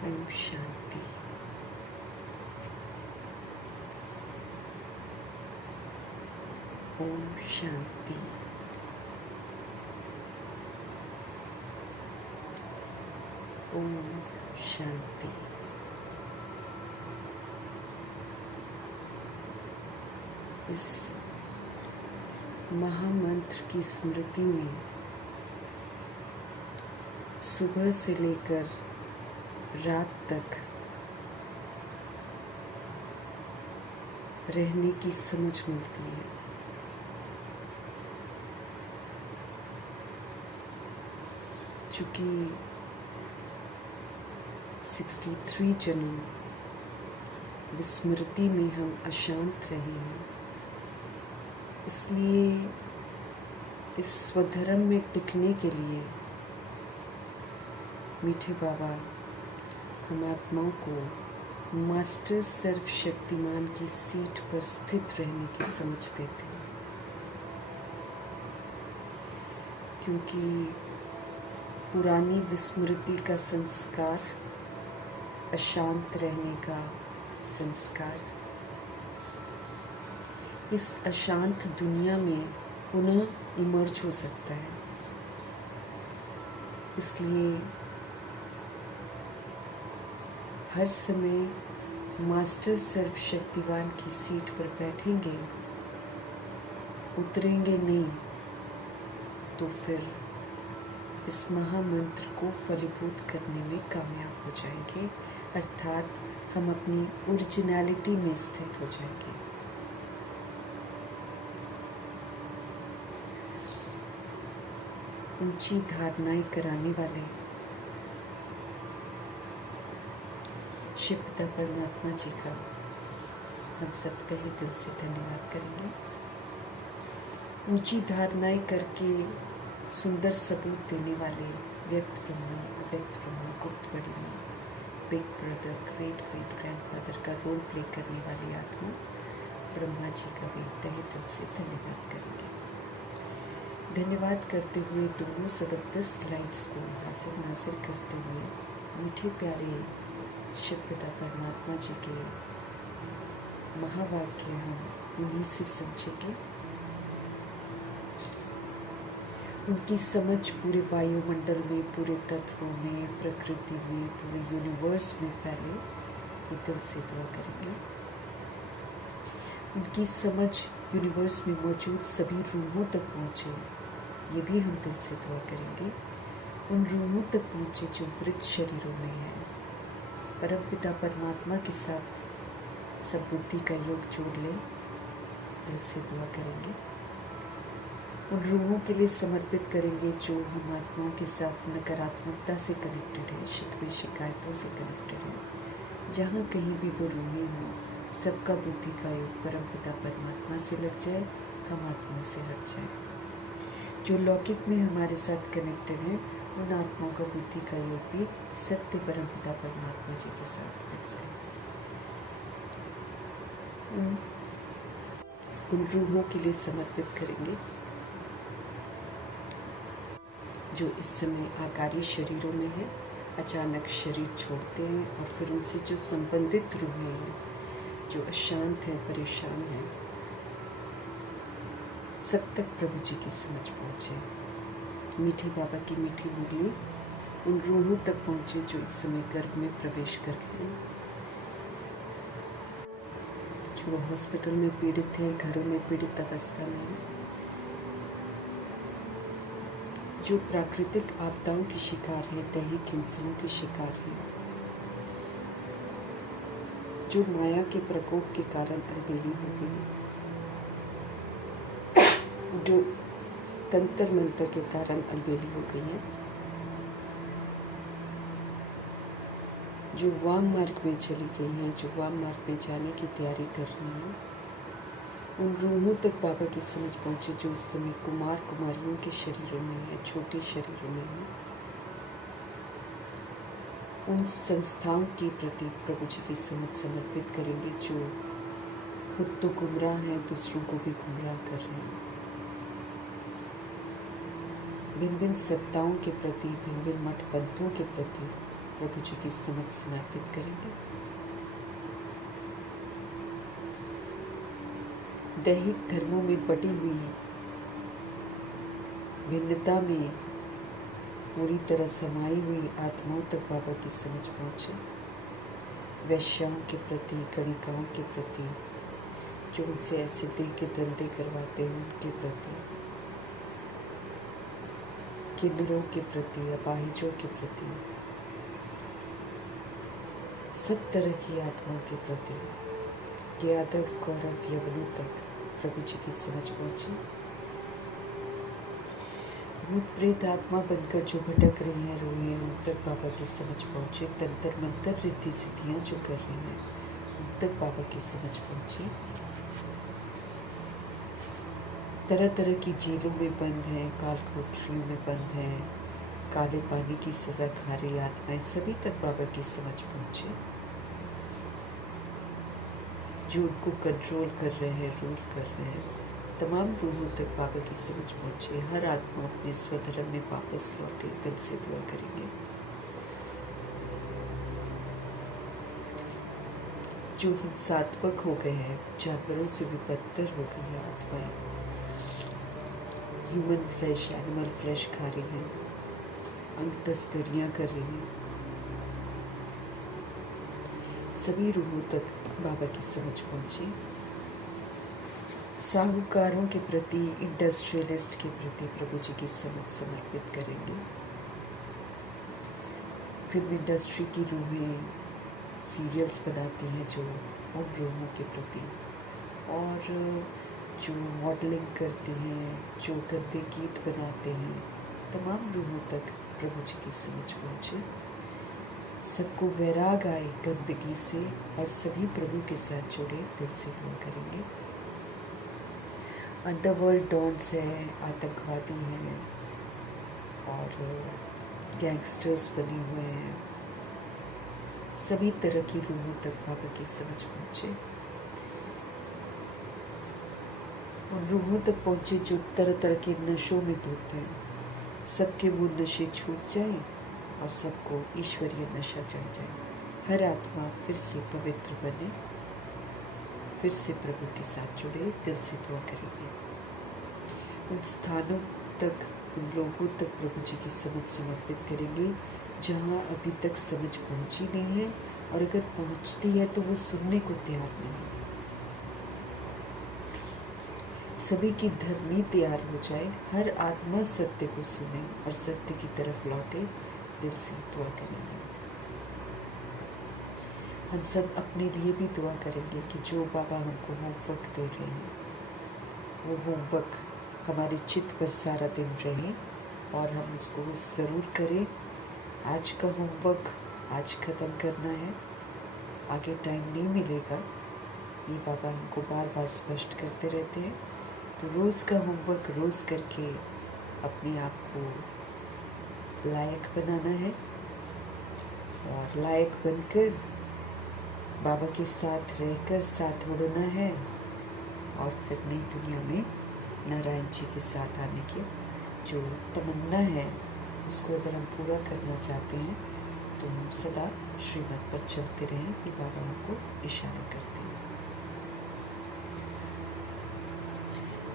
ओम शांति। ओम शांति। ओम शांति। इस महामंत्र की स्मृति में सुबह से लेकर रात तक रहने की समझ मिलती है। चूँकि 63 जन्म विस्मृति में हम अशांत रहे हैं, इसलिए इस स्वधर्म में टिकने के लिए मीठे बाबा हम आत्माओं को मास्टर सर्वशक्तिमान की सीट पर स्थित रहने की समझ देते हैं, क्योंकि पुरानी विस्मृति का संस्कार, अशांत रहने का संस्कार, इस अशांत दुनिया में पुनः इमर्ज हो सकता है। इसलिए हर समय मास्टर सर्वशक्तिवान की सीट पर बैठेंगे, उतरेंगे नहीं तो फिर इस महामंत्र को फलीभूत करने में कामयाब हो जाएंगे, अर्थात हम अपनी ओरिजिनलिटी में स्थित हो जाएंगे। ऊंची धारणाएं कराने वाले शिव पिता परमात्मा जी का हम सब तहे दिल से धन्यवाद करेंगे। ऊंची धारणाएं करके सुंदर सबूत देने वाले व्यक्त ब्रह्मा, अव्यक्त ब्रह्मा, गुप्त Brahma, big brother, great great grandfather का रोल प्ले करने वाली आत्मा ब्रह्मा जी का भी तहे दिल से धन्यवाद करेंगे। धन्यवाद करते हुए दोनों ज़बरदस्त लाइट्स को हासिल नासिर करते हुए मीठे प्यारे शिव पिता परमात्मा जी के महावाक्य हम उन्हीं से समझेंगे। उनकी समझ पूरे वायुमंडल में, पूरे तत्वों में, प्रकृति में, पूरे यूनिवर्स में फैले, ये दिल से दुआ करेंगे। उनकी समझ यूनिवर्स में मौजूद सभी रूहों तक पहुँचे, ये भी हम दिल से दुआ करेंगे। उन रूहों तक पहुँचे जो वृद्ध शरीरों में हैं। परम पिता परमात्मा के साथ सब बुद्धि का योग जोड़ ले, दिल से दुआ करेंगे। उन रूहों के लिए समर्पित करेंगे जो हम आत्माओं के साथ नकारात्मकता से कनेक्टेड है, शिकवे शिकायतों से कनेक्टेड है। जहाँ कहीं भी वो रूहें हों, सबका बुद्धि का योग परम पिता परमात्मा से लग जाए, हम आत्माओं से हट जाए। जो लौकिक में हमारे साथ कनेक्टेड हैं, उन आत्माओं का बुद्धि का योग भी सत्य परम पिता परमात्मा जी के साथ लग जाए। उन रूहों के लिए समर्पित करेंगे जो इस समय आकारी शरीरों में है, अचानक शरीर छोड़ते हैं और फिर उनसे जो संबंधित रूहें हैं, जो अशांत हैं, परेशान हैं, सब तक प्रभु जी की समझ पहुँचे। मीठे बाबा की मीठी मुरली उन रूहों तक पहुँचे जो इस समय गर्भ में प्रवेश कर गए, जो हॉस्पिटल में पीड़ित हैं, घरों में पीड़ित अवस्था में हैं, जो प्राकृतिक आपदाओं की शिकार हैं, दैहिक हिंसाओं की शिकार हैं, जो माया के प्रकोप के कारण अलबेली हो गई, जो तंत्र मंत्र के कारण अलबेली हो गई है, जो वाम मार्ग में चली गई हैं, जो वाम मार्ग में जाने की तैयारी कर रही हैं, उन रूहों तक बाबा की समझ पहुँचे जो इस समय कुमार कुमारियों के शरीरों में है, छोटे शरीरों में है। उन संस्थाओं के प्रति प्रभु जी की समझ समर्पित करेंगे जो खुद तो गुमराह हैं, दूसरों को भी गुमराह कर रहे हैं। भिन्न भिन्न सत्ताओं के प्रति, भिन्न भिन्न मठ पंथों के प्रति प्रभु जी की समझ समर्पित करेंगे। दैहिक धर्मों में बटी हुई भिन्नता में पूरी तरह समाई हुई आत्माओं तक बाबा की समझ पहुँचे। वैश्याओं के प्रति, गणिकाओं के प्रति, जो उनसे ऐसे दिल के धंधे करवाते हैं उनके प्रति, किन्नरों के प्रति, अपाहिजों के प्रति, सब तरह की आत्माओं के प्रति यादव, कौरव, यवनों तक प्रभु जी की समझ पहुंची। भूत प्रेत आत्मा बनकर जो भटक रही हैं, रो रही हैं, उन तक बाबा की समझ पहुंचे। तंत्र मंत्र, रिद्धि सिद्धियां जो कर रही हैं, उन तक बाबा की समझ पहुंची। तरह तरह की जेलों में बंद हैं, काल कोठरियों में बंद हैं, काले पानी की सजा खा रही आत्माएं, सभी तक बाबा की समझ पहुंचे। जो उनको कंट्रोल कर रहे हैं, रूल कर रहे हैं, तमाम रूहों तक बाबा की समझ पहुंचे। हर आत्मा अपने स्वधर्म में वापस लौटे, दिल से दुआ करेंगे। जो हिंसात्मक हो गए हैं, जानवरों से भी बदतर हो गई है आत्माएं, ह्यूमन फ्लैश, एनिमल फ्लैश खा रही हैं, अंग तस्करियां कर रही हैं, सभी रूहों तक बाबा की समझ पहुंची। साहूकारों के प्रति, इंडस्ट्रियलिस्ट के प्रति प्रभु जी की समझ समर्पित करेंगे। फिल्म इंडस्ट्री की रूहें सीरियल्स बनाती हैं जो उन रूहों के प्रति, और जो मॉडलिंग करते हैं, जो गंदे गीत बनाते हैं, तमाम रूहों तक प्रभु जी की समझ पहुँचे। सबको वैराग आए गंदगी से और सभी प्रभु के साथ जुड़े, दिल से दुआ करेंगे। अंडरवर्ल्ड डॉन्स हैं, आतंकवादी हैं और गैंगस्टर्स बने हुए हैं, सभी तरह की रूहों तक बाबा की समझ पहुँचे। उन रूहों तक पहुँचे जो तरह तरह के नशों में धोते हैं, सबके वो नशे छूट जाएं और सबको ईश्वरीय नशा चढ़ जाए। हर आत्मा फिर से पवित्र बने, फिर से प्रभु के साथ जुड़े, दिल से दुआ करेंगे। उन स्थानों तक, उन लोगों तक प्रभु जी की समझ समर्पित करेंगे जहाँ अभी तक समझ पहुँची नहीं है, और अगर पहुँचती है तो वो सुनने को तैयार नहीं। सभी की धर्मी तैयार हो जाए, हर आत्मा सत्य को सुने और सत्य की तरफ लौटे, दिल से दुआ करेंगे। हम सब अपने लिए भी दुआ करेंगे कि जो बाबा हमको होमवर्क दे रहे हैं, वो होमवर्क हमारे चित्त पर सारा दिन रहे और हम उसको ज़रूर करें। आज का होमवर्क आज ख़त्म करना है, आगे टाइम नहीं मिलेगा, ये बाबा हमको बार बार स्पष्ट करते रहते हैं। तो रोज़ का होमवर्क रोज़ करके अपने आप को लायक बनाना है, और लायक बनकर बाबा के साथ रहकर साथ उड़ना है, और फिर नई दुनिया में नारायण जी के साथ आने की जो तमन्ना है, उसको अगर हम पूरा करना चाहते हैं तो हम सदा श्रीमत पर चलते रहें, कि बाबा हमको इशारा करते हैं।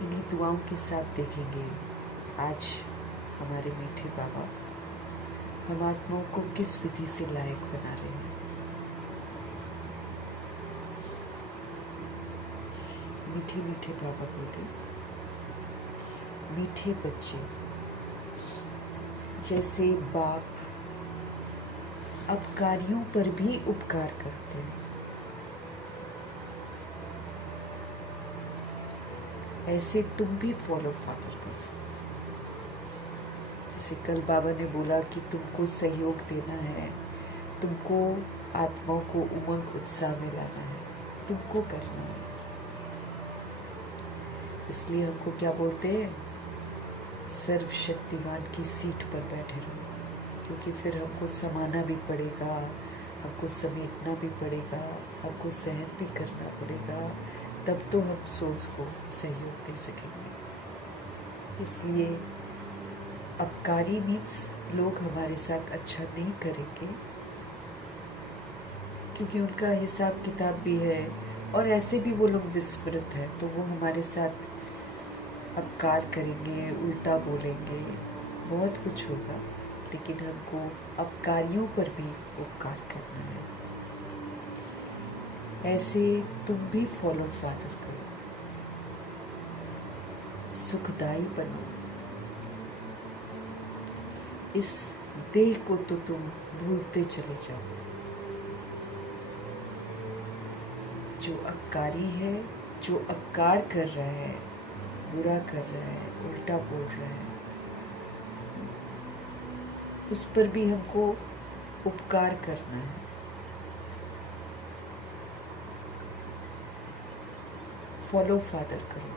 इन्हीं दुआओं के साथ देखेंगे आज हमारे मीठे बाबा हम आत्माओं को किस विधि से लायक बना रहे हैं। मीठे मीठे बाबा बोले, मीठे बच्चे जैसे बाप अपकारियों पर भी उपकार करते हैं, ऐसे तुम भी फॉलो फादर करो। जैसे कल बाबा ने बोला कि तुमको सहयोग देना है, तुमको आत्माओं को उमंग उत्साह में लाना है, तुमको करना है। इसलिए हमको क्या बोलते हैं, सर्वशक्तिवान की सीट पर बैठे रहो, क्योंकि फिर हमको समाना भी पड़ेगा, हमको समेटना भी पड़ेगा, हमको सहन भी करना पड़ेगा, तब तो हम सोल्स को सहयोग दे सकेंगे। इसलिए अपकारी मीन्स लोग हमारे साथ अच्छा नहीं करेंगे, क्योंकि उनका हिसाब किताब भी है और ऐसे भी वो लोग विस्मृत हैं, तो वो हमारे साथ अपकार करेंगे, उल्टा बोलेंगे, बहुत कुछ होगा, लेकिन हमको अपकारियों पर भी उपकार करना है। ऐसे तुम भी फॉलो फादर करो, सुखदाई बनो। इस देह को तो तुम भूलते चले जाओ। जो अपकारी है, जो अपकार कर रहा है, बुरा कर रहा है, उल्टा बोल रहा है, उस पर भी हमको उपकार करना है। फॉलो फादर करो,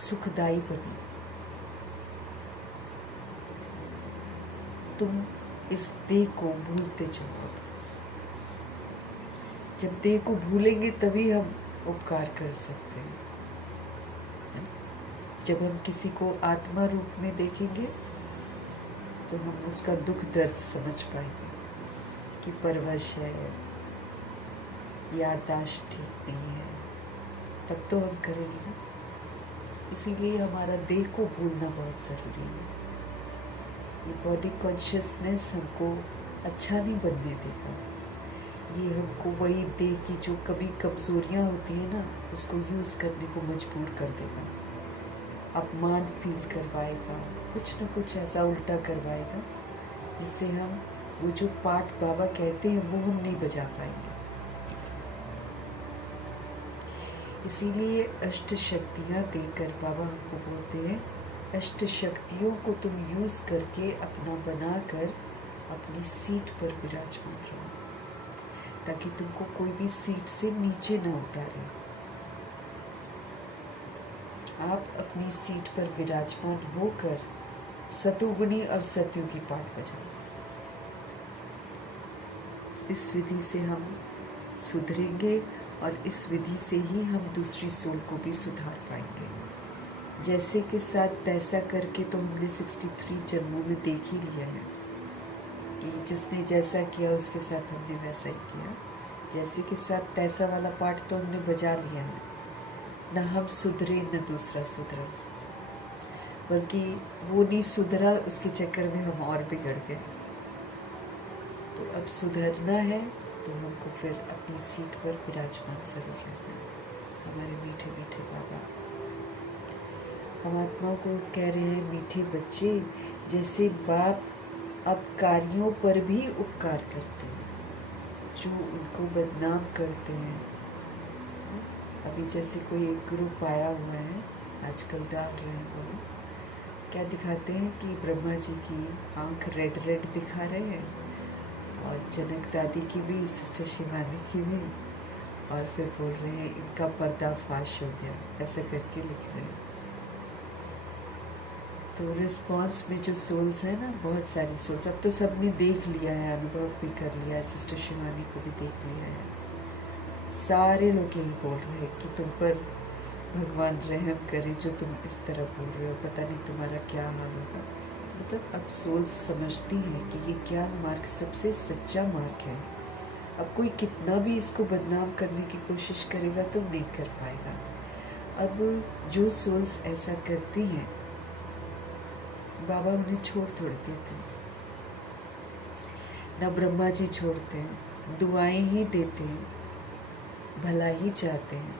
सुखदाई बनो। तुम इस देह को भूलते जाओ। जब देह को भूलेंगे तभी हम उपकार कर सकते हैं। जब हम किसी को आत्मा रूप में देखेंगे तो हम उसका दुख दर्द समझ पाएंगे कि परवश है, याददाश्त ठीक नहीं है, तब तो हम करेंगे ना। इसीलिए हमारा देह को भूलना बहुत ज़रूरी है। ये बॉडी कॉन्शियसनेस हमको अच्छा नहीं बनने देगा। ये हमको वही देह की जो कभी कमज़ोरियाँ होती हैं ना, उसको यूज़ करने को मजबूर कर देगा, अपमान फील करवाएगा, कुछ न कुछ ऐसा उल्टा करवाएगा जिससे हम वो जो पाठ बाबा कहते हैं वो हम नहीं बजा पाएंगे। इसीलिए अष्ट शक्तियाँ देकर बाबा हमको बोलते हैं, अष्ट शक्तियों को तुम यूज़ करके अपना बनाकर अपनी सीट पर विराजमान रहो, ताकि तुमको कोई भी सीट से नीचे न उतारे। आप अपनी सीट पर विराजमान होकर सतोगुणी और सतयुगी पाठ बजाओ। इस विधि से हम सुधरेंगे और इस विधि से ही हम दूसरी सोल को भी सुधार पाएंगे। जैसे के साथ तैसा करके तो हमने 63 जन्मों में देख ही लिया है कि जिसने जैसा किया उसके साथ हमने वैसा ही किया। जैसे के साथ तैसा वाला पाठ तो हमने बजा लिया है। न हम सुधरे न दूसरा सुधरा, बल्कि वो नहीं सुधरा, उसके चक्कर में हम और बिगड़ गए। तो अब सुधरना है तो हमको फिर अपनी सीट पर विराजमान जरूर रहना है। हमारे मीठे मीठे बाबा हम आत्माओं को कह रहे हैं, मीठे बच्चे, जैसे बाप अपकारियों पर भी उपकार करते हैं, जो उनको बदनाम करते हैं। अभी जैसे कोई एक ग्रुप आया हुआ है, आजकल डाल रहे हैं, वो क्या दिखाते हैं कि ब्रह्मा जी की आंख रेड रेड दिखा रहे हैं, और जनक दादी की भी, सिस्टर शिवानी की भी, और फिर बोल रहे हैं इनका पर्दाफाश हो गया, ऐसा करके लिख रहे हैं। तो रिस्पॉन्स में जो सोल्स हैं ना, बहुत सारी सोल्स, अब तो सबने देख लिया है, अनुभव भी कर लिया है, सिस्टर शिवानी को भी देख लिया है। सारे लोग यही बोल रहे हैं कि तुम पर भगवान रहम करे, जो तुम इस तरह बोल रहे हो, पता नहीं तुम्हारा क्या हाल होगा। मतलब अब सोल्स समझती हैं कि ये ज्ञान मार्ग सबसे सच्चा मार्ग है। अब कोई कितना भी इसको बदनाम करने की कोशिश करेगा तो नहीं कर पाएगा। अब जो सोल्स ऐसा करती हैं, बाबा उन्हें छोड़ थोड़ देते हैं, न ब्रह्मा जी छोड़ते हैं, दुआएं ही देते हैं, भला ही चाहते हैं।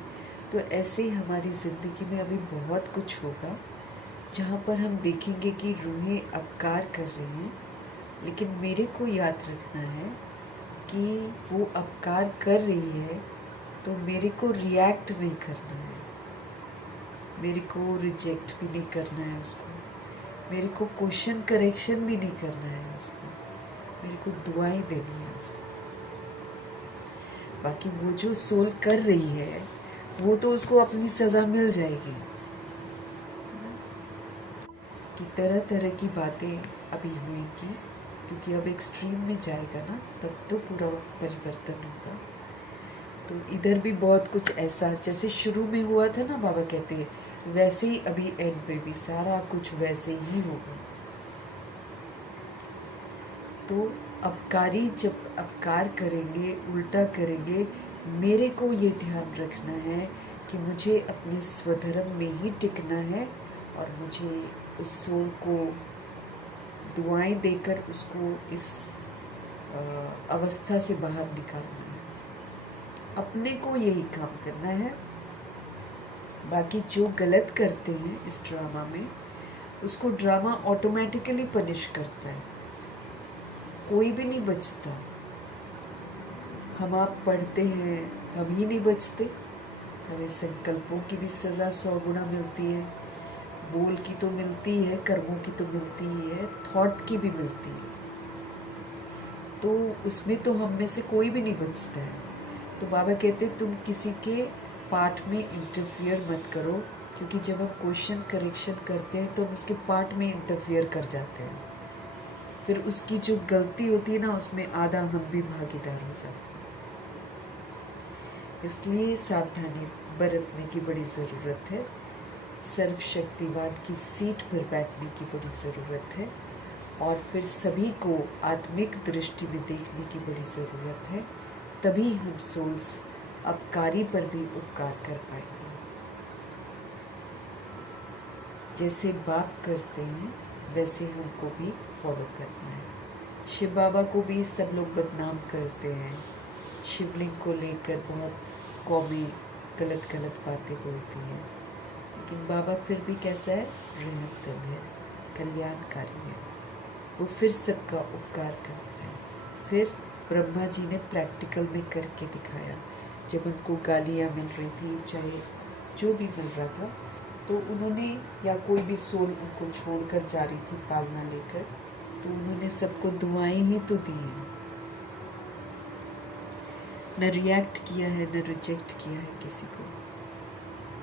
तो ऐसे ही हमारी ज़िंदगी में अभी बहुत कुछ होगा जहाँ पर हम देखेंगे कि रूहें अपकार कर रही हैं, लेकिन मेरे को याद रखना है कि वो अपकार कर रही है तो मेरे को रिएक्ट नहीं करना है, मेरे को रिजेक्ट भी नहीं करना है उसको, मेरे को क्वेश्चन करेक्शन भी नहीं करना है उसको, मेरे को दुआएं देनी है उसको। बाकी वो जो सोल कर रही है वो तो उसको अपनी सज़ा मिल जाएगी। कि तरह तरह की बातें अभी हुएंगी, क्योंकि अब एक्सट्रीम में जाएगा ना, तब तो पूरा परिवर्तन होगा। तो इधर भी बहुत कुछ ऐसा जैसे शुरू में हुआ था ना, बाबा कहते हैं वैसे ही अभी एंड पे भी सारा कुछ वैसे ही होगा। तो अपकारी जब अपकार करेंगे, उल्टा करेंगे, मेरे को ये ध्यान रखना है कि मुझे अपने स्वधर्म में ही टिकना है और मुझे उस सोल को दुआएं देकर उसको इस अवस्था से बाहर निकालना है। अपने को यही काम करना है। बाकी जो गलत करते हैं इस ड्रामा में, उसको ड्रामा ऑटोमेटिकली पनिश करता है। कोई भी नहीं बचता। हम आप पढ़ते हैं, हम ही नहीं बचते। हमें संकल्पों की भी सज़ा 100 गुना मिलती है, बोल की तो मिलती है, कर्मों की तो मिलती ही है, थॉट की भी मिलती है। तो उसमें तो हम में से कोई भी नहीं बचता है। तो बाबा कहते तुम किसी के पार्ट में इंटरफियर मत करो, क्योंकि जब हम क्वेश्चन करेक्शन करते हैं तो हम उसके पार्ट में इंटरफियर कर जाते हैं। फिर उसकी जो गलती होती है ना, उसमें आधा हम भी भागीदार हो जाते हैं। इसलिए सावधानी बरतने की बड़ी ज़रूरत है। सर्वशक्तिवान की सीट पर बैठने की बड़ी ज़रूरत है और फिर सभी को आत्मिक दृष्टि में देखने की बड़ी ज़रूरत है। तभी हम सोल्स अपकारी पर भी उपकार कर पाएंगे। जैसे बाप करते हैं वैसे हमको भी फॉलो करना है। शिव बाबा को भी सब लोग बदनाम करते हैं। शिवलिंग को लेकर बहुत कौमें गलत गलत बातें बोलती हैं, लेकिन बाबा फिर भी कैसा है? रहमतुल है, कल्याणकारी है। वो फिर सबका उपकार करता है। फिर ब्रह्मा जी ने प्रैक्टिकल में करके दिखाया। जब उनको गालियाँ मिल रही थी, चाहे जो भी मिल रहा था, तो उन्होंने, या कोई भी सोल उनको छोड़कर जा रही थी पालना लेकर, तो उन्होंने सबको दुआएं ही तो दी हैं। न रिएक्ट किया है, न रिजेक्ट किया है किसी को।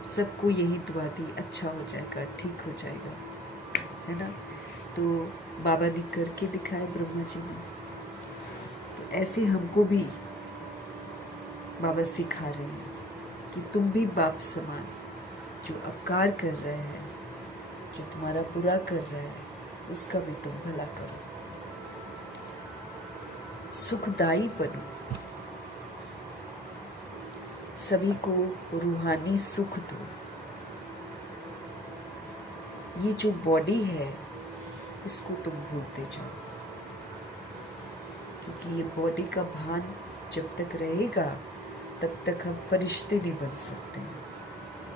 सबको यही दुआ दी, अच्छा हो जाएगा, ठीक हो जाएगा, है ना। तो बाबा ने करके दिखाया, ब्रह्मा जी ने। तो ऐसे हमको भी बाबा सिखा रहे हैं कि तुम भी बाप समान, जो अपकार कर रहे हैं, जो तुम्हारा बुरा कर रहा है, उसका भी तुम भला करो, सुखदाई बनो, सभी को रूहानी सुख दो। ये जो बॉडी है, इसको तुम भूलते जाओ, क्योंकि ये बॉडी का भान जब तक रहेगा तब तक हम फरिश्ते नहीं बन सकते हैं।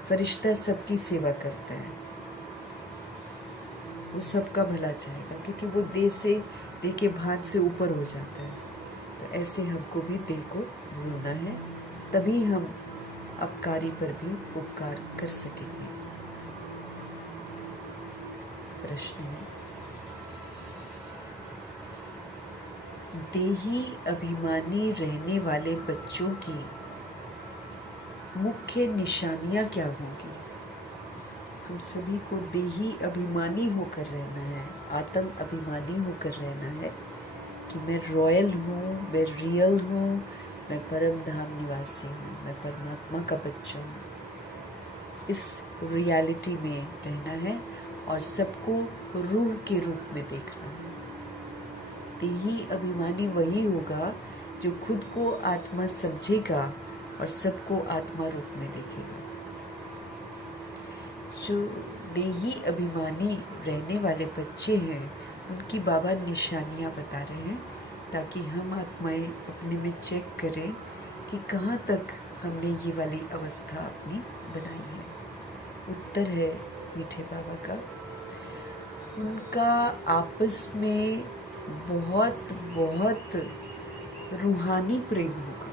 फरिश्ता सबकी सेवा करता है, वो सबका भला चाहेगा, क्योंकि वो देह के भान से ऊपर हो जाता है। तो ऐसे हमको भी देह को भूलना है, तभी हम अपकारी पर भी उपकार कर सकेंगे। प्रश्न है, देही अभिमानी रहने वाले बच्चों की मुख्य निशानियां क्या होंगी? हम सभी को देही अभिमानी होकर रहना है, आत्म अभिमानी होकर रहना है कि मैं रॉयल हूँ, मैं रियल हूँ, मैं परम धाम निवासी हूँ, मैं परमात्मा का बच्चा हूँ। इस रियलिटी में रहना है और सबको रूह के रूप में देखना है। देही अभिमानी वही होगा जो खुद को आत्मा समझेगा और सबको आत्मा रूप में देखेगा। जो देही अभिमानी रहने वाले बच्चे हैं, उनकी बाबा निशानियाँ बता रहे हैं, ताकि हम आत्माएं अपने में चेक करें कि कहाँ तक हमने ये वाली अवस्था अपनी बनाई है। उत्तर है मीठे बाबा का, उनका आपस में बहुत बहुत रूहानी प्रेम होगा,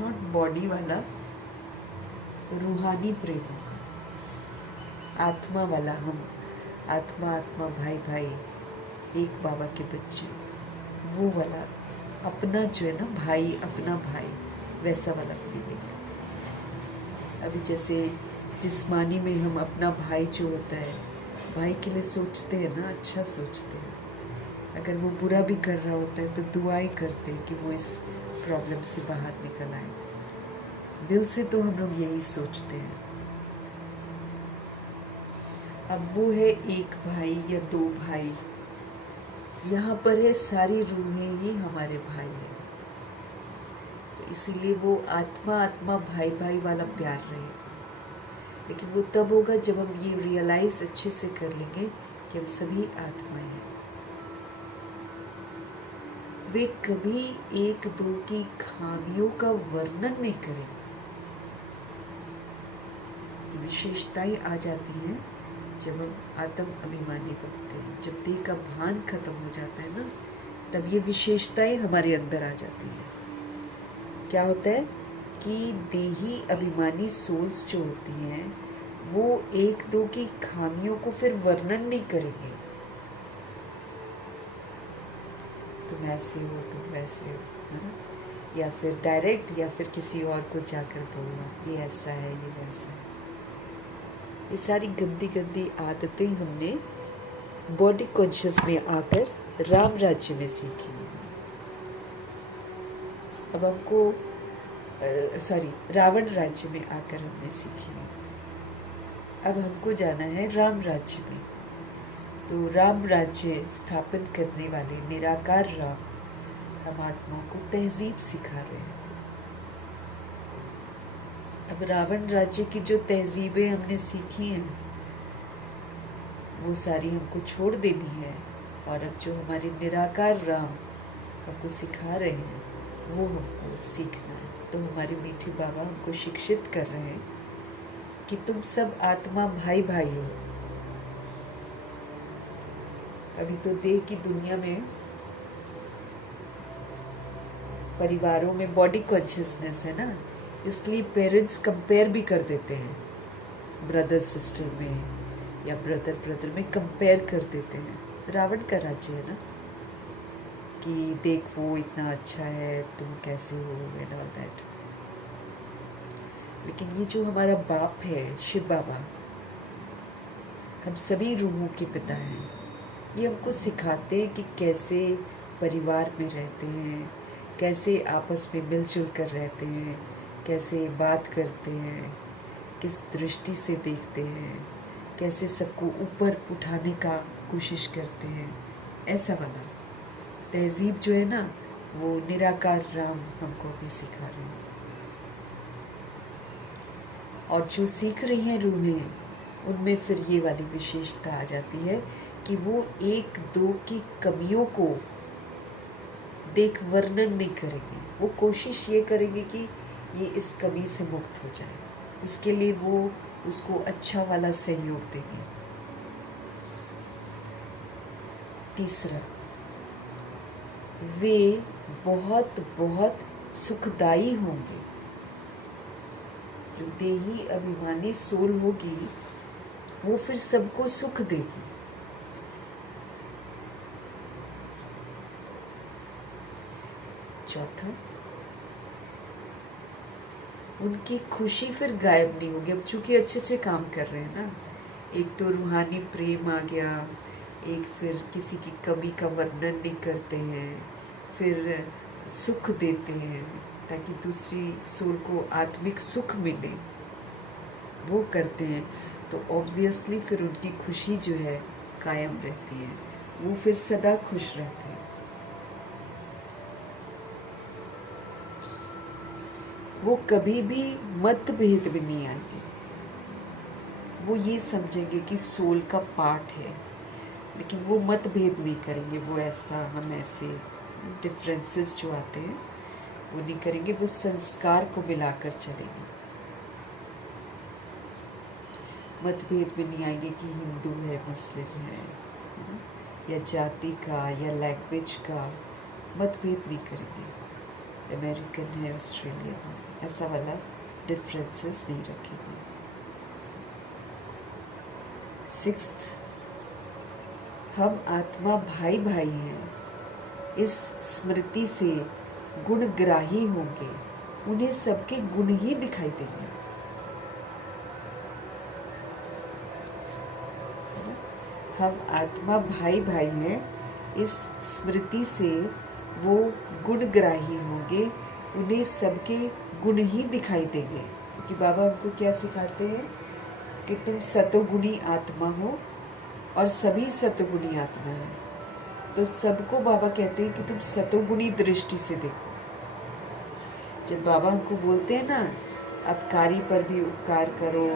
नॉट बॉडी वाला, रूहानी प्रेम होगा। आत्मा वाला, हम आत्मा आत्मा भाई भाई एक बाबा के बच्चे, वो वाला अपना जो है ना भाई, अपना भाई, वैसा वाला फीलिंग। अभी जैसे जिस्मानी में हम अपना भाई जो होता है, भाई के लिए सोचते हैं ना, अच्छा सोचते हैं। अगर वो बुरा भी कर रहा होता है तो दुआएं करते हैं कि वो इस प्रॉब्लम से बाहर निकल आए। दिल से तो हम लोग यही सोचते हैं। अब वो है एक भाई या दो भाई, यहाँ पर है सारी रूहें ही हमारे भाई हैं, तो इसीलिए वो आत्मा आत्मा भाई भाई वाला प्यार रहे। लेकिन वो तब होगा जब हम ये रियलाइज़ अच्छे से कर लेंगे कि हम सभी आत्माएं हैं। वे कभी एक दो की खामियों का वर्णन नहीं करेंगे। ये विशेषताएं आ जाती हैं जब हम आत्म अभिमानी बनते हैं। जब देह का भान खत्म हो जाता है ना, तब ये विशेषताएं हमारे अंदर आ जाती हैं। क्या होता है कि देही अभिमानी सोल्स जो होती हैं वो एक दो की खामियों को फिर वर्णन नहीं करेंगे। तुम ऐसे हो, तुम वैसे हो, है ना, या फिर डायरेक्ट या फिर किसी और को जाकर बोलना ये ऐसा है, ये वैसा है। ये सारी गंदी गंदी आदतें हमने बॉडी कॉन्शियस में आकर राम राज्य में सीखी। अब हमको रावण राज्य में आकर हमने सीखी। अब हमको जाना है राम राज्य में। तो राम राज्य स्थापन करने वाले निराकार राम हम आत्माओं को तहजीब सिखा रहे हैं। अब रावण राज्य की जो तहजीबें हमने सीखी हैं वो सारी हमको छोड़ देनी है, और अब जो हमारे निराकार राम हमको सिखा रहे हैं वो हमको सीखना है। तो हमारे मीठे बाबा हमको शिक्षित कर रहे हैं कि तुम सब आत्मा भाई भाई हो। अभी तो देह की दुनिया में परिवारों में बॉडी कॉन्शियसनेस है ना, इसलिए पेरेंट्स कंपेयर भी कर देते हैं, ब्रदर सिस्टर में या ब्रदर ब्रदर में कंपेयर कर देते हैं। रावण का राज्य है ना कि देख वो इतना अच्छा है, तुम कैसे हो, एंड ऑल दैट। लेकिन ये जो हमारा बाप है शिव बाबा, हम सभी रूहों के पिता हैं। ये हमको सिखाते हैं कि कैसे परिवार में रहते हैं, कैसे आपस में मिलजुल कर रहते हैं, कैसे बात करते हैं, किस दृष्टि से देखते हैं, कैसे सबको ऊपर उठाने का कोशिश करते हैं। ऐसा वाला तहजीब जो है ना वो निराकार राम हमको भी सिखा रहे हैं। और जो सीख रही हैं रूहें, उनमें फिर ये वाली विशेषता आ जाती है कि वो एक दो की कमियों को देख वर्णन नहीं करेंगे। वो कोशिश ये करेंगे कि ये इस कमी से मुक्त हो जाए, उसके लिए वो उसको अच्छा वाला सहयोग देंगे। तीसरा, वे बहुत बहुत सुखदाई होंगे। जो देही अभिमानी सोल होगी वो फिर सबको सुख देगी। चौथा, उनकी खुशी फिर गायब नहीं होगी। अब चूंकि अच्छे अच्छे काम कर रहे हैं ना, एक तो रूहानी प्रेम आ गया, एक फिर किसी की कमी का वर्णन नहीं करते हैं, फिर सुख देते हैं ताकि दूसरी सोल को आत्मिक सुख मिले, वो करते हैं। तो ऑब्वियसली फिर उनकी खुशी जो है कायम रहती है, वो फिर सदा खुश रहते हैं। वो कभी भी मतभेद में नहीं आएंगे। वो ये समझेंगे कि सोल का पार्ट है, लेकिन वो मतभेद नहीं करेंगे। वो ऐसा, हम ऐसे, डिफरेंसेस जो आते हैं वो नहीं करेंगे। वो संस्कार को मिलाकर चलेंगे। मतभेद में नहीं आएंगे कि हिंदू है, मुस्लिम है, या जाति का या लैंग्वेज का मतभेद नहीं करेंगे। अमेरिकन है, ऑस्ट्रेलियन है, ऐसा वाला डिफरेंसेस नहीं रखेंगे। सिक्स्थ, हम आत्मा भाई भाई हैं, इस स्मृति से गुणग्राही होंगे। उन्हें सबके गुण ही दिखाई देंगे। हम आत्मा भाई भाई हैं, इस स्मृति से वो गुणग्राही होंगे, उन्हें सबके गुण ही दिखाई देंगे। क्योंकि बाबा हमको क्या सिखाते हैं कि तुम सतोगुणी आत्मा हो और सभी सतोगुणी आत्मा हैं। तो सबको बाबा कहते हैं कि तुम सतोगुणी दृष्टि से देखो। जब बाबा हमको बोलते हैं ना, अपकारी पर भी उपकार करो,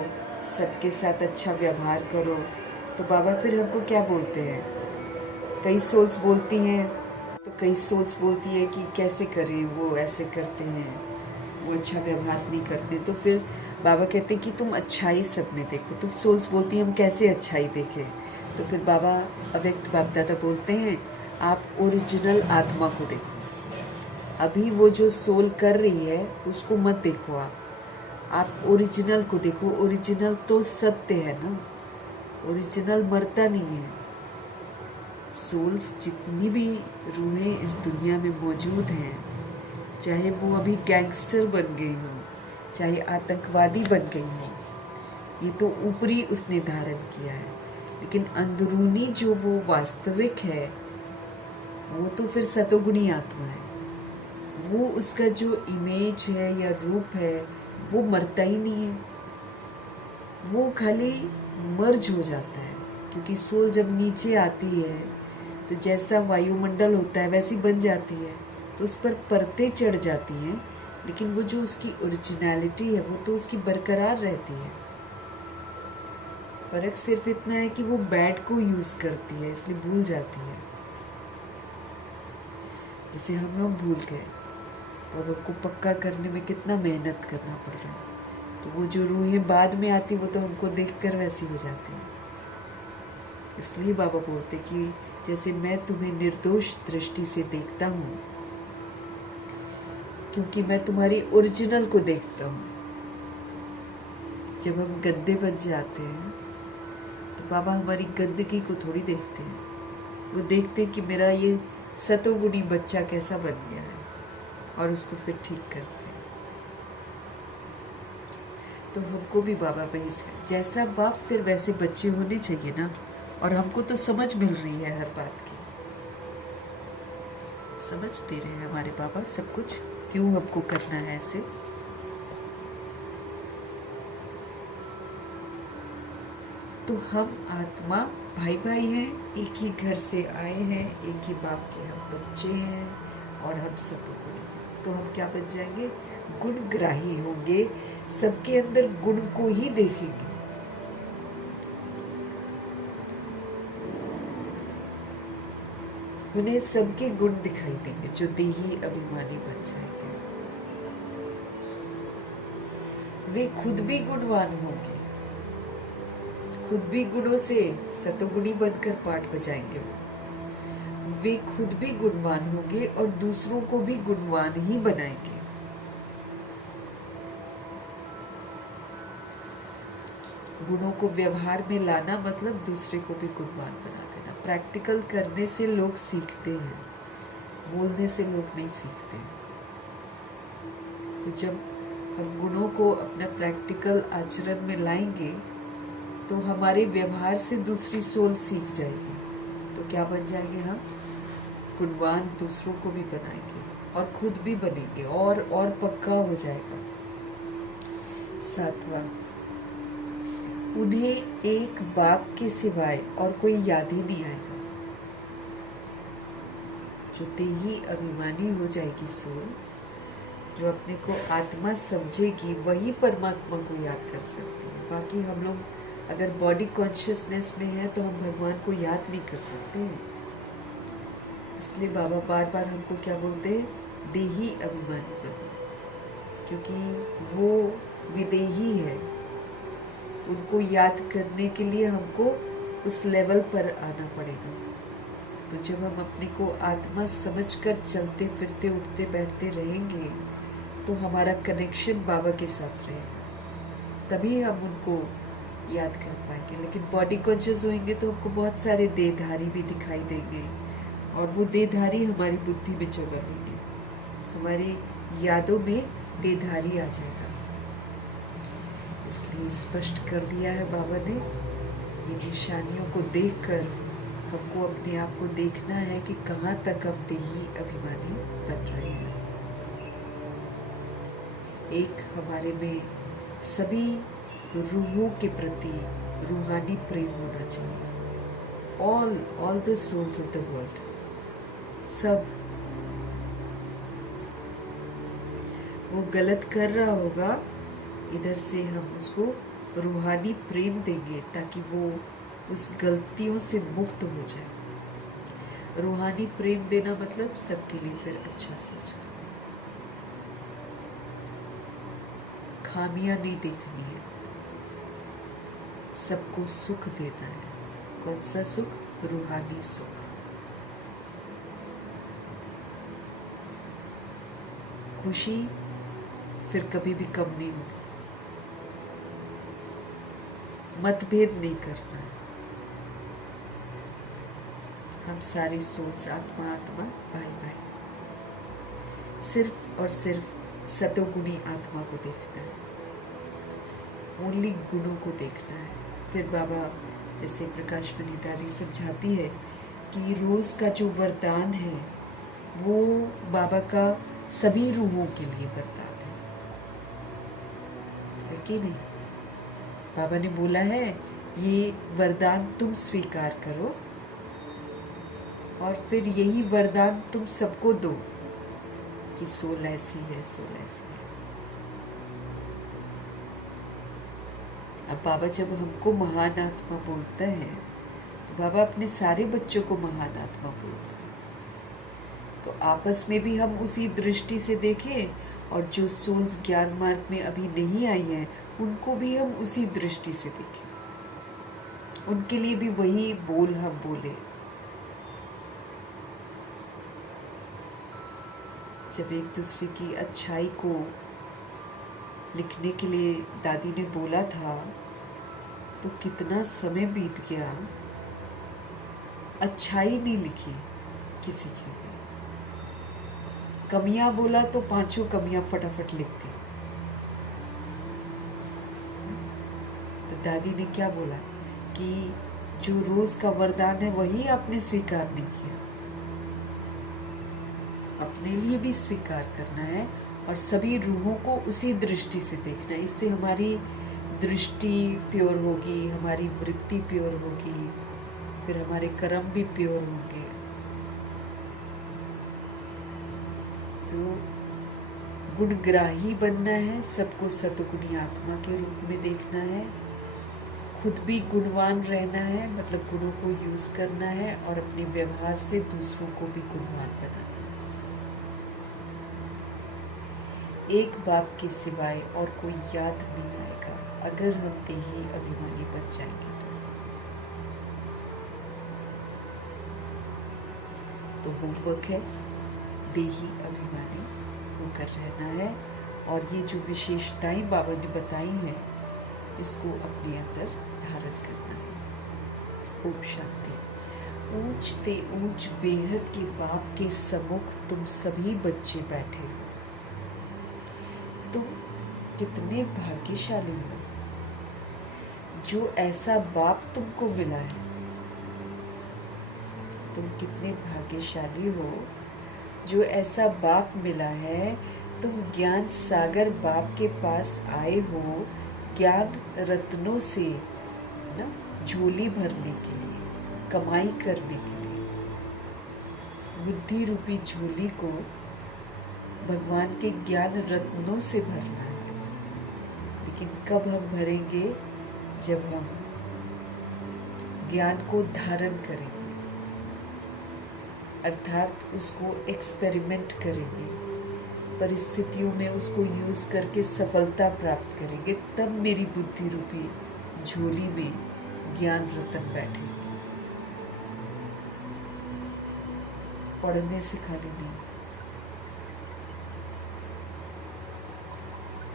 सबके साथ अच्छा व्यवहार करो, तो बाबा फिर हमको क्या बोलते हैं? कई सोल्स बोलती हैं, तो कई सोल्स बोलती है कि कैसे करें, वो ऐसे करते हैं, वो अच्छा व्यवहार नहीं करते। तो फिर बाबा कहते हैं कि तुम अच्छाई सब में देखो। तो सोल्स बोलती हैं हम कैसे अच्छाई देखें? तो फिर बाबा अव्यक्त बाप दादा बोलते हैं आप ओरिजिनल आत्मा को देखो। अभी वो जो सोल कर रही है उसको मत देखो, आप ओरिजिनल को देखो। ओरिजिनल तो सत्य है ना, ओरिजिनल मरता नहीं है। सोल्स जितनी भी रूहें इस दुनिया में मौजूद हैं, चाहे वो अभी गैंगस्टर बन गई हो, चाहे आतंकवादी बन गई हो, ये तो ऊपरी उसने धारण किया है, लेकिन अंदरूनी जो वो वास्तविक है वो तो फिर सतोगुणी आत्मा है। वो उसका जो इमेज है या रूप है वो मरता ही नहीं है, वो खाली मर्ज हो जाता है। क्योंकि सोल जब नीचे आती है तो जैसा वायुमंडल होता है वैसी बन जाती है, तो उस पर परतें चढ़ जाती हैं, लेकिन वो जो उसकी ओरिजिनलिटी है वो तो उसकी बरकरार रहती है। फर्क सिर्फ इतना है कि वो बैड को यूज़ करती है, इसलिए भूल जाती है। जैसे हम लोग भूल गए तो अब हमको पक्का करने में कितना मेहनत करना पड़ रहा है। तो वो जो रूहें बाद में आती वो तो हमको देखकर वैसी हो जाती है। इसलिए बाबा बोलते कि जैसे मैं तुम्हें निर्दोष दृष्टि से देखता हूँ, क्योंकि मैं तुम्हारी ओरिजिनल को देखता हूँ। जब हम गंदे बन जाते हैं तो बाबा हमारी गंदगी को थोड़ी देखते हैं, वो देखते हैं कि मेरा ये सतोगुणी बच्चा कैसा बन गया है, और उसको फिर ठीक करते हैं। तो हमको भी बाबा वही जैसा बाप फिर वैसे बच्चे होने चाहिए ना। और हमको तो समझ मिल रही है हर बात की, समझ दे रहे हैं हमारे बाबा सब कुछ, क्यों हमको करना है ऐसे। तो हम आत्मा भाई भाई हैं, एक ही घर से आए हैं, एक ही बाप के हम बच्चे हैं, और हम सतोगुणी हैं। तो हम क्या बन जाएंगे? गुणग्राही होंगे, सबके अंदर गुण को ही देखेंगे। उन्हें सबके गुण दिखाई देंगे, जो देही अभिमानी बन जाएंगे। वे खुद भी गुणवान होंगे, खुद भी गुणों से सतोगुणी बनकर पाठ बजाएंगे। वे खुद भी गुणवान होंगे और दूसरों को भी गुणवान ही बनाएंगे। गुणों को व्यवहार में लाना मतलब दूसरे को भी गुणवान बना देना। प्रैक्टिकल करने से लोग सीखते हैं, बोलने से लोग नहीं सीखते। तो जब हम गुणों को अपना प्रैक्टिकल आचरण में लाएंगे तो हमारे व्यवहार से दूसरी सोल सीख जाएगी। तो क्या बन जाएंगे हम? गुणवान दूसरों को भी बनाएंगे और खुद भी बनेंगे, और पक्का हो जाएगा। 7वां, उन्हें एक बाप के सिवाय और कोई याद ही नहीं आएगा। जो देही अभिमानी हो जाएगी सोल, जो अपने को आत्मा समझेगी, वही परमात्मा को याद कर सकती है। बाकी हम लोग अगर बॉडी कॉन्शियसनेस में है तो हम भगवान को याद नहीं कर सकते हैं। इसलिए बाबा बार बार हमको क्या बोलते हैं? देही अभिमानी बनो, क्योंकि वो विदेही है। उनको याद करने के लिए हमको उस लेवल पर आना पड़ेगा। तो जब हम अपने को आत्मा समझकर चलते फिरते उठते बैठते रहेंगे तो हमारा कनेक्शन बाबा के साथ रहेगा, तभी हम उनको याद कर पाएंगे। लेकिन बॉडी कॉन्शियस होंगे तो हमको बहुत सारे देहधारी भी दिखाई देंगे, और वो देहधारी हमारी बुद्धि में जगह लेंगे, हमारी यादों में देहधारी आ जाएगा। इसलिए स्पष्ट कर दिया है बाबा ने, ये निशानियों को देखकर हमको अपने आप को देखना है कि कहाँ तक हम देही अभिमानी बन रहे हैं। एक हमारे में सभी रूहों के प्रति रूहानी प्रेम होना चाहिए। All the souls of the world, सब वो गलत कर रहा होगा, इधर से हम उसको रूहानी प्रेम देंगे ताकि वो उस गलतियों से मुक्त हो जाए। रूहानी प्रेम देना मतलब सबके लिए फिर अच्छा सोचना, खामियां नहीं देखनी है, सबको सुख देना है। कौन सा सुख? रूहानी सुख। खुशी फिर कभी भी कम नहीं होगी। मतभेद नहीं करना है। हम सारी सोच आत्मा आत्मा भाई भाई, सिर्फ और सिर्फ सतोगुणी आत्मा को देखना है, ओनली गुणों को देखना है। फिर बाबा जैसे प्रकाश मणि दादी समझाती है कि रोज का जो वरदान है वो बाबा का सभी रूहों के लिए वरदान है कि नहीं? बाबा ने बोला है ये वरदान तुम स्वीकार करो और फिर यही वरदान तुम सबको दो कि सोल ऐसी है, सोल ऐसी है। अब बाबा जब हमको महान आत्मा बोलता है तो बाबा अपने सारे बच्चों को महान आत्मा बोलता है। तो आपस में भी हम उसी दृष्टि से देखें और जो सोल्स ज्ञान मार्ग में अभी नहीं आई हैं उनको भी हम उसी दृष्टि से देखें, उनके लिए भी वही बोल हम बोले। जब एक दूसरे की अच्छाई को लिखने के लिए दादी ने बोला था तो कितना समय बीत गया, अच्छाई नहीं लिखी किसी की भी। कमियां बोला तो 5 कमियां फटाफट लिख दी। तो दादी ने क्या बोला कि जो रोज का वरदान है वही आपने स्वीकार नहीं किया, अपने लिए भी स्वीकार करना है और सभी रूहों को उसी दृष्टि से देखना है। इससे हमारी दृष्टि प्योर होगी, हमारी वृत्ति प्योर होगी, फिर हमारे कर्म भी प्योर होंगे। तो गुणग्राही बनना है, सबको सतगुणी आत्मा के रूप में देखना है, खुद भी गुणवान रहना है, मतलब गुणों को यूज करना है और अपने व्यवहार से दूसरों को भी गुणवान बनाना है। एक बाप के सिवाय और कोई याद नहीं आएगा अगर हम देही अभिमानी बन जाएंगे तो होमवर्क है देही अभिमानी होकर रहना है और ये जो विशेषताएं बाबा ने बताई हैं इसको अपने अंदर धारण करना है। ओम शांति। ऊंच ते ऊंच बेहद के बाप के सम्मुख तुम सभी बच्चे बैठे हो। तुम कितने भाग्यशाली हो जो ऐसा बाप तुमको मिला है। तुम कितने भाग्यशाली हो जो ऐसा बाप मिला है। तुम ज्ञान सागर बाप के पास आए हो ज्ञान रत्नों से ना झोली भरने के लिए, कमाई करने के लिए। बुद्धि रूपी झोली को भगवान के ज्ञान रत्नों से भरना है। लेकिन कब हम भरेंगे? जब हम ज्ञान को धारण करेंगे, अर्थात उसको एक्सपेरिमेंट करेंगे, परिस्थितियों में उसको यूज करके सफलता प्राप्त करेंगे, तब मेरी बुद्धि रूपी झोली में ज्ञान रतन बैठेंगे। पढ़ने से खाली नहीं।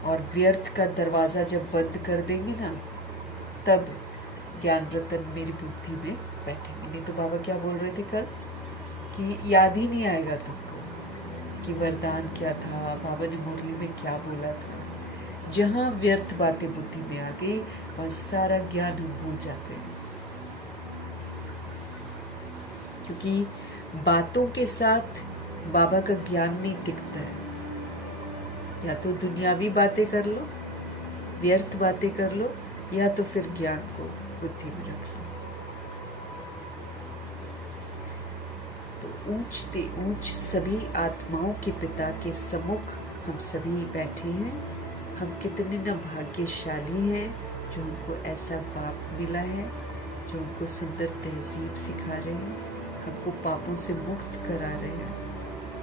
और व्यर्थ का दरवाजा जब बंद कर देंगे ना तब ज्ञान रतन मेरी बुद्धि में बैठेंगे। नहीं तो बाबा क्या बोल रहे थे कल कि याद ही नहीं आएगा तुमको कि वरदान क्या था, बाबा ने मुरली में क्या बोला था। जहाँ व्यर्थ बातें बुद्धि में आ गई वहाँ सारा ज्ञान हम भूल जाते हैं, क्योंकि बातों के साथ बाबा का ज्ञान नहीं टिकता है। या तो दुनियावी बातें कर लो, व्यर्थ बातें कर लो, या तो फिर ज्ञान को बुद्धि में रख लो। तो ऊंचते ऊंच सभी आत्माओं के पिता के सम्मुख हम सभी बैठे हैं। हम कितने न भाग्यशाली हैं जो हमको ऐसा बाप मिला है, जो हमको सुंदर तहजीब सिखा रहे हैं, हमको पापों से मुक्त करा रहे हैं,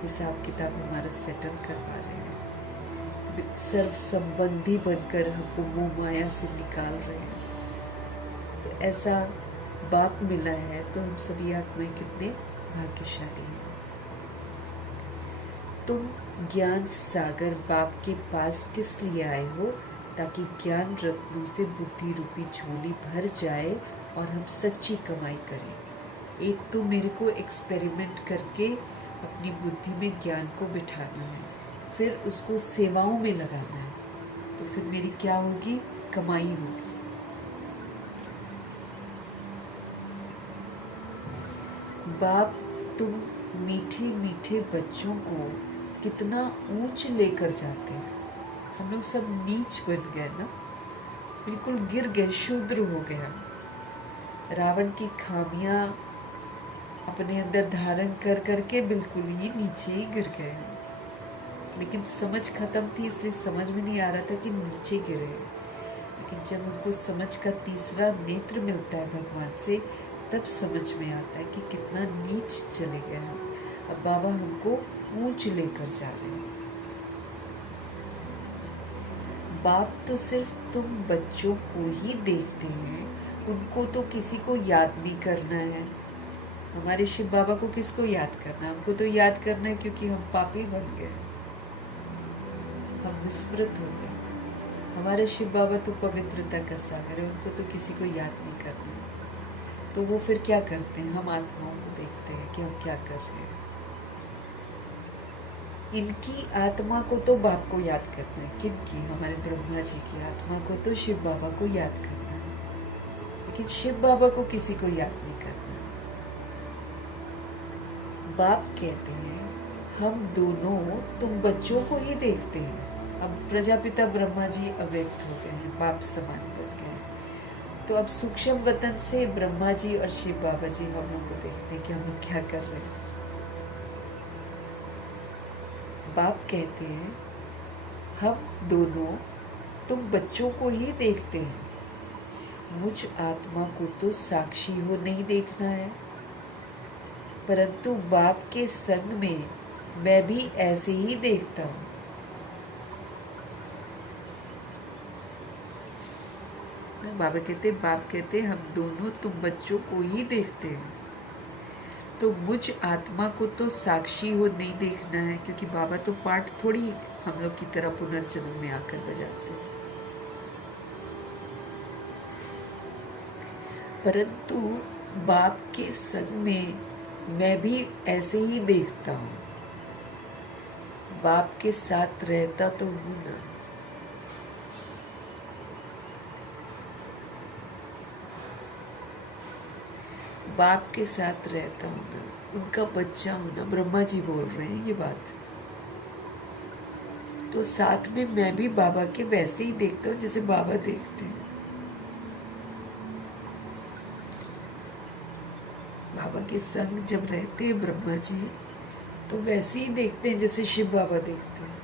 हिसाब किताब हमारा सेटल करवा रहे हैं, सर्व संबंधी बनकर हमको मोह माया से निकाल रहे हैं। तो ऐसा बाप मिला है तो हम सभी आत्माएं कितने भाग्यशाली हैं। तुम ज्ञान सागर बाप के पास किस लिए आए हो? ताकि ज्ञान रत्नों से बुद्धि रूपी झोली भर जाए और हम सच्ची कमाई करें। एक तो मेरे को एक्सपेरिमेंट करके अपनी बुद्धि में ज्ञान को बिठाना है, फिर उसको सेवाओं में लगाना है, तो फिर मेरी क्या होगी? कमाई होगी। बाप, तुम मीठे मीठे बच्चों को कितना ऊंच लेकर जाते हैं। हम लोग सब नीच बन गए ना, बिल्कुल गिर गए, शूद्र हो गए। रावण की खामियां अपने अंदर धारण कर करके बिल्कुल ही नीचे ही गिर गए। लेकिन समझ खत्म थी, इसलिए समझ में नहीं आ रहा था कि नीचे गिरे। लेकिन जब हमको समझ का तीसरा नेत्र मिलता है भगवान से, तब समझ में आता है कि कितना नीच चले गए हम। अब बाबा हमको ऊंच लेकर जा रहे हैं। बाप तो सिर्फ तुम बच्चों को ही देखते हैं, उनको तो किसी को याद नहीं करना है। हमारे शिव बाबा को किसको याद करना? हमको तो याद करना है, क्योंकि हम पापी बन गए, हम विस्मृत हो गए। हमारे शिव बाबा तो पवित्रता का सागर है, उनको तो किसी को याद नहीं करना। तो वो फिर क्या करते हैं? हम आत्माओं को देखते हैं कि हम क्या कर रहे हैं। इनकी आत्मा को तो बाप को याद करना है। किनकी? हमारे ब्रह्मा जी की आत्मा को तो शिव बाबा को याद करना है, लेकिन शिव बाबा को किसी को याद नहीं करना। बाप कहते हैं हम दोनों तुम बच्चों को ही देखते हैं। अब प्रजापिता ब्रह्मा जी अव्यक्त हो गए हैं, बाप समान बन गए हैं। तो अब सूक्ष्म वतन से ब्रह्मा जी और शिव बाबा जी हम लोग को देखते हैं कि हम लोग क्या कर रहे हैं। बाप कहते हैं हम दोनों तुम बच्चों को ही देखते हैं। मुझ आत्मा को तो साक्षी हो नहीं देखना है, परंतु बाप के संग में मैं भी ऐसे ही देखता हूँ। बाप कहते हम दोनों तुम बच्चों को ही देखते हैं। तो मुझ आत्मा को तो साक्षी हो नहीं देखना है, क्योंकि बाबा तो पाठ थोड़ी हम लोग की तरह पुनर्जन्म में आकर बजाते हैं। परंतु बाप के संग में मैं भी ऐसे ही देखता हूँ। बाप के साथ रहता तो हूँ ना। बाप के साथ रहता हूँ ना, उनका बच्चा हूँ ना। ब्रह्मा जी बोल रहे हैं ये बात। तो साथ में मैं भी बाबा के वैसे ही देखता हूँ जैसे बाबा देखते हैं। बाबा के संग जब रहते हैं ब्रह्मा जी, तो वैसे ही देखते हैं जैसे शिव बाबा देखते हैं।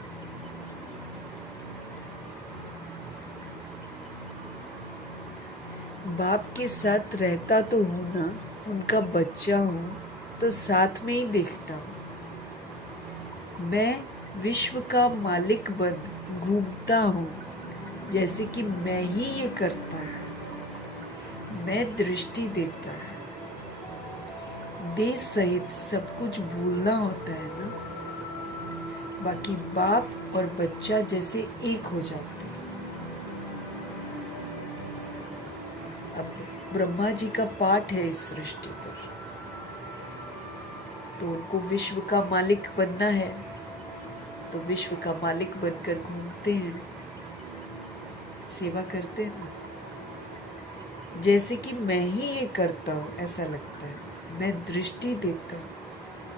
बाप के साथ रहता तो हूँ ना, उनका बच्चा हूँ, तो साथ में ही देखता हूँ। मैं विश्व का मालिक बन घूमता हूँ, जैसे कि मैं ही ये करता हूँ। मैं दृष्टि देता हूँ। देह सहित सब कुछ भूलना होता है ना, बाकी बाप और बच्चा जैसे एक हो जाते हैं। अब ब्रह्मा जी का पाठ है इस सृष्टि पर, तो उनको विश्व का मालिक बनना है, तो विश्व का मालिक बनकर घूमते हैं, सेवा करते हैं ना। जैसे कि मैं ही ये करता हूँ ऐसा लगता है। मैं दृष्टि देता हूँ,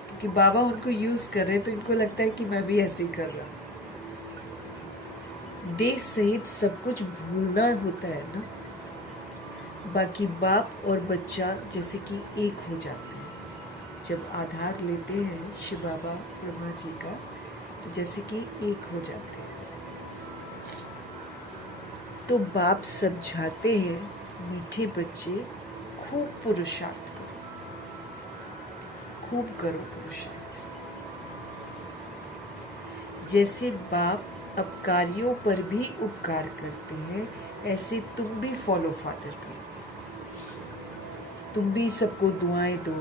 क्योंकि बाबा उनको यूज कर रहे हैं, तो इनको लगता है कि मैं भी ऐसे ही कर रहा हूँ। देह सहित सब कुछ भूलना होता है ना, बाकी बाप और बच्चा जैसे कि एक हो जाते हैं। जब आधार लेते हैं शिव बाबा ब्रह्मा जी का, तो जैसे कि एक हो जाते हैं। तो बाप समझाते हैं, मीठे बच्चे खूब पुरुषार्थ करो, खूब करो पुरुषार्थ। जैसे बाप अपकारियों पर भी उपकार करते हैं, ऐसे तुम भी फॉलो फादर करो। तुम भी सबको दुआएं दो,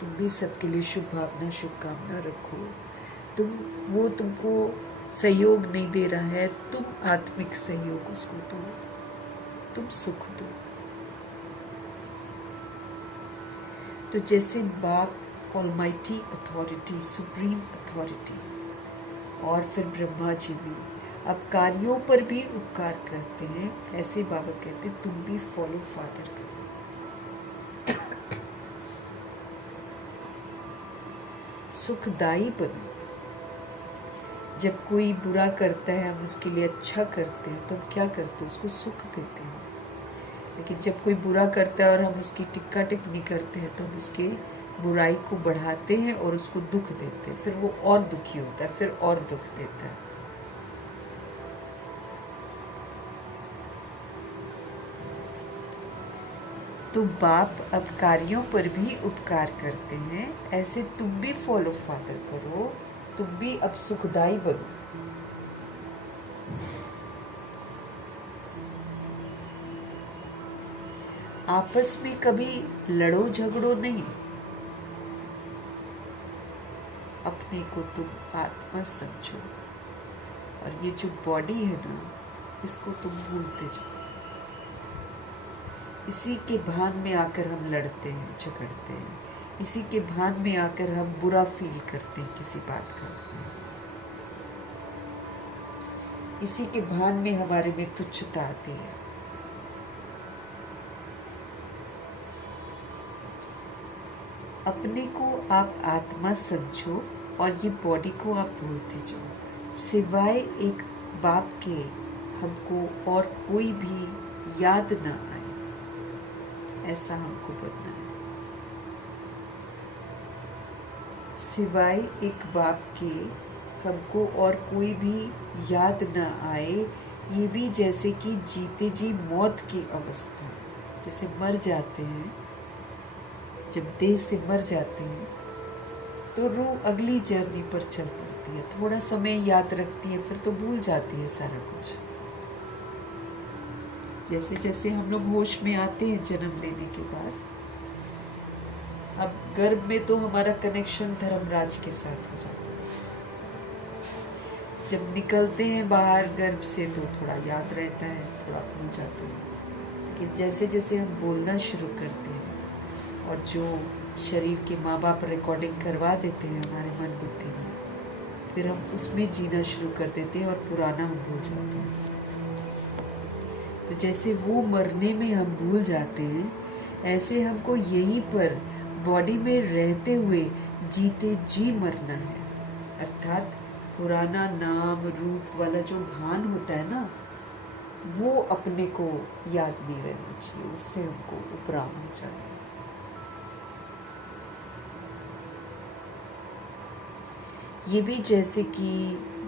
तुम भी सबके लिए शुभ भावना शुभकामना रखो। वो तुमको सहयोग नहीं दे रहा है, तुम आत्मिक सहयोग उसको दो, तुम सुख दो। तो जैसे बाप ऑलमाइटी अथॉरिटी, सुप्रीम अथॉरिटी, और फिर ब्रह्मा जी भी अपकारियों पर भी उपकार करते हैं, ऐसे बाबा कहते हैं तुम भी फॉलो फादर करो। सुखदाई बनो। जब कोई बुरा करता है, हम उसके लिए अच्छा करते हैं, तो हम क्या करते हैं? उसको सुख देते हैं। लेकिन जब कोई बुरा करता है और हम उसकी टिक्का टिप्पणी करते हैं, तो हम उसके बुराई को बढ़ाते हैं और उसको दुख देते हैं। फिर वो और दुखी होता है, फिर और दुख देता है। तो बाप अपकारियों पर भी उपकार करते हैं, ऐसे तुम भी फॉलो फादर करो, तुम भी अब सुखदाई बनो। आपस में कभी लड़ो झगड़ो नहीं, अपने को तुम आत्मा समझो। और ये जो बॉडी है ना, इसको तुम भूलते जाओ। इसी के भान में आकर हम लड़ते हैं, झगड़ते हैं। इसी के भान में आकर हम बुरा फील करते हैं किसी बात का। इसी के भान में हमारे में तुच्छता आती है। अपने को आप आत्मा समझो और ये बॉडी को आप भूलते जाओ। सिवाय एक बाप के हमको और कोई भी याद ना आए, ऐसा हमको बनना है। सिवाय एक बाप के हमको और कोई भी याद ना आए। ये भी जैसे कि जीते जी मौत की अवस्था, जैसे मर जाते हैं, जब देह से मर जाते हैं तो रूह अगली जर्नी पर चल पड़ती है। थोड़ा समय याद रखती है, फिर तो भूल जाती है सारा कुछ। जैसे जैसे हम लोग होश में आते हैं जन्म लेने के बाद, अब गर्भ में तो हमारा कनेक्शन धर्मराज के साथ हो जाता है। जब निकलते हैं बाहर गर्भ से तो थोड़ा याद रहता है, थोड़ा भूल जाते हैं। लेकिन जैसे जैसे हम बोलना शुरू करते हैं और जो शरीर के माँ बाप रिकॉर्डिंग करवा देते हैं हमारे मन बुद्धि में, फिर हम उसमें जीना शुरू कर देते हैं और पुराना हम भूल जाते हैं। तो जैसे वो मरने में हम भूल जाते हैं, ऐसे हमको यहीं पर बॉडी में रहते हुए जीते जी मरना है। अर्थात पुराना नाम रूप वाला जो भान होता है ना, वो अपने को याद नहीं रहना चाहिए, उससे हमको उपराम हो जाना है। ये भी जैसे कि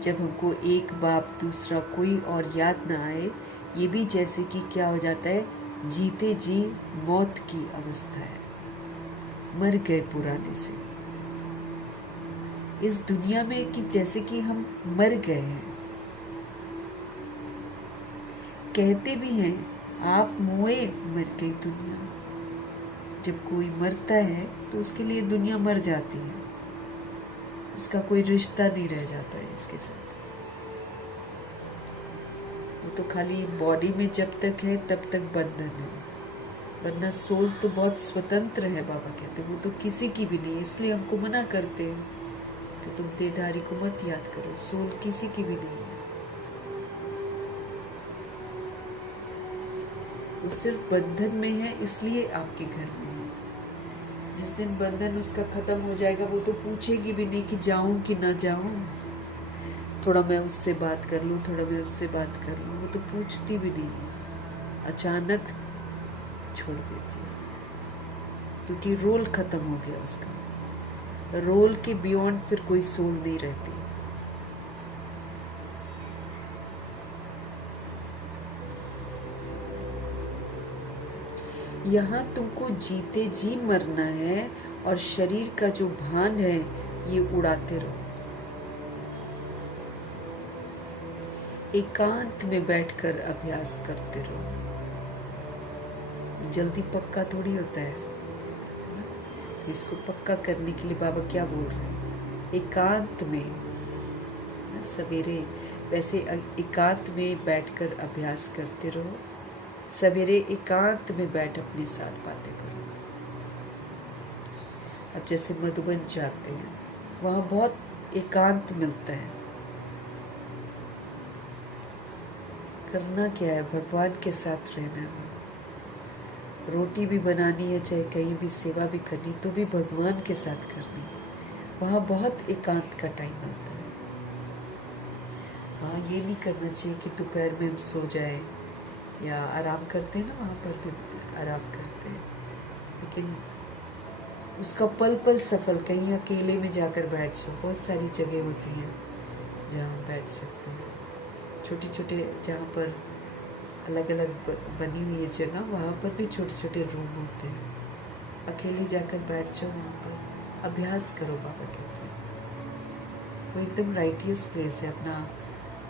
जब हमको एक बाप दूसरा कोई और याद ना आए, ये भी जैसे कि क्या हो जाता है, जीते जी मौत की अवस्था है। मर गए पुराने से इस दुनिया में, कि जैसे कि हम मर गए हैं। कहते भी हैं आप मोए मर गई दुनिया। जब कोई मरता है तो उसके लिए दुनिया मर जाती है, उसका कोई रिश्ता नहीं रह जाता है इसके साथ। वो तो खाली बॉडी में जब तक है तब तक बंधन है, वरना सोल तो बहुत स्वतंत्र है। बाबा कहते हैं वो तो किसी की भी नहीं। इसलिए हमको मना करते हैं कि तुम देहधारी को मत याद करो, सोल किसी की भी नहीं है। वो सिर्फ बंधन में है, इसलिए आपके घर में है। जिस दिन बंधन उसका खत्म हो जाएगा, वो तो पूछेगी भी नहीं कि जाऊं कि ना जाऊं, थोड़ा मैं उससे बात कर लूं, थोड़ा मैं उससे बात कर लूं। वो तो पूछती भी नहीं है, अचानक छोड़ देती है, क्योंकि रोल खत्म हो गया उसका। रोल के बियॉन्ड फिर कोई सोल नहीं रहती। यहाँ तुमको जीते जी मरना है और शरीर का जो भान है ये उड़ाते रहो। एकांत में बैठकर अभ्यास करते रहो। जल्दी पक्का थोड़ी होता है, तो इसको पक्का करने के लिए बाबा क्या बोल रहे हैं? एकांत में सवेरे वैसे एकांत में बैठकर अभ्यास करते रहो। सवेरे एकांत में बैठ अपने साथ बातें करो। अब जैसे मधुबन जाते हैं, वहाँ बहुत एकांत मिलता है। करना क्या है? भगवान के साथ रहना है। रोटी भी बनानी है, चाहे कहीं भी सेवा भी करनी, तो भी भगवान के साथ करनी। वहाँ बहुत एकांत का टाइम मिलता है। हाँ, ये नहीं करना चाहिए कि दोपहर में हम सो जाए या आराम करते हैं ना, वहाँ पर भी आराम करते हैं, लेकिन उसका पल पल सफल कहीं अकेले में जाकर बैठ जाओ। बहुत सारी जगह होती हैं जहाँ बैठ सकते हैं, छोटे छोटे जहाँ पर अलग अलग बनी हुई है जगह, वहाँ पर भी छोटे छोटे रूम होते हैं। अकेले जाकर बैठ जाओ, वहाँ पर अभ्यास करो। बाबा कहते हैं वो एकदम राइटियस प्लेस है अपना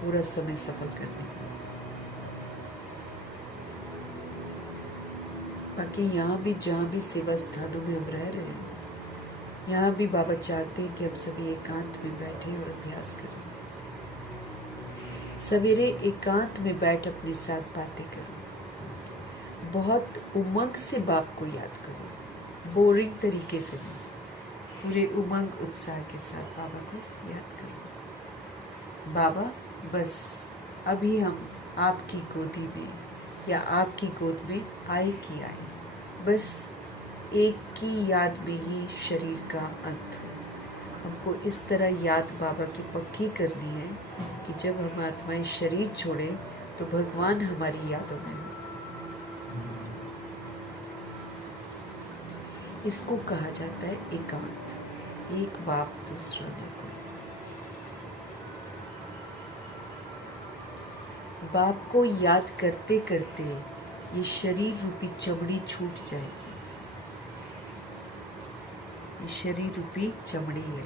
पूरा समय सफल करने का। बाकी यहाँ भी, जहाँ भी सेवा स्थानों में हम रह रहे हैं, यहाँ भी बाबा चाहते हैं कि हम सभी एकांत में बैठें और अभ्यास करें। सवेरे एकांत में बैठ अपने साथ बातें करो। बहुत उमंग से बाप को याद करो, बोरिंग तरीके से नहीं, पूरे उमंग उत्साह के साथ बाबा को याद करो। बाबा, बस अभी हम आपकी गोदी में या आपकी गोद में आए कि आए, बस एक की याद में ही शरीर का अंत हो। हमको इस तरह याद बाबा की पक्की करनी है कि जब हम आत्माएं शरीर छोड़ें तो भगवान हमारी यादों में हो। इसको कहा जाता है एकांत। एक बाप दूसरा नहीं कोई। बाप को याद करते करते ये शरीर रूपी चमड़ी छूट जाएगी। ये शरीर रूपी चमड़ी है,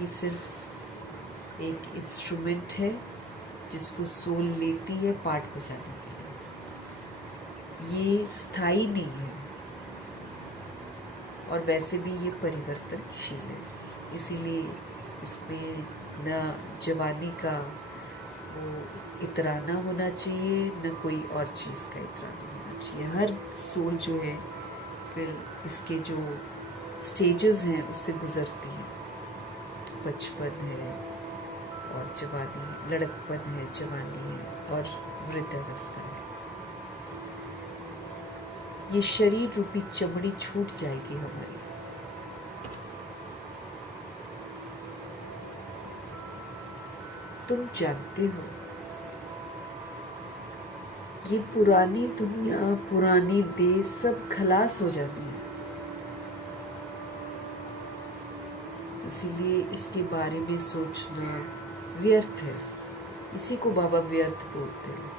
ये सिर्फ एक इंस्ट्रूमेंट है जिसको सोल लेती है पाठ बजाने के लिए। ये स्थायी नहीं है और वैसे भी ये परिवर्तनशील है। इसीलिए इसमें न जवानी का वो इतराना होना चाहिए, न कोई और चीज़ का इतराना होना चाहिए। हर सोल जो है फिर इसके जो स्टेजेस हैं उससे गुजरती है। बचपन है और जवानी, लड़कपन है, जवानी है और वृद्धावस्था है। ये शरीर रूपी चमड़ी छूट जाएगी हमारी। तुम जानते हो ये पुरानी दुनिया, पुरानी देह सब खलास हो जाती है। इसीलिए इसके बारे में सोचना व्यर्थ है। इसी को बाबा व्यर्थ बोलते हैं।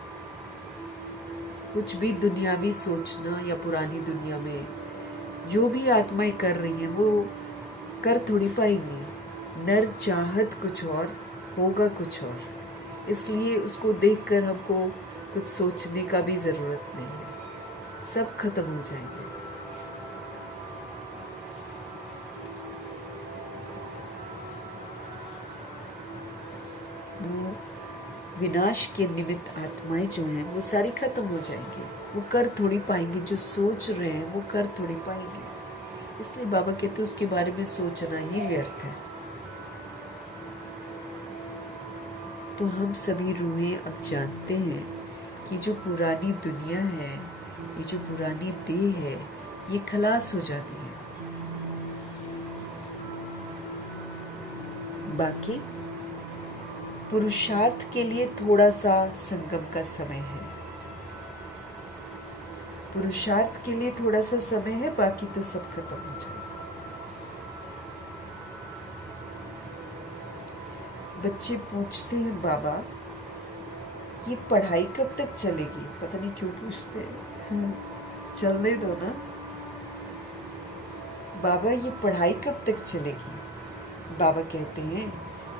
कुछ भी दुनियावी सोचना या पुरानी दुनिया में जो भी आत्माएं कर रही हैं वो कर थोड़ी पाएंगी। नर चाहत कुछ और, होगा कुछ और। इसलिए उसको देखकर हमको कुछ सोचने का भी ज़रूरत नहीं है। सब खत्म हो जाएंगे। वो विनाश के निमित्त आत्माएं जो हैं वो सारी खत्म हो जाएंगी। वो कर थोड़ी पाएंगे, जो सोच रहे हैं वो कर थोड़ी पाएंगे। इसलिए बाबा कहते हैं उसके बारे में सोचना ही व्यर्थ है। तो हम सभी रूहें अब जानते हैं कि जो पुरानी दुनिया है, ये जो पुरानी देह है, ये खलास हो जानी है। बाकी पुरुषार्थ के लिए थोड़ा सा संगम का समय है। पुरुषार्थ के लिए थोड़ा सा समय है, बाकी तो सब खत्म हो जाए। बच्चे पूछते हैं बाबा ये पढ़ाई कब तक चलेगी, पता नहीं क्यों पूछते हैं। चलने दो ना बाबा, ये पढ़ाई कब तक चलेगी। बाबा कहते हैं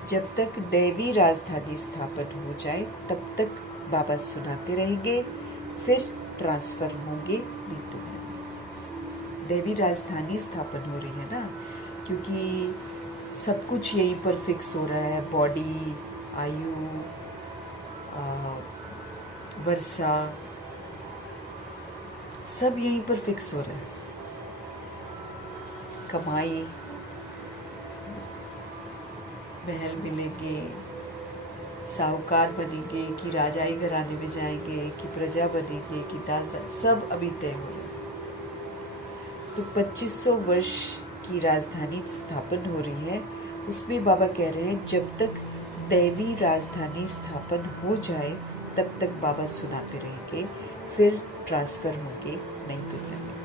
जब तक दैवी राजधानी स्थापन हो जाए तब तक बाबा सुनाते रहेंगे, फिर ट्रांसफर होंगे नहीं तो नहीं। दैवी राजधानी स्थापन हो रही है ना, क्योंकि सब कुछ यहीं पर फिक्स हो रहा है। बॉडी, आयु, वर्षा, सब यहीं पर फिक्स हो रहा है। कमाई, महल मिलेंगे, साहूकार बनेंगे कि राजाई घराने में जाएंगे कि प्रजा बनेंगे कि दासदार, सब अभी तय हो रहा है। तो 2500 वर्ष की राजधानी स्थापन हो रही है, उसमें बाबा कह रहे हैं जब तक दैवी राजधानी स्थापन हो जाए तब तक बाबा सुनाते रहेंगे, फिर ट्रांसफर होंगे नई दुनिया में।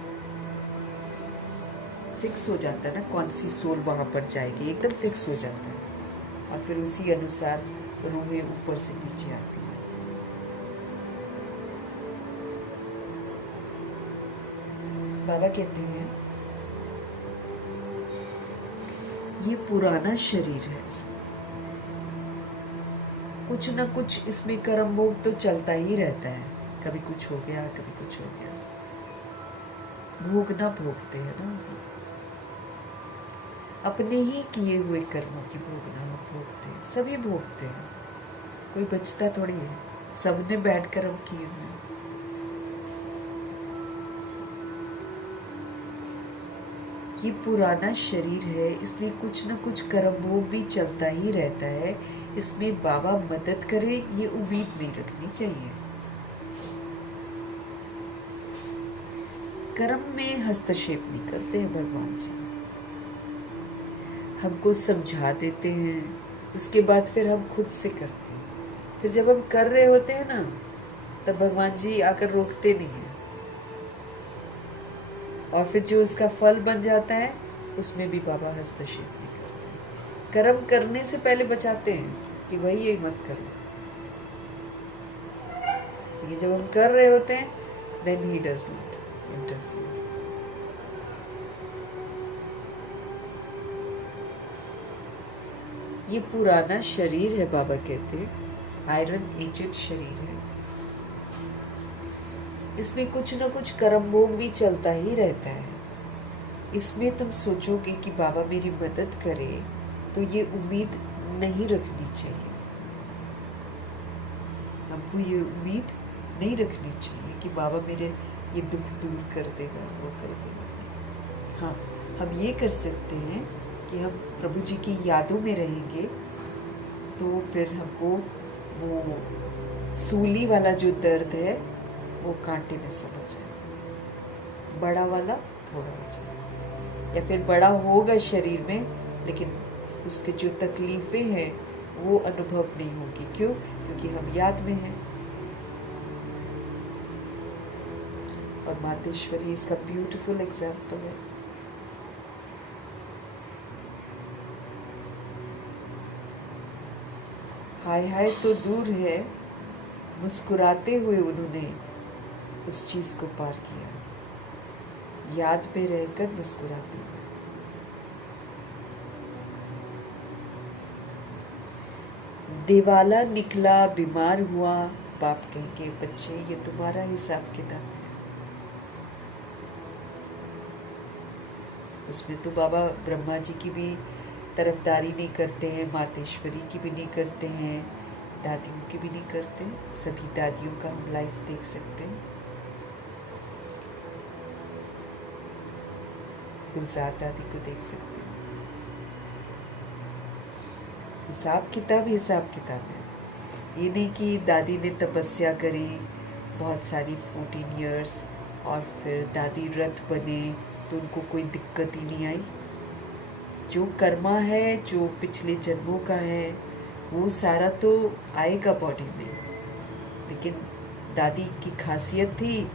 फिक्स हो जाता है ना कौन सी सोल वहाँ पर जाएगी, एकदम फिक्स हो जाता है, और फिर उसी अनुसार रूहें ऊपर से नीचे आती हैं। बाबा कहते हैं ये पुराना शरीर है, कुछ ना कुछ इसमें कर्म भोग तो चलता ही रहता है। कभी कुछ हो गया, कभी कुछ हो गया, भोगना भोगते हैं ना, अपने ही किए हुए कर्मों की भोगना भोगते हैं, सभी भोगते हैं, कोई बचता थोड़ी है, सबने बैड कर्म किए हुए। ये पुराना शरीर है, इसलिए कुछ न कुछ कर्म भोग भी चलता ही रहता है, इसमें बाबा मदद करे ये उम्मीद नहीं रखनी चाहिए। कर्म में हस्तक्षेप नहीं करते हैं भगवान जी, हमको समझा देते हैं, उसके बाद फिर हम खुद से करते हैं। फिर जब हम कर रहे होते हैं ना, तब भगवान जी आकर रोकते नहीं हैं, और फिर जो उसका फल बन जाता है उसमें भी बाबा हस्तक्षेप नहीं करते। कर्म करने से पहले बचाते हैं कि भाई ये मत करो, लेकिन जब हम कर रहे होते हैं then he does not interfere। ये पुराना शरीर है, बाबा कहते हैं आयरन एजेड शरीर है, इसमें कुछ न कुछ कर्म भोग भी चलता ही रहता है। इसमें तुम सोचोगे कि बाबा मेरी मदद करे, तो ये उम्मीद नहीं रखनी चाहिए। हमको ये उम्मीद नहीं रखनी चाहिए कि बाबा मेरे ये दुख दूर कर देगा, वो कर देगा। हाँ, हम ये कर सकते हैं कि हम प्रभु जी की यादों में रहेंगे, तो फिर हमको वो सूली वाला जो दर्द है वो कांटे में समझ जाए, बड़ा वाला थोड़ा हो जाए, या फिर बड़ा होगा शरीर में लेकिन उसके जो तकलीफें हैं वो अनुभव नहीं होगी। क्यों? क्योंकि हम याद में हैं। और मातेश्वरी इसका ब्यूटीफुल एग्जाम्पल है। हाय हाय तो दूर है, मुस्कुराते हुए उन्होंने उस चीज को पार किया, याद पे रहकर मुस्कुराते हुए। दिवाला निकला, बीमार हुआ, बाप कहेंगे बच्चे ये तुम्हारा हिसाब किताब है। उसमें तो बाबा ब्रह्मा जी की भी तरफदारी नहीं करते हैं, मातेश्वरी की भी नहीं करते हैं, दादियों की भी नहीं करते। सभी दादियों का हम लाइफ देख सकते हैं। गुलजार दादी को देख सकते हैं। हिसाब किताब है। ये नहीं कि दादी ने तपस्या करी बहुत सारी 14 इयर्स और फिर दादी रथ बने तो उनको कोई दिक्कत ही नहीं आई। जो कर्मा है, जो पिछले जन्मों का है, वो सारा तो आएगा बॉडी में, लेकिन दादी की खासियत थी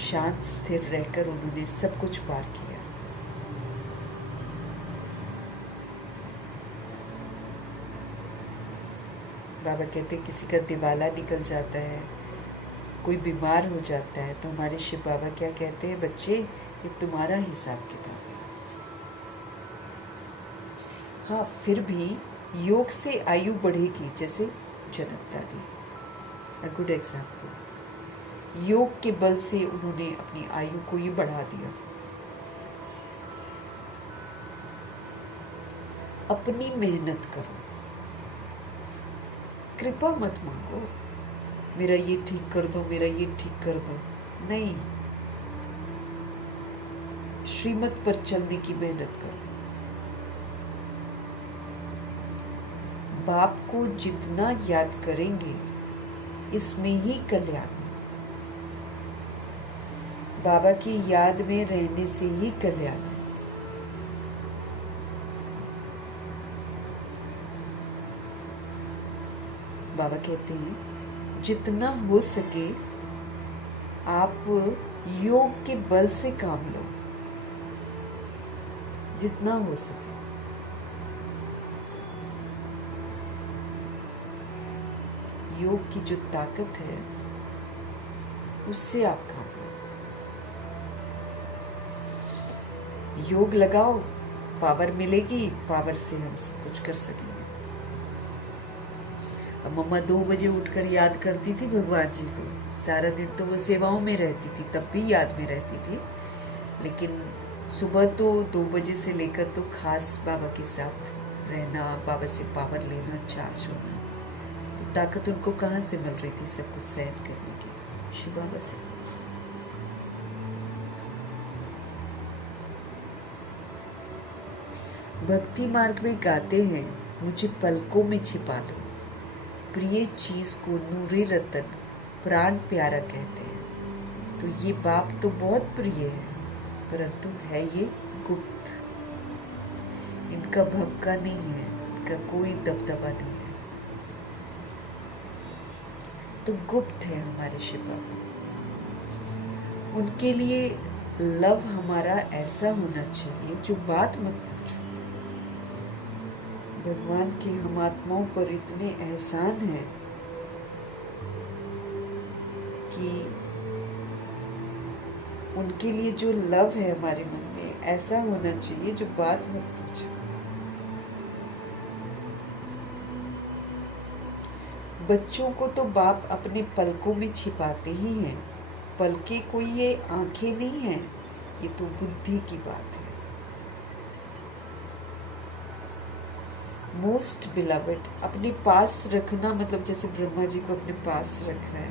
शांत स्थिर रहकर उन्होंने सब कुछ पार किया। बाबा कहते हैं किसी का दिवाला निकल जाता है, कोई बीमार हो जाता है, तो हमारे शिव बाबा क्या कहते हैं, बच्चे ये तुम्हारा हिसाब किताब है। हाँ, फिर भी योग से आयु बढ़ेगी, जैसे जनक दादी, अ गुड एग्जाम्पल। योग के बल से उन्होंने अपनी आयु को ही बढ़ा दिया। अपनी मेहनत करो, कृपा मत मांगो, मेरा ये ठीक कर दो, मेरा ये ठीक कर दो, नहीं, श्रीमत पर चलने की मेहनत करो। बाप को जितना याद करेंगे इसमें ही कल्याण है। बाबा की याद में रहने से ही कल्याण है। बाबा कहते हैं जितना हो सके आप योग के बल से काम लो, जितना हो सके। योग की जो ताकत है उससे आप काम लो। योग लगाओ, पावर मिलेगी, पावर से हम सब कुछ कर सकेंगे। अब मम्मा 2 बजे उठकर याद करती थी भगवान जी को, सारा दिन तो वो सेवाओं में रहती थी, तब भी याद में रहती थी, लेकिन सुबह तो 2 बजे से लेकर तो खास बाबा के साथ रहना, बाबा से पावर लेना, चार्ज होना, तो ताकत उनको कहाँ से मिल रही थी सब कुछ सहन करने की? शिव बाबा से। भक्ति मार्ग में गाते हैं, मुझे पलकों में छिपा लो, प्रिय चीज को नूरे रतन प्राण प्यारा कहते हैं। तो ये बाप तो बहुत प्रिय है, परंतु है ये गुप्त, इनका भभका नहीं है, इनका कोई दबदबा नहीं है, तो गुप्त है हमारे शिव बाबा। उनके लिए लव हमारा ऐसा होना चाहिए जो बात मत पूछो। भगवान के हम आत्माओं पर इतने एहसान हैं कि उनके लिए जो लव है हमारे मन में ऐसा होना चाहिए जो बात मत पूछो। बच्चों को तो बाप अपने पलकों में छिपाते ही हैं। पलके कोई ये आंखें नहीं हैं, ये तो बुद्धि की बात है। मोस्ट बिलवेड अपने पास रखना, मतलब जैसे ब्रह्मा जी को अपने पास रखा है,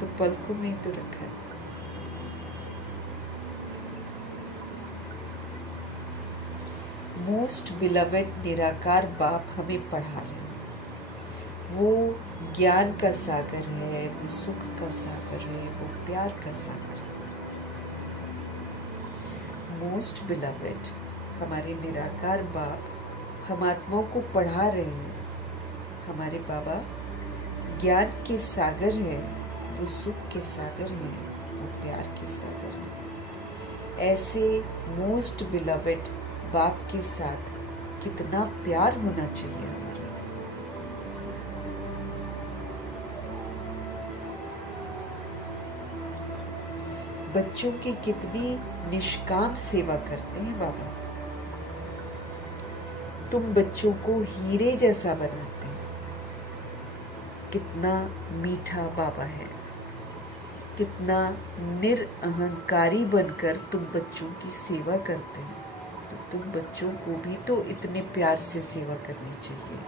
तो पलकों में ही तो रखा है। मोस्ट बिलवेड निराकार बाप हमें पढ़ा रहे हैं। वो ज्ञान का सागर है, वो सुख का सागर है, वो प्यार का सागर है। मोस्ट बिलवेड हमारे निराकार बाप हम आत्माओं को पढ़ा रहे हैं। हमारे बाबा ज्ञान के सागर है, वो सुख के सागर है, वो प्यार के सागर है। ऐसे मोस्ट बिलवेड बाप के साथ कितना प्यार होना चाहिए हमारा। बच्चों की कितनी निष्काम सेवा करते हैं बाबा। तुम बच्चों को हीरे जैसा बनाते हैं। कितना मीठा बाबा है, कितना निरअहंकारी बनकर तुम बच्चों की सेवा करते हैं। तो तुम बच्चों को भी तो इतने प्यार से सेवा करनी चाहिए।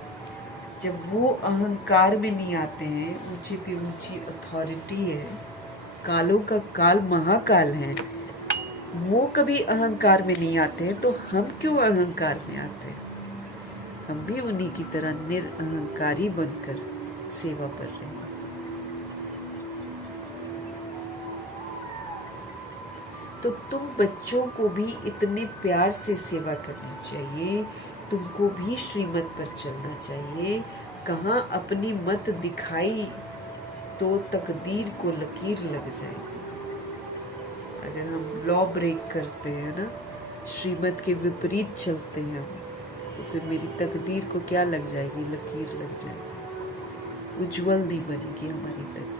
जब वो अहंकार में नहीं आते हैं, ऊंची ती ऊंची अथॉरिटी है, कालों का काल महाकाल है, वो कभी अहंकार में नहीं आते हैं, तो हम क्यों अहंकार में आते हैं? हम भी उन्हीं की तरह निरअहंकारी बनकर सेवा कर रहे हैं। तो तुम बच्चों को भी इतने प्यार से सेवा करनी चाहिए। तुमको भी श्रीमत पर चलना चाहिए। कहाँ अपनी मत दिखाई तो तकदीर को लकीर लग जाएगी। अगर हम लॉ ब्रेक करते हैं ना, श्रीमत के विपरीत चलते हैं, तो फिर मेरी तकदीर को क्या लग जाएगी? लकीर लग जाएगी। उज्जवल नहीं बनेगी हमारी तकदीर।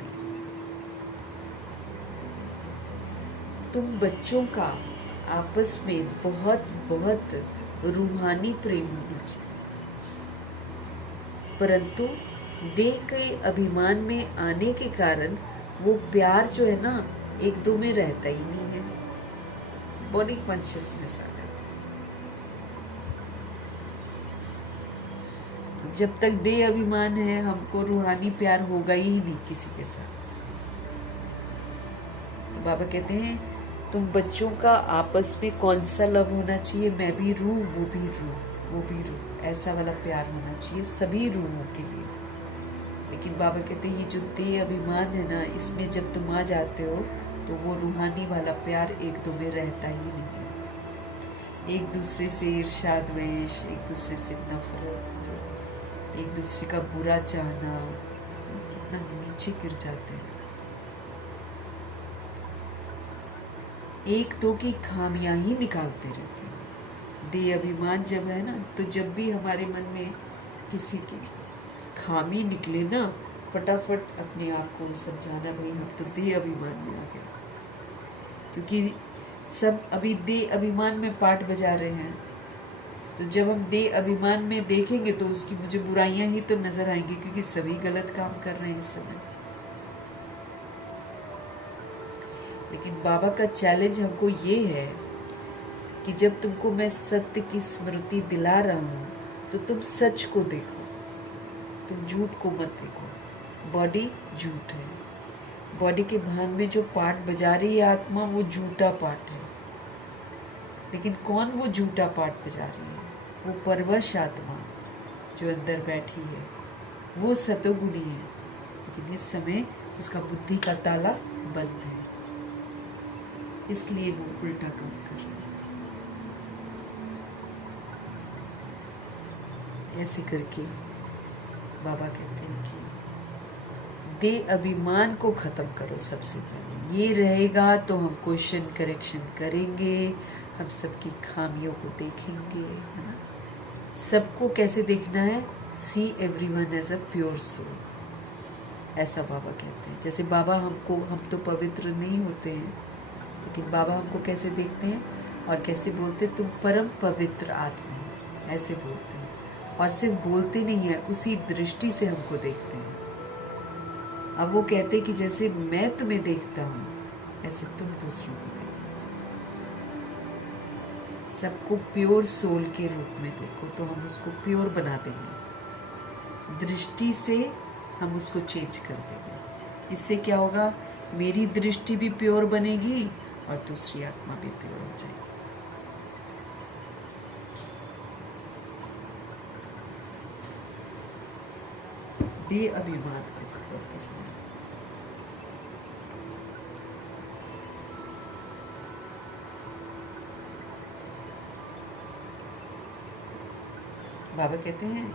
तुम बच्चों का आपस में बहुत बहुत रूहानी प्रेम होना चाहिए, परंतु देह के अभिमान में आने के कारण वो प्यार जो है ना एक दो में रहता ही नहीं है, बॉडी कॉन्शियसनेस आ जाती है। जब तक देह अभिमान है हमको रूहानी प्यार होगा ही नहीं किसी के साथ। तो बाबा कहते हैं तुम बच्चों का आपस में कौन सा लव होना चाहिए, मैं भी रूह वो भी रूह वो भी रूह, ऐसा वाला प्यार होना चाहिए सभी रूहों के लिए। लेकिन बाबा कहते हैं ये जो देह अभिमान है ना, इसमें जब तुम आ जाते हो तो वो रूहानी वाला प्यार एक दो में रहता ही नहीं है। एक दूसरे से ईर्ष्या द्वेष, एक दूसरे से नफरत, एक दूसरे का बुरा चाहना, कितना नीचे गिर जाते हैं। एक दो की खामियां ही निकालते रहते हैं। देह अभिमान जब है ना, तो जब भी हमारे मन में किसी की खामी निकले ना, फटाफट अपने आप को समझाना भाई हम तो देह अभिमान में आ गए, क्योंकि सब अभी देह अभिमान में पाठ बजा रहे हैं। तो जब हम देह अभिमान में देखेंगे तो उसकी मुझे बुराइयां ही तो नजर आएंगी, क्योंकि सभी गलत काम कर रहे हैं इस समय। लेकिन बाबा का चैलेंज हमको ये है कि जब तुमको मैं सत्य की स्मृति दिला रहा हूं तो तुम सच को देखो, तुम झूठ को मत देखो। बॉडी झूठ है, बॉडी के भान में जो पाठ बजा रही है आत्मा, वो झूठा पाठ है। लेकिन कौन वो झूठा पाठ बजा रही है? वो परवश आत्मा जो अंदर बैठी है, वो सतोगुणी है। लेकिन इस समय उसका बुद्धि का ताला बंद है, इसलिए वो उल्टा काम कर रहा है। ऐसे करके बाबा कहते हैं कि देह अभिमान को खत्म करो सबसे पहले। ये रहेगा तो हम क्वेश्चन करेक्शन करेंगे, हम सबकी खामियों को देखेंगे, है ना। सबको कैसे देखना है? See everyone as a pure soul, ऐसा बाबा कहते हैं। जैसे बाबा हमको, हम तो पवित्र नहीं होते हैं, लेकिन बाबा हमको कैसे देखते हैं और कैसे बोलते हैं? तुम परम पवित्र आत्मा हो, ऐसे बोलते हैं। और सिर्फ बोलते नहीं है, उसी दृष्टि से हमको देखते हैं। अब वो कहते हैं कि जैसे मैं तुम्हें देखता हूं, ऐसे तुम दूसरों को देखो। सबको प्योर सोल के रूप में देखो, तो हम उसको प्योर बना देंगे। दृष्टि से हम उसको चेंज कर देंगे। इससे क्या होगा? मेरी दृष्टि भी प्योर बनेगी और दूसरी आत्मा भी प्योर हो जाएगी। बेअभिमान को खत्म करना। बाबा कहते हैं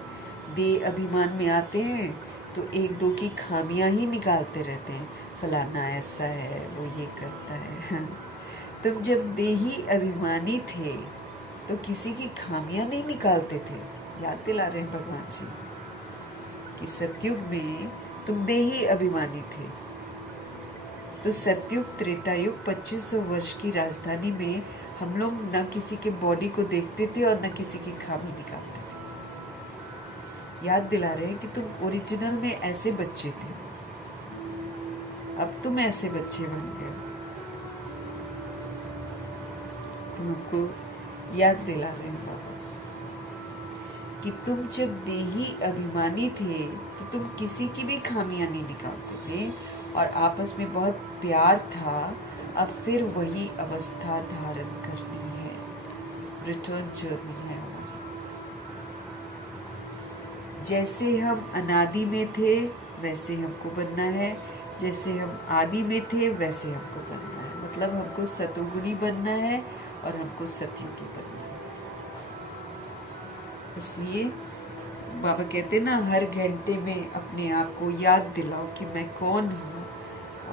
देह अभिमान में आते हैं तो एक दो की खामियां ही निकालते रहते हैं। फलाना ऐसा है, वो ये करता है। तुम जब देही अभिमानी थे तो किसी की खामियां नहीं निकालते थे। याद दिला रहे हैं भगवान जी कि सतयुग में तुम देही अभिमानी थे। तो सतयुग त्रेतायुग 2500 वर्ष की राजधानी में हम लोग न किसी के बॉडी को देखते थे और न किसी की खामी निकालते थे। याद दिला रहे हैं कि तुम ओरिजिनल में ऐसे बच्चे थे, अब तुम ऐसे बच्चे बन गए। तुम हमको याद दिला रहे हैं बाबा कि तुम जब देही अभिमानी थे तो तुम किसी की भी खामियां नहीं निकालते थे और आपस में बहुत प्यार था। अब फिर वही अवस्था धारण करनी है, रिटर्न जर्नी है हमारी। जैसे हम अनादि में थे वैसे हमको बनना है, जैसे हम आदि में थे वैसे हमको बनना है। मतलब हमको सतोगुणी बनना है और हमको सतयुगी बनना है। इसलिए बाबा कहते ना, हर घंटे में अपने आप को याद दिलाओ कि मैं कौन हूँ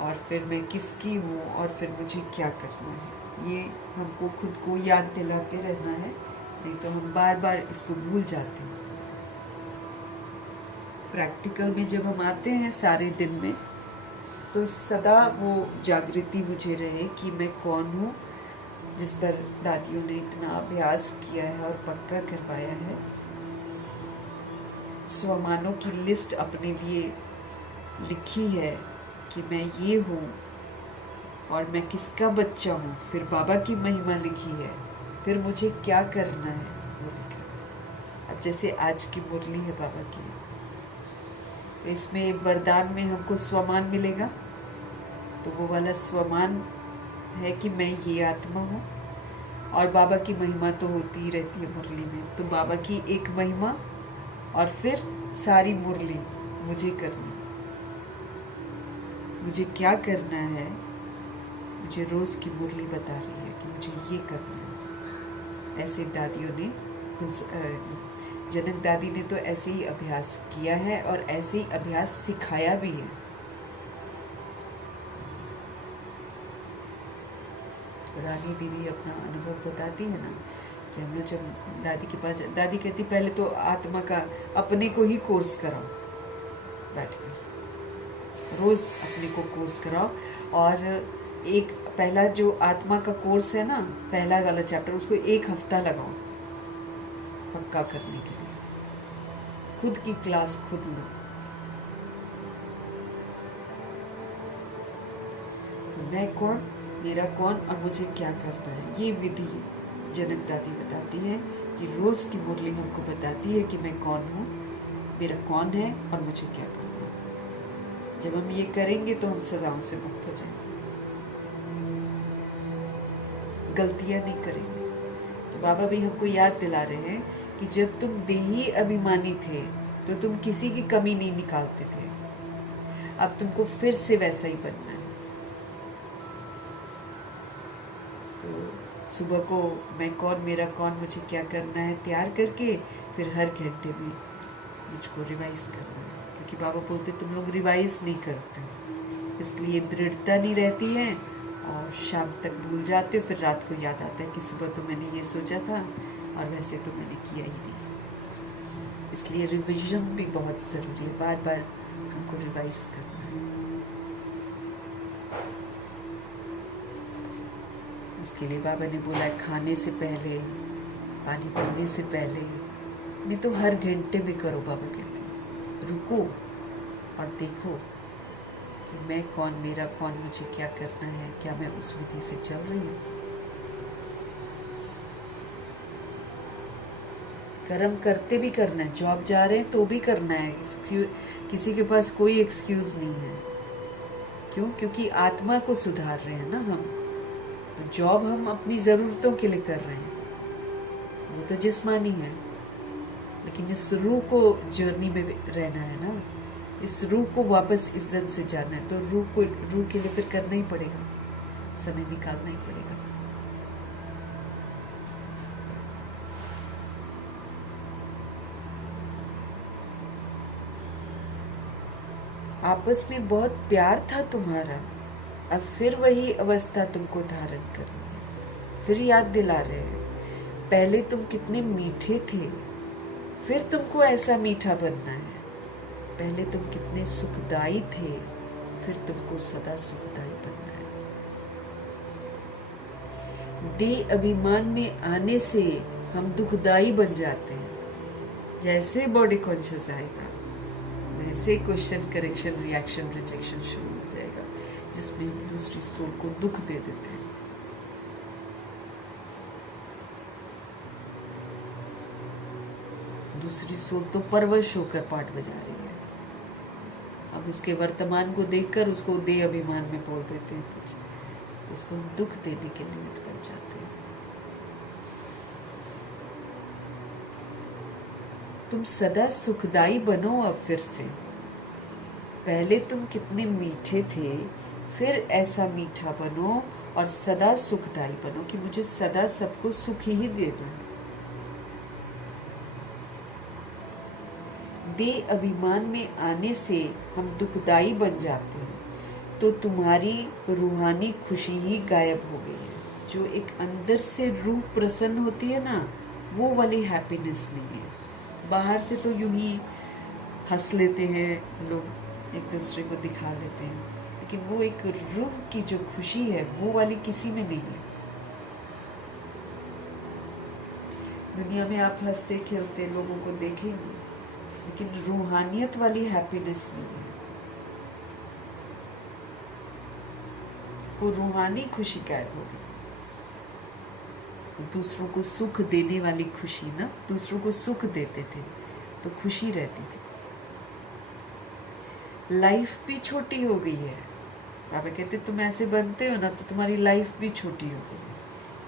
और फिर मैं किसकी हूँ और फिर मुझे क्या करना है। ये हमको खुद को याद दिलाते रहना है, नहीं तो हम बार बार इसको भूल जाते हैं। प्रैक्टिकल में जब हम आते हैं सारे दिन में, तो सदा वो जागृति मुझे रहे कि मैं कौन हूँ, जिस पर दादियों ने इतना अभ्यास किया है और पक्का करवाया है। स्वमानों की लिस्ट अपने लिए लिखी है कि मैं ये हूँ और मैं किसका बच्चा हूँ। फिर बाबा की महिमा लिखी है, फिर मुझे क्या करना है वो लिखा है। अब जैसे आज की मुरली है बाबा की, तो इसमें वरदान में हमको स्वमान मिलेगा, तो वो वाला स्वमान है कि मैं ये आत्मा हूँ। और बाबा की महिमा तो होती ही रहती है मुरली में, तो बाबा की एक महिमा और फिर सारी मुरली मुझे करनी। मुझे क्या करना है, मुझे रोज़ की मुरली बता रही है कि मुझे ये करना है। ऐसे दादियों ने, जनक दादी ने तो ऐसे ही अभ्यास किया है और ऐसे ही अभ्यास सिखाया भी है। रानी दीदी अपना अनुभव बताती है ना कि हम लोग जब दादी के पास, दादी कहती पहले तो आत्मा का अपने को ही कोर्स कराओ, बैठकर रोज़ अपने को कोर्स कराओ। और एक पहला जो आत्मा का कोर्स है ना, पहला वाला चैप्टर, उसको 1 हफ्ता लगाओ पक्का करने के लिए। खुद की क्लास खुद लो। तो मैं कौन, मेरा कौन और मुझे क्या करना है, ये विधि जनक दादी बताती है कि रोज़ की मुरली हमको बताती है कि मैं कौन हूँ, मेरा कौन है और मुझे क्या करना है। जब हम ये करेंगे तो हम सजाओं से मुक्त हो जाएंगे, गलतियाँ नहीं करेंगे। तो बाबा भी हमको याद दिला रहे हैं कि जब तुम देही अभिमानी थे तो तुम किसी की कमी नहीं निकालते थे, अब तुमको फिर से वैसा ही बनना है। सुबह को मैं कौन, मेरा कौन, मुझे क्या करना है तैयार करके फिर हर घंटे में मुझको रिवाइज करना है। क्योंकि बाबा बोलते तुम लोग रिवाइज नहीं करते, इसलिए दृढ़ता नहीं रहती है और शाम तक भूल जाते हो। फिर रात को याद आता है कि सुबह तो मैंने ये सोचा था और वैसे तो मैंने किया ही नहीं। इसलिए रिविजन भी बहुत ज़रूरी है, बार बार हमको रिवाइज करना है। उसके लिए बाबा ने बोला है खाने से पहले, पानी पीने से पहले, नहीं तो हर घंटे में करो। बाबा कहते हैं रुको और देखो कि मैं कौन, मेरा कौन, मुझे क्या करना है, क्या मैं उस विधि से चल रही हूँ। कर्म करते भी करना है, जॉब जा रहे हैं तो भी करना है, किसी के पास कोई एक्सक्यूज नहीं है। क्यों? क्योंकि आत्मा को सुधार रहे हैं ना हम। तो जॉब हम अपनी ज़रूरतों के लिए कर रहे हैं, वो तो जिस्मानी है, लेकिन इस रूह को जर्नी में रहना है ना, इस रूह को वापस इज्जत से जाना है। तो रूह के लिए फिर करना ही पड़ेगा, समय निकालना ही पड़ेगा। आपस में बहुत प्यार था तुम्हारा, अब फिर वही अवस्था तुमको धारण करनी है। फिर याद दिला रहे हैं पहले तुम कितने मीठे थे, फिर तुमको ऐसा मीठा बनना है। पहले तुम कितने सुखदाई थे, फिर तुमको सदा सुखदाई बनना है। देह अभिमान में आने से हम दुखदाई बन जाते हैं। जैसे बॉडी कॉन्शियस आएगा वैसे क्वेश्चन, करेक्शन, रिएक्शन, रिजेक्शन शुरू हो जाएगा, जिसमें हम दूसरी सोल को दुख दे देते हैं। दूसरी सोल तो परवश होकर पाठ बजा रही है, अब उसके वर्तमान को देखकर उसको देह अभिमान में बोल देते हैं कुछ, तो उसको हम दुख देने के निमित्त बन जाते हैं। तुम सदा सुखदाई बनो अब फिर से। पहले तुम कितने मीठे थे, फिर ऐसा मीठा बनो और सदा सुखदाई बनो कि मुझे सदा सबको सुख ही देना है। देह अभिमान में आने से हम दुखदाई बन जाते हैं, तो तुम्हारी रूहानी खुशी ही गायब हो गई है। जो एक अंदर से रूह प्रसन्न होती है ना, वो वाली हैप्पीनेस नहीं है। बाहर से तो यूं ही हंस लेते हैं लोग, एक दूसरे को दिखा लेते हैं, लेकिन वो एक रूह की जो खुशी है वो वाली किसी में नहीं है। दुनिया में आप हंसते खेलते लोगों को देखेंगे, लेकिन रूहानियत वाली हैप्पीनेस नहीं है, वो रूहानी खुशी गायब हो गई। दूसरों को सुख देने वाली खुशी ना, दूसरों को सुख देते थे तो खुशी रहती थी। लाइफ भी छोटी हो गई है। पापा कहते तुम ऐसे बनते हो ना तो तुम्हारी लाइफ भी छोटी हो गई है।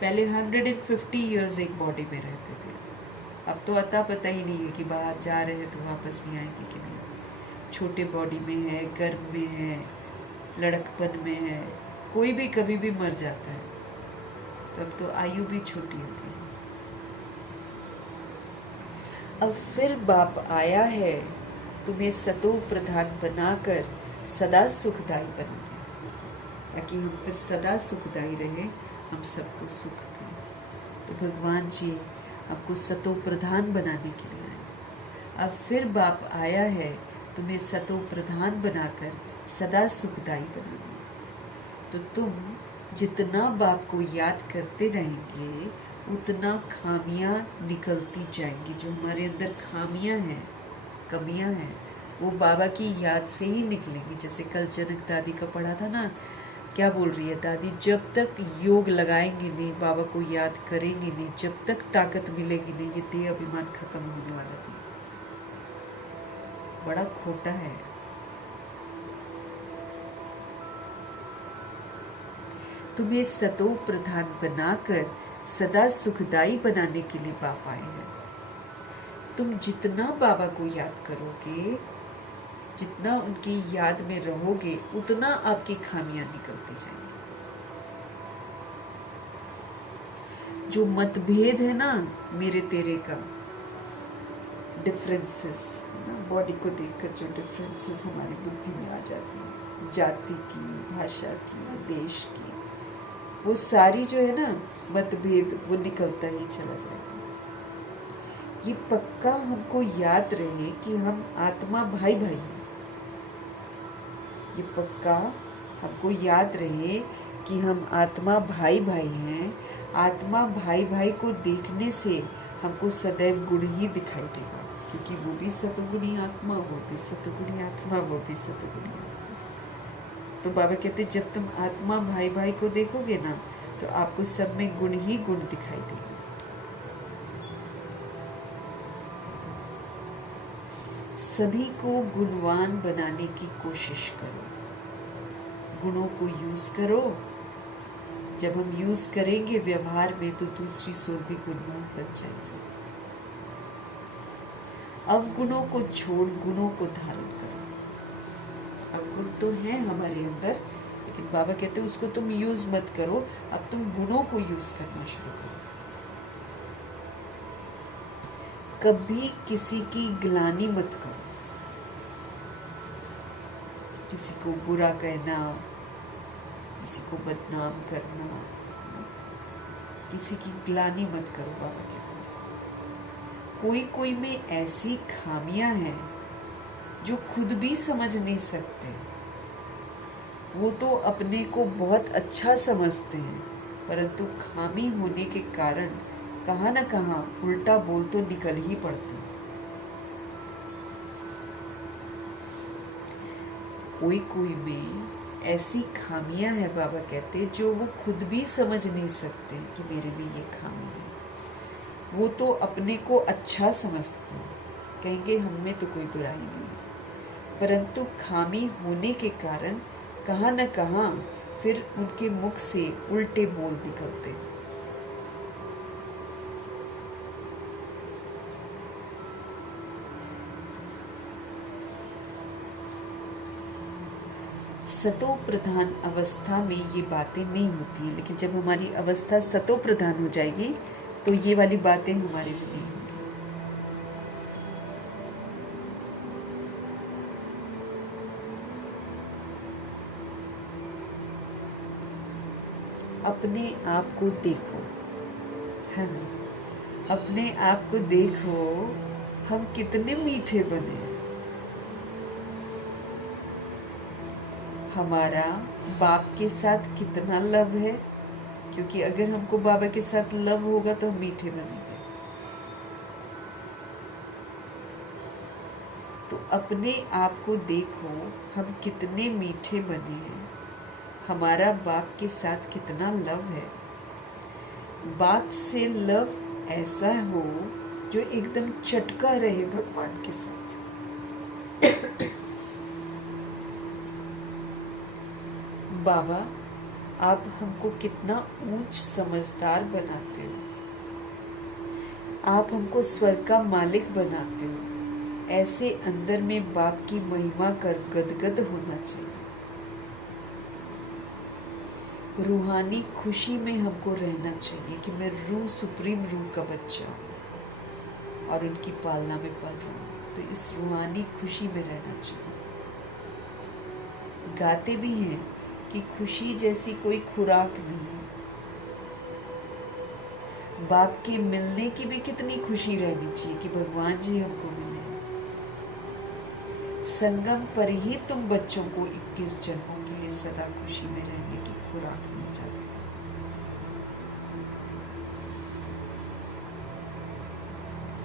पहले 150 ईयर्स एक बॉडी में रहते थे, अब तो अता पता ही नहीं है कि बाहर जा रहे हैं तो वापस भी आएंगे कि नहीं। छोटे बॉडी में है, गर्भ में है, लड़कपन में है, कोई भी कभी भी मर जाता है। तो अब तो आयु भी छोटी हो गई। अब फिर बाप आया है तुम्हें सतो प्रधान बनाकर सदा सुखदाई बनाने, ताकि हम फिर सदा सुखदाई रहे, हम सबको सुख दें। तो भगवान जी हमको सतो प्रधान बनाने के लिए आए। अब फिर बाप आया है तुम्हें सतो प्रधान बनाकर सदा सुखदाई बनाने। तो तुम जितना बाप को याद करते रहेंगे उतना खामियां निकलती जाएंगी। जो हमारे अंदर खामियां हैं, कमियां हैं, वो बाबा की याद से ही निकलेंगी। जैसे कल जनक दादी का पढ़ा था ना, क्या बोल रही है दादी, जब तक योग लगाएंगे नहीं, बाबा को याद करेंगे नहीं, जब तक ताकत मिलेगी नहीं, ये देह अभिमान खत्म होने वाला नहीं। बड़ा खोटा है। तुम्हें सतो प्रधान बनाकर सदा सुखदाई बनाने के लिए बाप आए हैं। तुम जितना बाबा को याद करोगे, जितना उनकी याद में रहोगे, उतना आपकी खामियां निकलती जाएंगी। जो मतभेद है ना मेरे तेरे का, डिफरेंसेस ना, बॉडी को देखकर जो डिफरेंसेस हमारी बुद्धि में आ जाती है, जाति की, भाषा की, देश की, वो सारी जो है ना मतभेद, वो निकलता ही चला जाएगा। ये पक्का हमको याद रहे कि हम आत्मा भाई भाई हैं। ये पक्का हमको याद रहे कि हम आत्मा भाई भाई हैं। आत्मा भाई भाई को देखने से हमको सदैव गुण ही दिखाई देगा, क्योंकि वो भी सतगुणी आत्मा, वो भी सतगुणी आत्मा, वो भी सतगुणी आत्मा। तो बाबा कहते जब तुम आत्मा भाई भाई को देखोगे ना, तो आपको सब में गुण ही गुण दिखाई देंगे। सभी को गुणवान बनाने की कोशिश करो, गुणों को यूज करो। जब हम यूज करेंगे व्यवहार में, तो दूसरी सोल भी गुणवान बन जाएगी। अवगुणों को छोड़ गुणों को धारण करो। अवगुण तो है हमारे अंदर, लेकिन बाबा कहते हैं उसको तुम यूज मत करो, अब तुम गुणों को यूज करना शुरू करो। कभी किसी की ग्लानि मत करो, किसी को बुरा कहना, किसी को बदनाम करना, किसी की ग्लानि मत करो। बाबा कहते हैं कोई कोई में ऐसी खामियां हैं जो खुद भी समझ नहीं सकते। वो तो अपने को बहुत अच्छा समझते हैं, परंतु खामी होने के कारण कहाँ न कहाँ उल्टा बोल तो निकल ही पड़ते। कोई कोई में ऐसी खामियां हैं, बाबा कहते, जो वो खुद भी समझ नहीं सकते कि मेरे में ये खामी है। वो तो अपने को अच्छा समझते हैं, कहेंगे हम में तो कोई बुराई नहीं, परंतु खामी होने के कारण कहाँ न कहाँ फिर उनके मुख से उल्टे बोल निकलते हैं। सतो प्रधान अवस्था में ये बातें नहीं होती है, लेकिन जब हमारी अवस्था सतो प्रधान हो जाएगी तो ये वाली बातें हमारे में नहीं होंगी। अपने आप को देखो, है ना? अपने आप को देखो, हम कितने मीठे बने हैं। हमारा बाप के साथ कितना लव है, क्योंकि अगर हमको बाबा के साथ लव होगा तो हम मीठे बनेंगे। तो अपने आप को देखो, हम कितने मीठे बने हैं, हमारा बाप के साथ कितना लव है। बाप से लव ऐसा हो जो एकदम चटका रहे भगवान के साथ। बाबा, आप हमको कितना ऊंच समझदार बनाते हो, आप हमको स्वर्ग का मालिक बनाते हो। ऐसे अंदर में बाप की महिमा कर गदगद होना चाहिए। रूहानी खुशी में हमको रहना चाहिए कि मैं रूह सुप्रीम रूह का बच्चा हूँ और उनकी पालना में पल रहा हूँ। तो इस रूहानी खुशी में रहना चाहिए। गाते भी हैं कि खुशी जैसी कोई खुराक नहीं है। बाप के मिलने की भी कितनी खुशी रहनी चाहिए कि भगवान जी हमको मिले। संगम पर ही तुम बच्चों को 21 जन्मों के लिए सदा खुशी में रहने की खुराक मिल जाती है।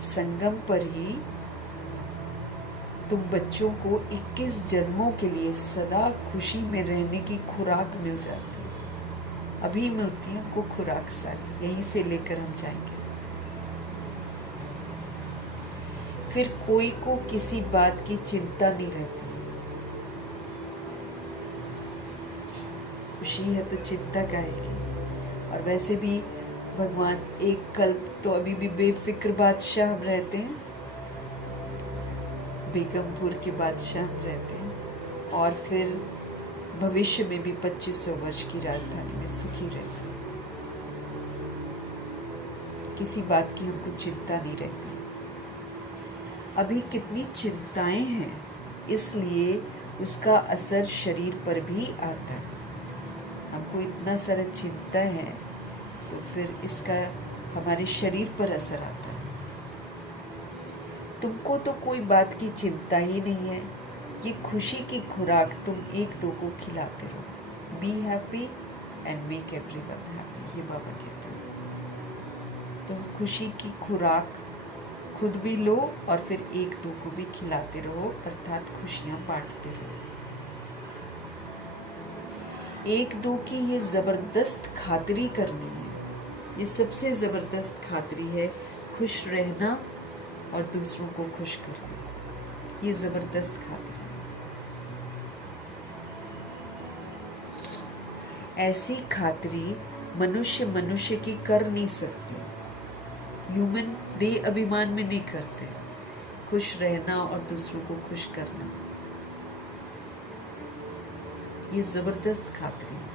संगम पर ही तुम बच्चों को 21 जन्मों के लिए सदा खुशी में रहने की खुराक मिल जाती है। अभी मिलती है हमको खुराक सारी, यहीं से लेकर हम जाएंगे। फिर कोई को किसी बात की चिंता नहीं रहती। खुशी है तो चिंता काहे की। और वैसे भी भगवान एक कल्प तो अभी भी बेफिक्र बादशाह हम रहते हैं, बेगमपुर के बादशाह हम रहते हैं, और फिर भविष्य में भी 2500 वर्ष की राजधानी में सुखी रहते हैं। किसी बात की हमको चिंता नहीं रहती। अभी कितनी चिंताएं हैं, इसलिए उसका असर शरीर पर भी आता है। हमको इतना सारा चिंता है तो फिर इसका हमारे शरीर पर असर आता है। तुमको तो कोई बात की चिंता ही नहीं है। ये खुशी की खुराक तुम एक दो को खिलाते रहो। Be happy and make everyone happy, ये बाबा कहते हैं। तुम खुशी की खुराक खुद भी लो और फिर एक दो को भी खिलाते रहो, अर्थात खुशियां बांटते रहो। एक दो की ये जबरदस्त खातिरी करनी है। ये सबसे जबरदस्त खातिरी है, खुश रहना और दूसरों को खुश करना। ये जबरदस्त खातिरी है। ऐसी खातिरी मनुष्य मनुष्य की कर नहीं सकती। ह्यूमन देह अभिमान में नहीं करते। खुश रहना और दूसरों को खुश करना, ये जबरदस्त खातिरी है।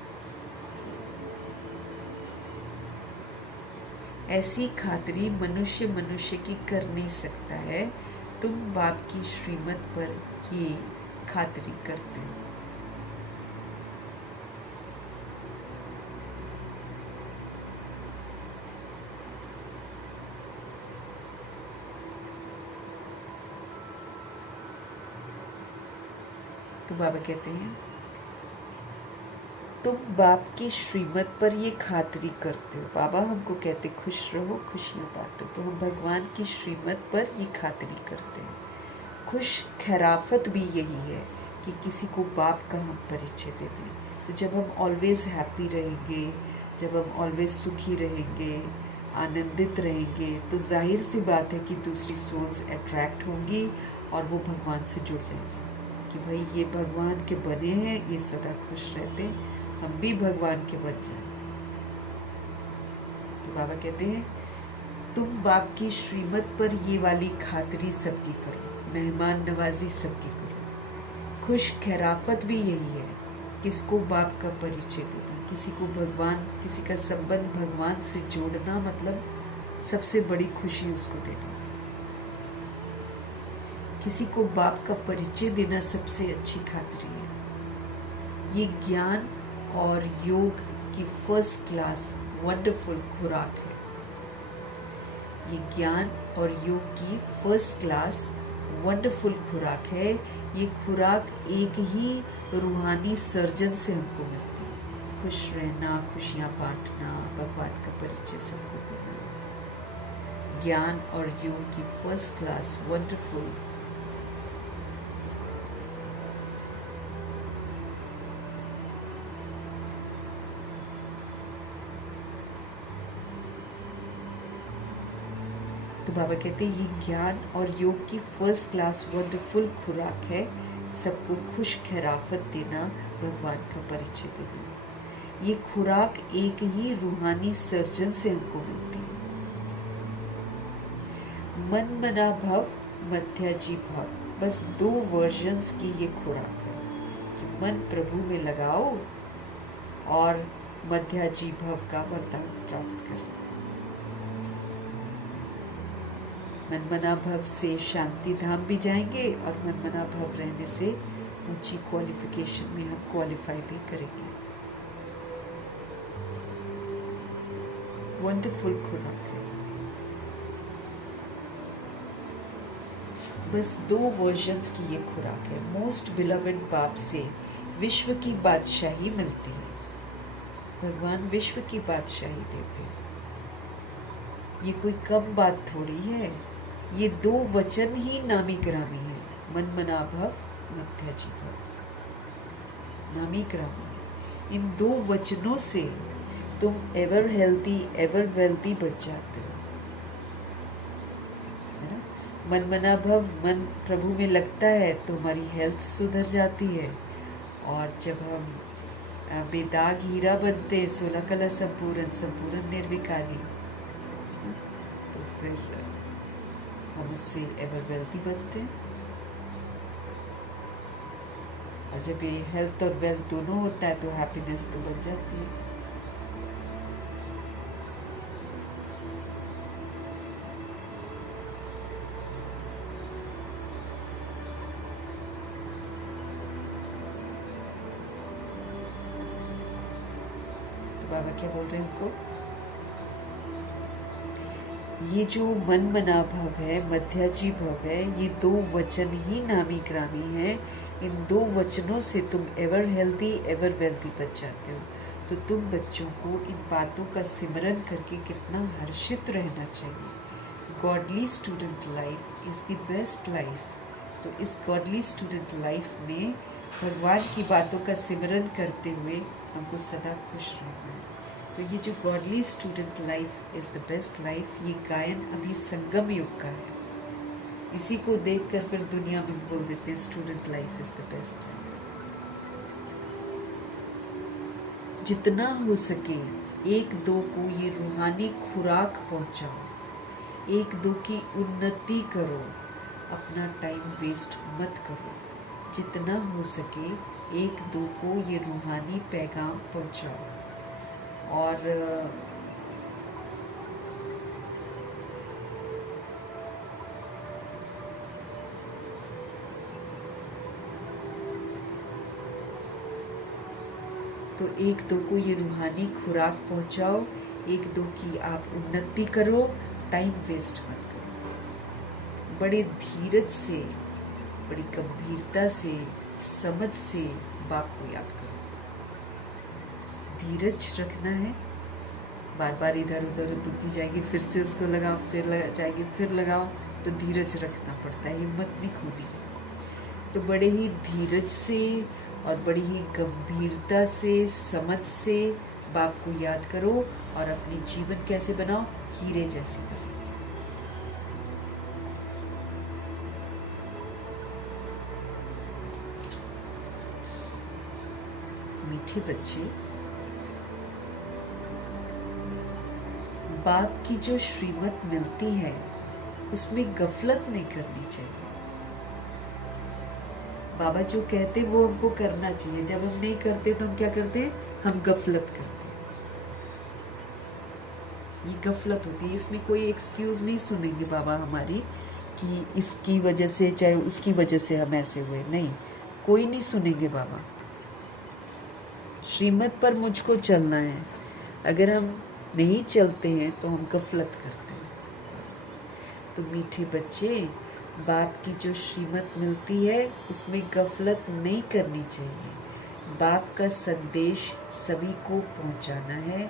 ऐसी खातिरी मनुष्य मनुष्य की कर नहीं सकता है। तुम बाप की श्रीमत पर ये खातिरी करते हो। तो बाबा कहते हैं तुम बाप की श्रीमत पर ये खातिरी करते हो। बाबा हमको कहते खुश रहो, खुशियाँ बांटो। तो हम भगवान की श्रीमत पर ये खातिरी करते हैं। खुश खैराफत भी यही है कि किसी को बाप का हम परिचय दे दें। तो जब हम ऑलवेज हैप्पी रहेंगे, जब हम ऑलवेज सुखी रहेंगे, आनंदित रहेंगे, तो जाहिर सी बात है कि दूसरी सोल्स अट्रैक्ट होंगी और वो भगवान से जुड़ जाएंगे कि भाई ये भगवान के बने हैं, ये सदा खुश रहते हैं, हम भी भगवान के बन जाएं। तो बाबा कहते हैं तुम बाप की श्रीमत पर ये वाली खातिरी सबकी करो, मेहमान नवाजी सबकी करो। खुश खैराफत भी यही है, किसको बाप का परिचय देना, किसी को भगवान, किसी का संबंध भगवान से जोड़ना, मतलब सबसे बड़ी खुशी उसको देना। किसी को बाप का परिचय देना सबसे अच्छी खातिरी है। ये ज्ञान और योग की फर्स्ट क्लास वंडरफुल खुराक है। ये ज्ञान और योग की फर्स्ट क्लास वंडरफुल खुराक है। ये खुराक एक ही रूहानी सर्जन से हमको मिलती है। खुश रहना, खुशियाँ बांटना, भगवान का परिचय सबको देना, ज्ञान और योग की फर्स्ट क्लास वंडरफुल तो बाबा कहते हैं ये ज्ञान और योग की फर्स्ट क्लास वंडरफुल खुराक है। सबको खुश खैराफत देना, भगवान का परिचय देना। ये खुराक एक ही रूहानी सर्जन से हमको मिलती है। मन मना भव, मध्याजी भव, बस 2 वर्जन्स की ये खुराक है कि मन प्रभु में लगाओ और मध्याजी भव का वरदान प्राप्त करो। मनमना भव से शांति धाम भी जाएंगे और मनमना भव रहने से ऊंची क्वालिफिकेशन में हम क्वालिफाई भी करेंगे। वंडरफुल खुराक है। बस 2 वर्जन्स की ये खुराक है। मोस्ट बिलवेड बाप से विश्व की बादशाही मिलती है। भगवान विश्व की बादशाही देते हैं। ये कोई कम बात थोड़ी है। ये 2 वचन ही नामी ग्रामी है। मन मना भव, मध्याजी भव, नामी ग्रामी है। इन 2 वचनों से तुम एवर हेल्दी एवर वेल्दी बन जाते हो, है ना। मन मना भव, मन प्रभु में लगता है तो हमारी हेल्थ सुधर जाती है। और जब हम बेदाग हीरा बनते, 16 कला संपूर्ण, संपूर्ण निर्विकारी, तो फिर हम उससे एवर वेल्थी बनते हैं। और जब ये हेल्थ और वेल्थ दोनों होता है तो हैप्पीनेस तो बन जाती है। तो बाबा क्या बोल रहे हैं हमको? ये जो मन मना भव है, मध्याजी भव है, ये 2 वचन ही नामी ग्रामी है। इन 2 वचनों से तुम एवर हेल्दी एवर वेल्दी बन जाते हो। तो तुम बच्चों को इन बातों का सिमरन करके कितना हर्षित रहना चाहिए। Godly student life is the best life. तो इस गॉडली स्टूडेंट लाइफ में भगवान की बातों का सिमरन करते हुए हमको सदा खुश रहना है। तो ये जो godly student life is the best life, ये गायन अभी संगम युग का है। इसी को देखकर फिर दुनिया में बोल देते हैं student life is the best life. जितना हो सके 1-2 को ये रूहानी खुराक पहुंचाओ। 1-2 की उन्नति करो, अपना टाइम वेस्ट मत करो। जितना हो सके 1-2 को ये रूहानी पैगाम पहुंचाओ। और तो 1-2 को ये रूहानी खुराक पहुंचाओ। 1-2 की आप उन्नति करो, टाइम वेस्ट मत करो। बड़े धीरज से, बड़ी गंभीरता से, समझ से बाप को याद करो। धीरज रखना है। बार बार इधर उधर बुद्धि जाएगी, फिर से उसको लगाओ, फिर जाएगी, फिर लगाओ, तो धीरज रखना पड़ता है, हिम्मत नहीं खोनी। तो बड़े ही धीरज से और बड़ी ही गंभीरता से, समझ से बाप को याद करो और अपनी जीवन कैसे बनाओ, हीरे जैसी बनाओ। मीठे बच्चे, बाप की जो श्रीमत मिलती है उसमें गफलत नहीं करनी चाहिए। बाबा जो कहते वो हमको करना चाहिए। जब हम नहीं करते तो हम क्या करते हैं? हम गफलत करते हैं। ये गफलत होती है। इसमें कोई एक्सक्यूज नहीं सुनेंगे बाबा हमारी कि इसकी वजह से, चाहे उसकी वजह से हम ऐसे हुए। नहीं, कोई नहीं सुनेंगे बाबा। श्रीमत पर मुझको चलना है। अगर हम नहीं चलते हैं तो हम गफलत करते हैं। तो मीठे बच्चे, बाप की जो श्रीमत मिलती है उसमें गफलत नहीं करनी चाहिए। बाप का संदेश सभी को पहुंचाना है।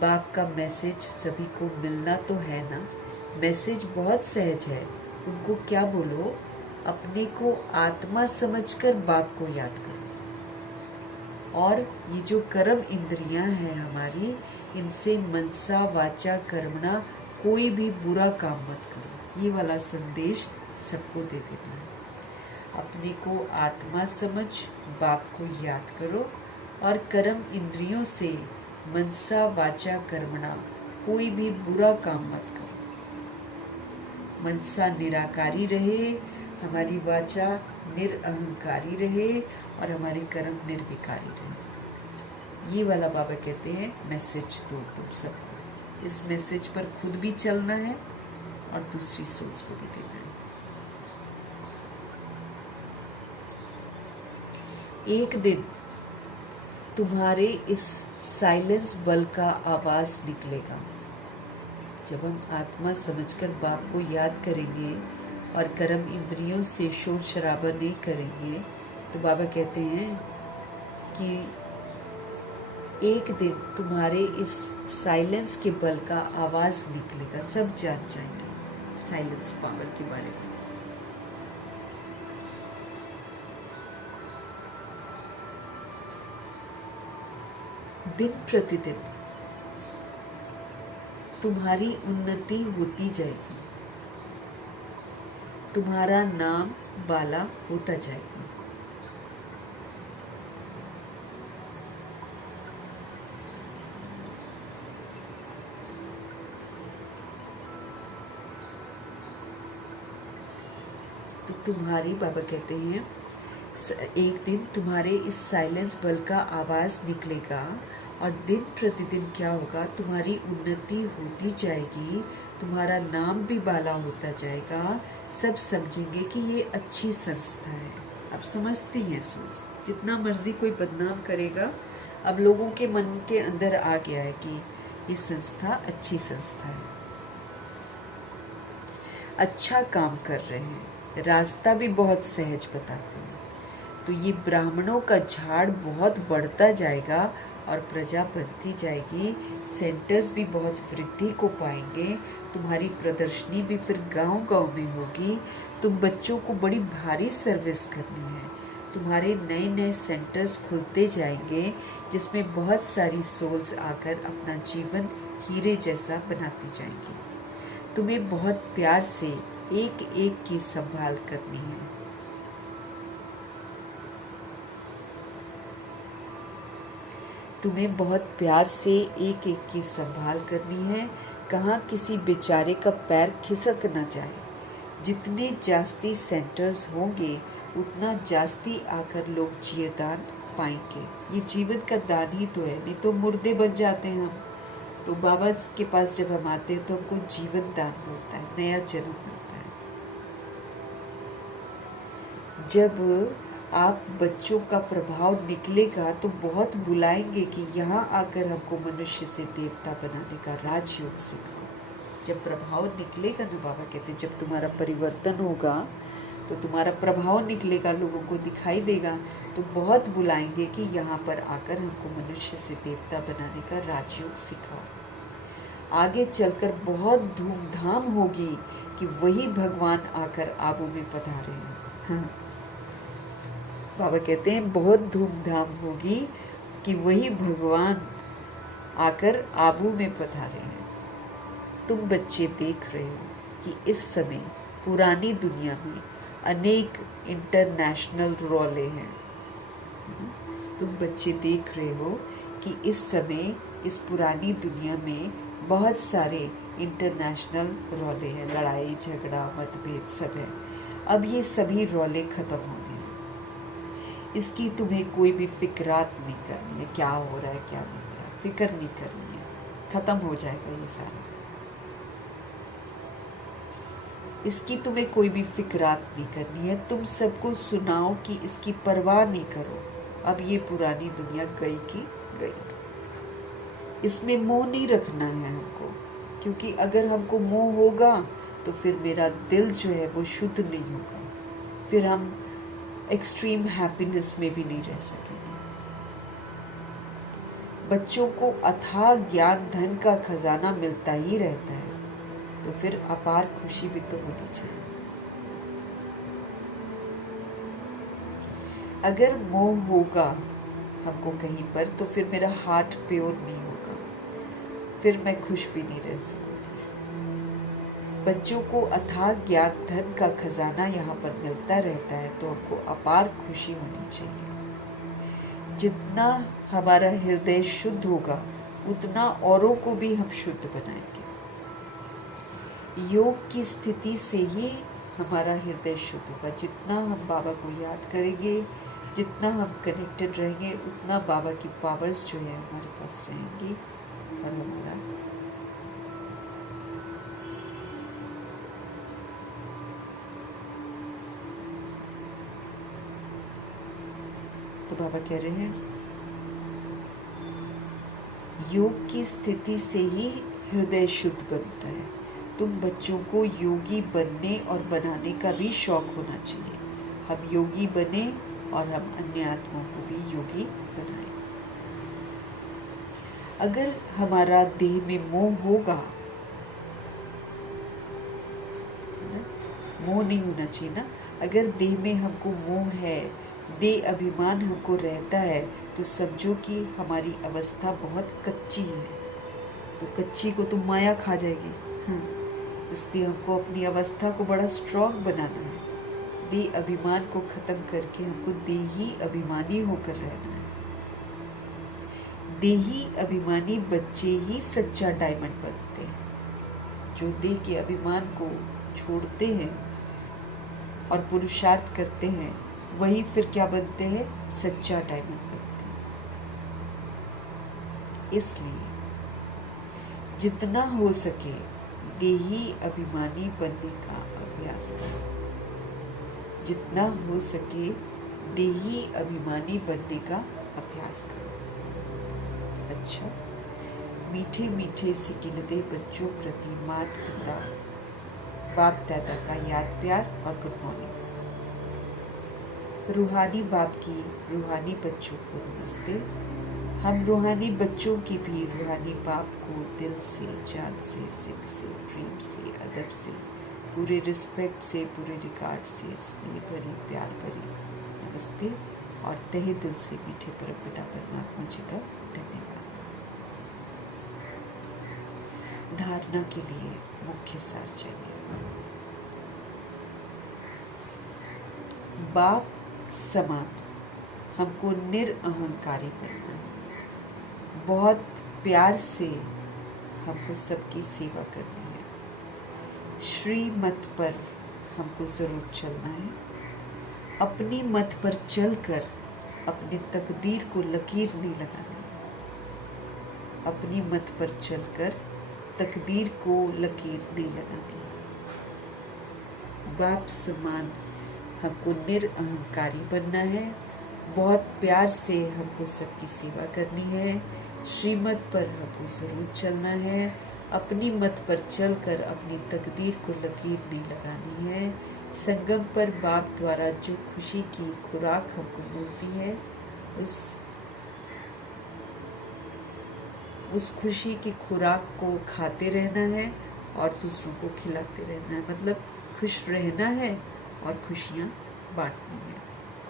बाप का मैसेज सभी को मिलना तो है ना। मैसेज बहुत सहज है, उनको क्या बोलो, अपने को आत्मा समझकर बाप को याद करो। और ये जो कर्म इंद्रियां हैं हमारी, इनसे मनसा वाचा कर्मणा कोई भी बुरा काम मत करो। ये वाला संदेश सबको दे देना है। अपने को आत्मा समझ बाप को याद करो और कर्म इंद्रियों से मनसा वाचा कर्मणा कोई भी बुरा काम मत करो। मनसा निराकारी रहे, हमारी वाचा निरअहंकारी रहे और हमारे कर्म निर्विकारी रहे। ये वाला बाबा कहते हैं मैसेज दो तुम सबको। इस मैसेज पर खुद भी चलना है और दूसरी सोच को भी देना है। एक दिन तुम्हारे इस साइलेंस बल का आवाज निकलेगा। जब हम आत्मा समझकर बाप को याद करेंगे और कर्म इंद्रियों से शोर शराबा नहीं करेंगे, तो बाबा कहते हैं कि एक दिन तुम्हारे इस साइलेंस के बल का आवाज निकलेगा। सब जान जाएंगे साइलेंस पावर के बारे में। दिन प्रतिदिन तुम्हारी उन्नति होती जाएगी, तुम्हारा नाम बाला होता जाएगा। तो तुम्हारी, बाबा कहते हैं, एक दिन तुम्हारे इस साइलेंस बल का आवाज निकलेगा और दिन प्रतिदिन क्या होगा, तुम्हारी उन्नति होती जाएगी, तुम्हारा नाम भी बाला होता जाएगा। सब समझेंगे कि ये अच्छी संस्था है। अब समझती हैं सोच, जितना मर्जी कोई बदनाम करेगा, अब लोगों के मन के अंदर आ गया है कि ये संस्था अच्छी संस्था है, अच्छा काम कर रहे हैं, रास्ता भी बहुत सहज बताते हैं। तो ये ब्राह्मणों का झाड़ बहुत बढ़ता जाएगा और प्रजा बनती जाएगी। सेंटर्स भी बहुत वृद्धि को पाएंगे। तुम्हारी प्रदर्शनी भी फिर गांव-गांव में होगी। तुम बच्चों को बड़ी भारी सर्विस करनी है। तुम्हारे नए नए सेंटर्स खुलते जाएंगे जिसमें बहुत सारी सोल्स आकर अपना जीवन हीरे जैसा बनाती जाएंगी। तुम्हें बहुत प्यार से एक एक की संभाल करनी है। तुम्हें बहुत प्यार से एक एक की संभाल करनी है। कहाँ किसी बेचारे का पैर खिसक न जाए। जितने जास्ती सेंटर्स होंगे उतना जास्ती आकर लोग जीवदान पाएंगे। ये जीवन का दान ही तो है, नहीं तो मुर्दे बन जाते हैं हम। तो बाबा के पास जब हम आते हैं तो हमको जीवन दान मिलता है, नया जन्म मिलता है। जब आप बच्चों का प्रभाव निकलेगा तो बहुत बुलाएंगे कि यहाँ आकर हमको मनुष्य से देवता बनाने का राजयोग सिखाओ। जब प्रभाव निकलेगा ना, बाबा कहते हैं, जब तुम्हारा परिवर्तन होगा तो तुम्हारा प्रभाव निकलेगा, लोगों को दिखाई देगा, तो बहुत बुलाएंगे कि यहाँ पर आकर हमको मनुष्य से देवता बनाने का राजयोग सिखाओ। आगे चलकर बहुत धूमधाम होगी कि वही भगवान आकर आबू में पधारे हैं। हाँ, बाबा कहते हैं बहुत धूमधाम होगी कि वही भगवान आकर आबू में पधारे हैं। तुम बच्चे देख रहे हो कि इस समय पुरानी दुनिया में अनेक इंटरनेशनल रौले हैं। तुम बच्चे देख रहे हो कि इस समय इस पुरानी दुनिया में बहुत सारे इंटरनेशनल रौले हैं, लड़ाई झगड़ा मतभेद सब है। अब ये सभी रौले खत्म होंगे। इसकी तुम्हें कोई भी फिक्रात नहीं करनी है, क्या हो रहा है क्या नहीं हो रहा है, फिक्र नहीं करनी है, खत्म हो जाएगा ये सारा। इसकी तुम्हें कोई भी फिक्रात नहीं करनी है। तुम सबको सुनाओ कि इसकी परवाह नहीं करो। अब ये पुरानी दुनिया गई की गई। इसमें मोह नहीं रखना है हमको, क्योंकि अगर हमको मोह होगा तो फिर मेरा दिल जो है वो शुद्ध नहीं होगा, फिर हम एक्सट्रीम हैप्पीनेस में भी नहीं रह सकेंगे। बच्चों को अथाह ज्ञान धन का खजाना मिलता ही रहता है, तो फिर अपार खुशी भी तो होनी चाहिए। अगर मोह होगा हमको कहीं पर, तो फिर मेरा हार्ट प्योर नहीं होगा, फिर मैं खुश भी नहीं रह सकूंगी। बच्चों को अथाह ज्ञान धन का खजाना यहाँ पर मिलता रहता है, तो हमको अपार खुशी होनी चाहिए। जितना हमारा हृदय शुद्ध होगा, उतना औरों को भी हम शुद्ध बनाएंगे। योग की स्थिति से ही हमारा हृदय शुद्ध होगा। जितना हम बाबा को याद करेंगे, जितना हम कनेक्टेड रहेंगे, उतना बाबा की पावर्स जो है हमारे पास रहेंगी और हमारा तो बाबा कह रहे हैं, योग की स्थिति से ही हृदय शुद्ध बनता है। तुम बच्चों को योगी बनने और बनाने का भी शौक होना चाहिए। हम योगी बने और हम अन्य आत्माओं को भी योगी बनाएं। अगर हमारा देह में मोह होगा, मोह नहीं होना चाहिए ना, अगर देह में हमको मोह है, देह अभिमान हमको रहता है, तो समझो कि हमारी अवस्था बहुत कच्ची है। तो कच्ची को तो माया खा जाएगी। इसलिए हमको अपनी अवस्था को बड़ा स्ट्रॉन्ग बनाना है। देह अभिमान को खत्म करके हमको देही अभिमानी होकर रहना है। देही अभिमानी बच्चे ही सच्चा डायमंड बनते हैं। जो देह के अभिमान को छोड़ते हैं और पुरुषार्थ करते हैं, वही फिर क्या बनते हैं? सच्चा डायमंड बनते हैं। इसलिए जितना हो सके देही अभिमानी बनने का अभ्यास करो। जितना हो सके देही अभिमानी बनने का अभ्यास करो। अच्छा, मीठे मीठे सिकिलते बच्चों प्रति मात पिता बाप दादा का याद प्यार और गुड मॉर्निंग। रूहानी बाप की रूहानी बच्चों को नमस्ते। हम रूहानी बच्चों की भी रूहानी बाप को दिल से, जान से, सिक से, प्रेम से, अदब से, पूरे रिस्पेक्ट से, पूरे रिगार्ड से, स्नेह भरी, प्यार भरी नमस्ते और तहे दिल से मीठे परमपिता परमात्मा जी का धन्यवाद। धारणा के लिए मुख्य सार चाहिए। बाप समान हमको निरअहंकारी बनना है। बहुत प्यार से हमको सबकी सेवा करनी है। श्रीमत पर हमको ज़रूर चलना है। अपनी मत पर चलकर अपने तकदीर को लकीर नहीं लगानी। अपनी मत पर चलकर तकदीर को लकीर नहीं लगानी। बाप समान हमको निरअहंकारी बनना है। बहुत प्यार से हमको सबकी सेवा करनी है। श्रीमत पर हमको ज़रूर चलना है। अपनी मत पर चलकर अपनी तकदीर को लकीर नहीं लगानी है। संगम पर बाप द्वारा जो खुशी की खुराक हमको मिलती है, उस खुशी की खुराक को खाते रहना है और दूसरों को खिलाते रहना है। मतलब खुश रहना है और खुशियाँ बांटनी है।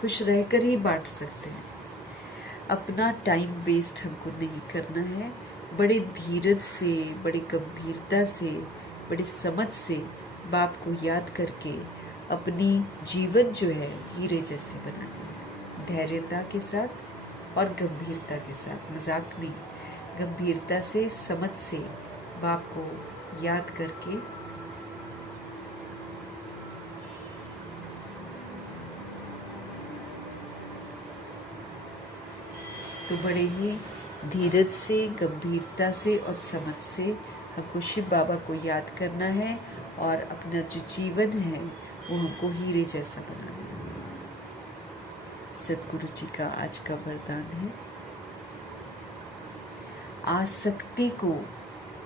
खुश रहकर ही बांट सकते हैं। अपना टाइम वेस्ट हमको नहीं करना है। बड़े धीरज से, बड़ी गंभीरता से, बड़ी समझ से बाप को याद करके अपनी जीवन जो है हीरे जैसे बनानी है। धैर्यता के साथ और गंभीरता के साथ, मजाक नहीं, गंभीरता से, समझ से बाप को याद करके तो बड़े ही धीरज से, गंभीरता से और समझ से हमको शिव बाबा को याद करना है और अपना जो जीवन है वो हमको हीरे जैसा बनाना है। सद्गुरु जी का आज का वरदान है, आसक्ति को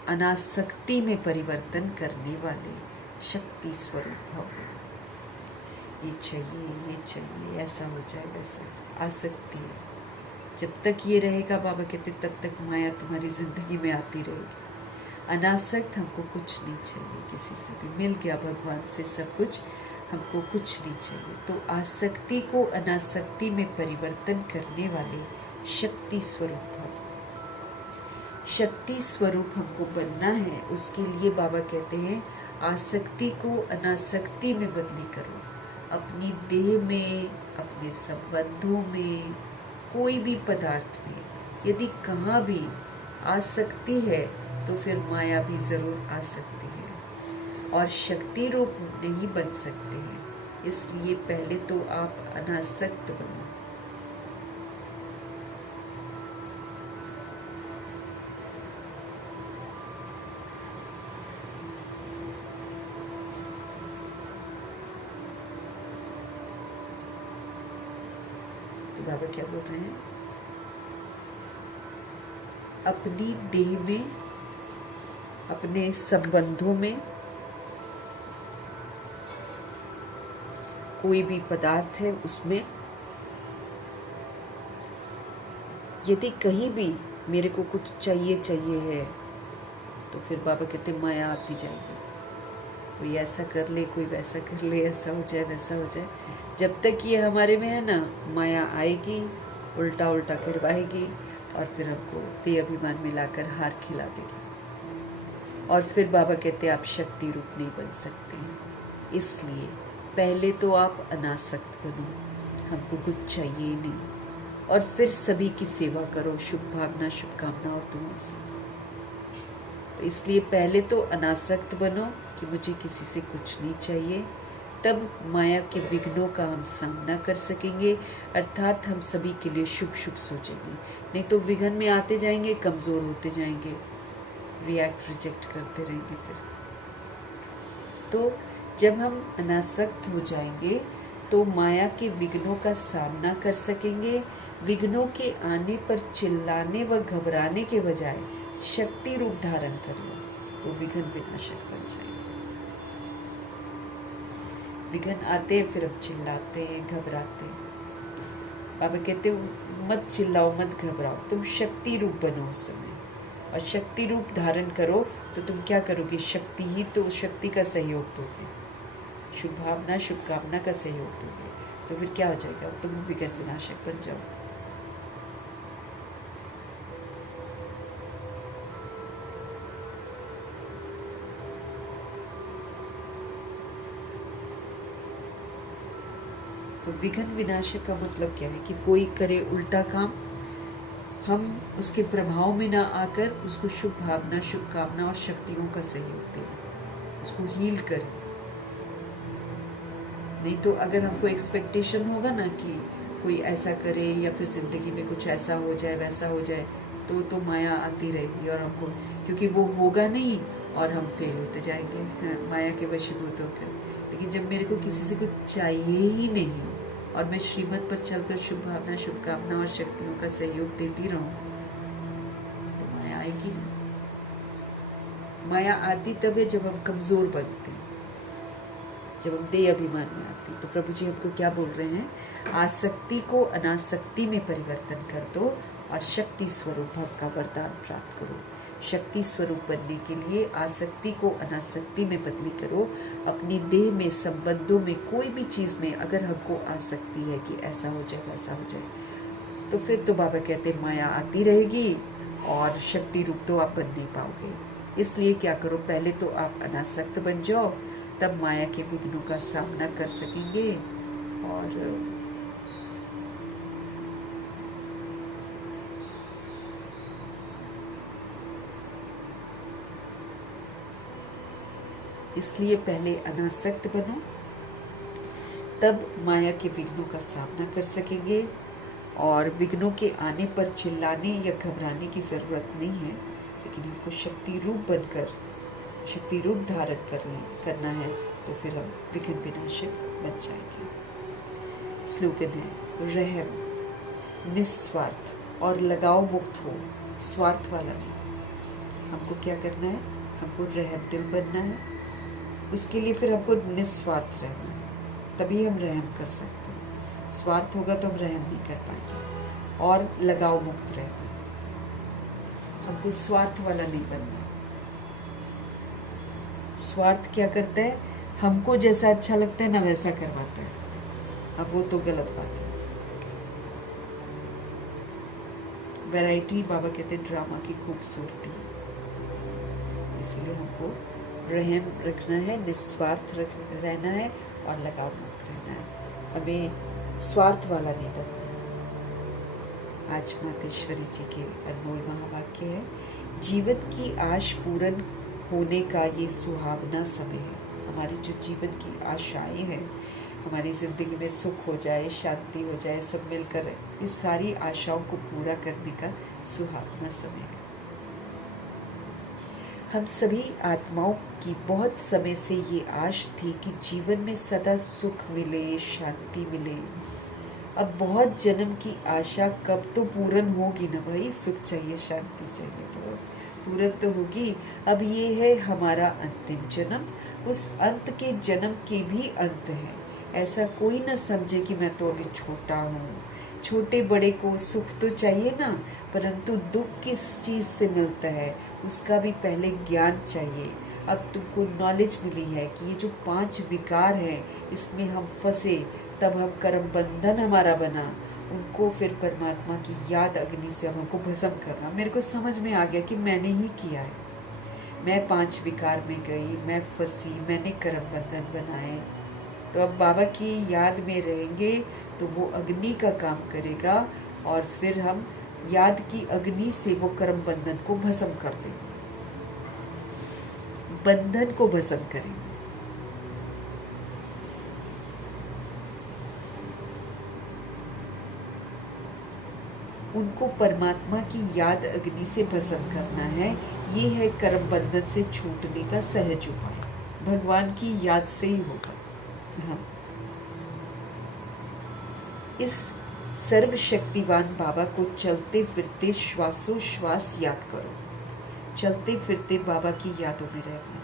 अनासक्ति में परिवर्तन करने वाले शक्ति स्वरूप भव। ये चाहिए, ऐसा हो जाए वैसा हो जाए, आसक्ति है। जब तक ये रहेगा बाबा कहते तब तक माया तुम्हारी ज़िंदगी में आती रहेगी। अनासक्त हमको कुछ नहीं चाहिए, किसी से भी मिल गया भगवान से सब कुछ, हमको कुछ नहीं चाहिए। तो आसक्ति को अनासक्ति में परिवर्तन करने वाले शक्ति स्वरूप भव। शक्ति स्वरूप हमको बनना है, उसके लिए बाबा कहते हैं आसक्ति को अनासक्ति में बदली करो। अपनी देह में, अपने संबंधों में, कोई भी पदार्थ में यदि कहाँ भी आसक्ति है तो फिर माया भी ज़रूर आ सकती है और शक्ति रूप नहीं बन सकते हैं। इसलिए पहले तो आप अनासक्त बनो। बाबा क्या बोल रहे हैं? अपनी देह में, अपने संबंधों में, कोई भी पदार्थ है उसमें यदि कहीं भी मेरे को कुछ चाहिए है तो फिर बाबा कहते माया आती जाएगी। कोई ऐसा कर ले, कोई वैसा कर ले, ऐसा हो जाए वैसा हो जाए। जब तक ये हमारे में है ना, माया आएगी, उल्टा उल्टा करवाएगी और फिर हमको ते अभिमान में लाकर हार खिला देगी। और फिर बाबा कहते आप शक्ति रूप नहीं बन सकते हैं। इसलिए पहले तो आप अनासक्त बनो, हमको कुछ चाहिए नहीं, और फिर सभी की सेवा करो, शुभ भावना शुभकामना और दुआओं से। तो इसलिए पहले तो अनासक्त बनो कि मुझे किसी से कुछ नहीं चाहिए, तब माया के विघ्नों का हम सामना कर सकेंगे, अर्थात हम सभी के लिए शुभ शुभ सोचेंगे। नहीं तो विघ्न में आते जाएंगे, कमज़ोर होते जाएंगे, रिजेक्ट करते रहेंगे। फिर तो जब हम अनासक्त हो जाएंगे तो माया के विघ्नों का सामना कर सकेंगे। विघ्नों के आने पर चिल्लाने व घबराने के बजाय शक्ति रूप धारण कर लो तो विघ्न विनाशक बन जाएंगे। विघ्न आते हैं फिर हम चिल्लाते हैं, घबराते हैं। बाबा कहते मत चिल्लाओ, मत घबराओ, तुम शक्ति रूप बनो उस समय, और शक्ति रूप धारण करो तो तुम क्या करोगे? शक्ति ही तो, शक्ति का सहयोग दोगे, शुभ भावना शुभकामना का सहयोग दोगे, तो फिर क्या हो जाएगा? तुम विघ्न विनाशक बन जाओ। तो विघ्न विनाशक का मतलब क्या है? कि कोई करे उल्टा काम, हम उसके प्रभाव में ना आकर उसको शुभ भावना शुभकामना और शक्तियों का सहयोग दें, उसको हील करें। नहीं तो अगर हमको एक्सपेक्टेशन होगा ना कि कोई ऐसा करे या फिर ज़िंदगी में कुछ ऐसा हो जाए वैसा हो जाए, तो माया आती रहेगी और हमको, क्योंकि वो होगा नहीं और हम फेल होते जाएंगे माया के वशीभूत होकर। लेकिन जब मेरे को किसी से कुछ चाहिए ही नहीं और मैं श्रीमत पर चलकर शुभ भावना शुभकामना और शक्तियों का सहयोग देती रहूं तो माया आएगी नहीं। माया आती तब है जब हम कमज़ोर बनते हैं, जब हम देह अभिमान में आती। तो प्रभु जी हमको क्या बोल रहे हैं? आसक्ति को अनासक्ति में परिवर्तन कर दो और शक्ति स्वरूप भव का वरदान प्राप्त करो। शक्ति स्वरूप बनने के लिए आसक्ति को अनासक्ति में बदली करो। अपनी देह में, संबंधों में, कोई भी चीज़ में अगर हमको आसक्ति है कि ऐसा हो जाए वैसा हो जाए, तो फिर तो बाबा कहते माया आती रहेगी और शक्ति रूप तो आप बन नहीं पाओगे। इसलिए क्या करो? पहले तो आप अनासक्त बन जाओ, तब माया के विघ्नों का सामना कर सकेंगे। और इसलिए पहले अनासक्त बनो, तब माया के विघ्नों का सामना कर सकेंगे। और विघ्नों के आने पर चिल्लाने या घबराने की ज़रूरत नहीं है, लेकिन हमको शक्ति रूप बनकर, शक्ति रूप धारण करना है, तो फिर हम विघ्न विनाशक बन जाएंगे। स्लोगन है रहम, निस्वार्थ और लगाव मुक्त हो, स्वार्थ वाला नहीं। हमको क्या करना है? हमको रहम दिल बनना है, उसके लिए फिर हमको निस्वार्थ रहना है, तभी हम रहम कर सकते हैं। स्वार्थ होगा तो हम रहम नहीं कर पाएंगे। और लगाव मुक्त रहना, हमको स्वार्थ वाला नहीं बनना। स्वार्थ क्या करता है, हमको जैसा अच्छा लगता है ना वैसा करवाता है। अब वो तो गलत बात है। वैरायटी बाबा कहते हैं ड्रामा की खूबसूरती, इसलिए हमको रहम रखना है, निस्वार्थ रहना है और लगाव मुक्त रहना है। हमें स्वार्थ वाला नहीं बनना है। आज मातेश्वरी जी के अनमोल महावाक्य है, जीवन की आश पूर्ण होने का ये सुहावना समय है। हमारी जो जीवन की आशाएं हैं, हमारी ज़िंदगी में सुख हो जाए, शांति हो जाए, सब मिलकर इस सारी आशाओं को पूरा करने का सुहावना समय है। हम सभी आत्माओं की बहुत समय से ये आश थी कि जीवन में सदा सुख मिले, शांति मिले। अब बहुत जन्म की आशा कब तो पूर्ण होगी ना भाई, सुख चाहिए, शांति चाहिए, तो पूर्ण तो होगी। अब ये है हमारा अंतिम जन्म, उस अंत के जन्म के भी अंत है। ऐसा कोई ना समझे कि मैं तो अभी छोटा हूँ। छोटे बड़े को सुख तो चाहिए ना, परंतु दुख किस चीज़ से मिलता है उसका भी पहले ज्ञान चाहिए। अब तुमको नॉलेज मिली है कि ये जो 5 विकार हैं इसमें हम फंसे, तब हम कर्म बंधन हमारा बना, उनको फिर परमात्मा की याद अग्नि से हमको भस्म करना। मेरे को समझ में आ गया कि मैंने ही किया है, मैं 5 विकार में गई, मैं फंसी, मैंने कर्म बंधन बनाए। तो अब बाबा की याद में रहेंगे तो वो अग्नि का काम करेगा और फिर हम याद की अग्नि से वो कर्म बंधन को भस्म कर देंगे, बंधन को भस्म करेंगे। उनको परमात्मा की याद अग्नि से भस्म करना है। ये है कर्म बंधन से छूटने का सहज उपाय, भगवान की याद से ही होगा। हाँ। इस सर्वशक्तिवान बाबा को चलते फिरते श्वासोश्वास याद करो। चलते फिरते बाबा की यादों में रहना।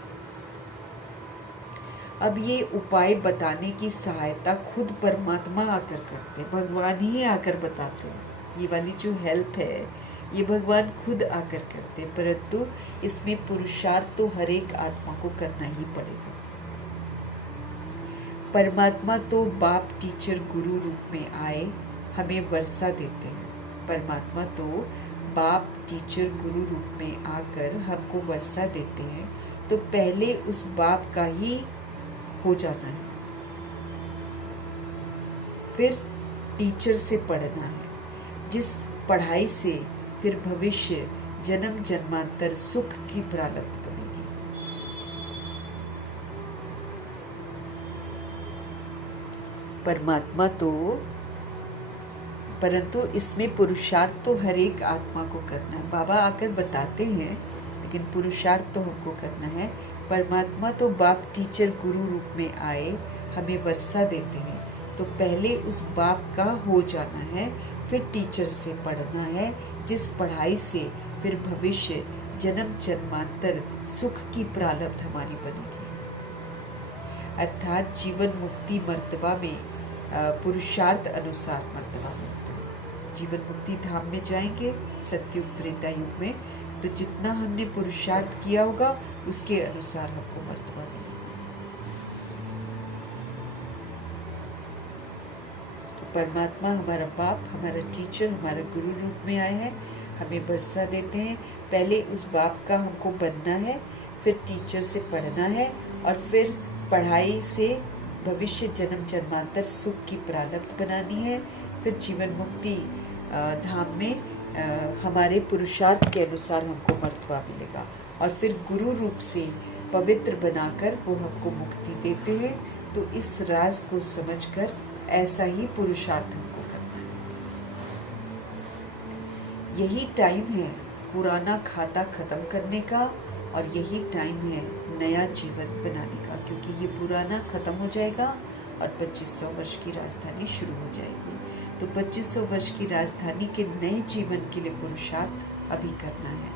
अब ये उपाय बताने की सहायता खुद परमात्मा आकर करते, भगवान ही आकर बताते हैं। ये वाली जो हेल्प है ये भगवान खुद आकर करते, परंतु इसमें पुरुषार्थ तो हर एक आत्मा को करना ही पड़ेगा। परमात्मा तो बाप टीचर गुरु रूप में आए हमें वर्षा देते हैं। परमात्मा तो बाप टीचर गुरु रूप में आकर हमको वर्षा देते हैं, तो पहले उस बाप का ही हो जाना है, फिर टीचर से पढ़ना है, जिस पढ़ाई से फिर भविष्य जन्म जन्मांतर सुख की प्राप्ति बनेगी। परमात्मा तो, परंतु इसमें पुरुषार्थ तो हर एक आत्मा को करना है। बाबा आकर बताते हैं लेकिन पुरुषार्थ तो हमको करना है। परमात्मा तो बाप टीचर गुरु रूप में आए हमें वर्षा देते हैं, तो पहले उस बाप का हो जाना है, फिर टीचर से पढ़ना है, जिस पढ़ाई से फिर भविष्य जन्म जन्मांतर सुख की प्रारब्ध हमारी बनेगी। अर्थात जीवन मुक्ति मर्तबा में पुरुषार्थ अनुसार मर्तबा मिलता है। जीवन मुक्ति धाम में जाएंगे सत्युग त्रेता युग में, तो जितना हमने पुरुषार्थ किया होगा उसके अनुसार हमको मर्तबा मिलेगा। तो परमात्मा हमारा बाप, हमारा टीचर, हमारा गुरु रूप में आए हैं, हमें वर्षा देते हैं। पहले उस बाप का हमको बनना है, फिर टीचर से पढ़ना है, और फिर पढ़ाई से भविष्य जन्म जन्मांतर सुख की प्रारब्ध बनानी है। फिर जीवन मुक्ति धाम में हमारे पुरुषार्थ के अनुसार हमको मर्तबा मिलेगा, और फिर गुरु रूप से पवित्र बनाकर वो हमको मुक्ति देते हैं। तो इस राज को समझकर ऐसा ही पुरुषार्थ हमको करना है। यही टाइम है पुराना खाता खत्म करने का, और यही टाइम है नया जीवन बनाने का, क्योंकि ये पुराना खत्म हो जाएगा और 2500 वर्ष की राजधानी शुरू हो जाएगी। तो 2500 वर्ष की राजधानी के नए जीवन के लिए पुरुषार्थ अभी करना है।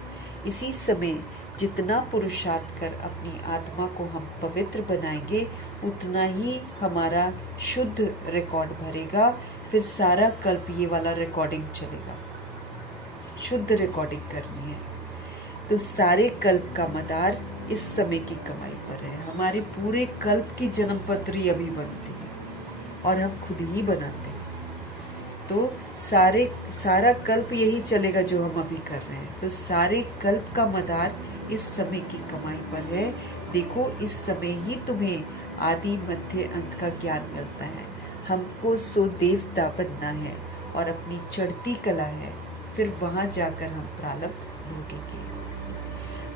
इसी समय जितना पुरुषार्थ कर अपनी आत्मा को हम पवित्र बनाएंगे, उतना ही हमारा शुद्ध रिकॉर्ड भरेगा। फिर सारा कल्प ये वाला रिकॉर्डिंग चलेगा, शुद्ध रिकॉर्डिंग करनी है। तो सारे कल्प का मदार इस समय की कमाई पर है। हमारे पूरे कल्प की जन्म पत्री अभी बनती है और हम खुद ही बनाते हैं। तो सारा कल्प यही चलेगा जो हम अभी कर रहे हैं। तो सारे कल्प का मदार इस समय की कमाई पर है। देखो, इस समय ही तुम्हें आदि मध्य अंत का ज्ञान मिलता है। हमको सो देवता बनना है और अपनी चढ़ती कला है। फिर वहाँ जाकर हम प्रारब्ध भोगेंगे।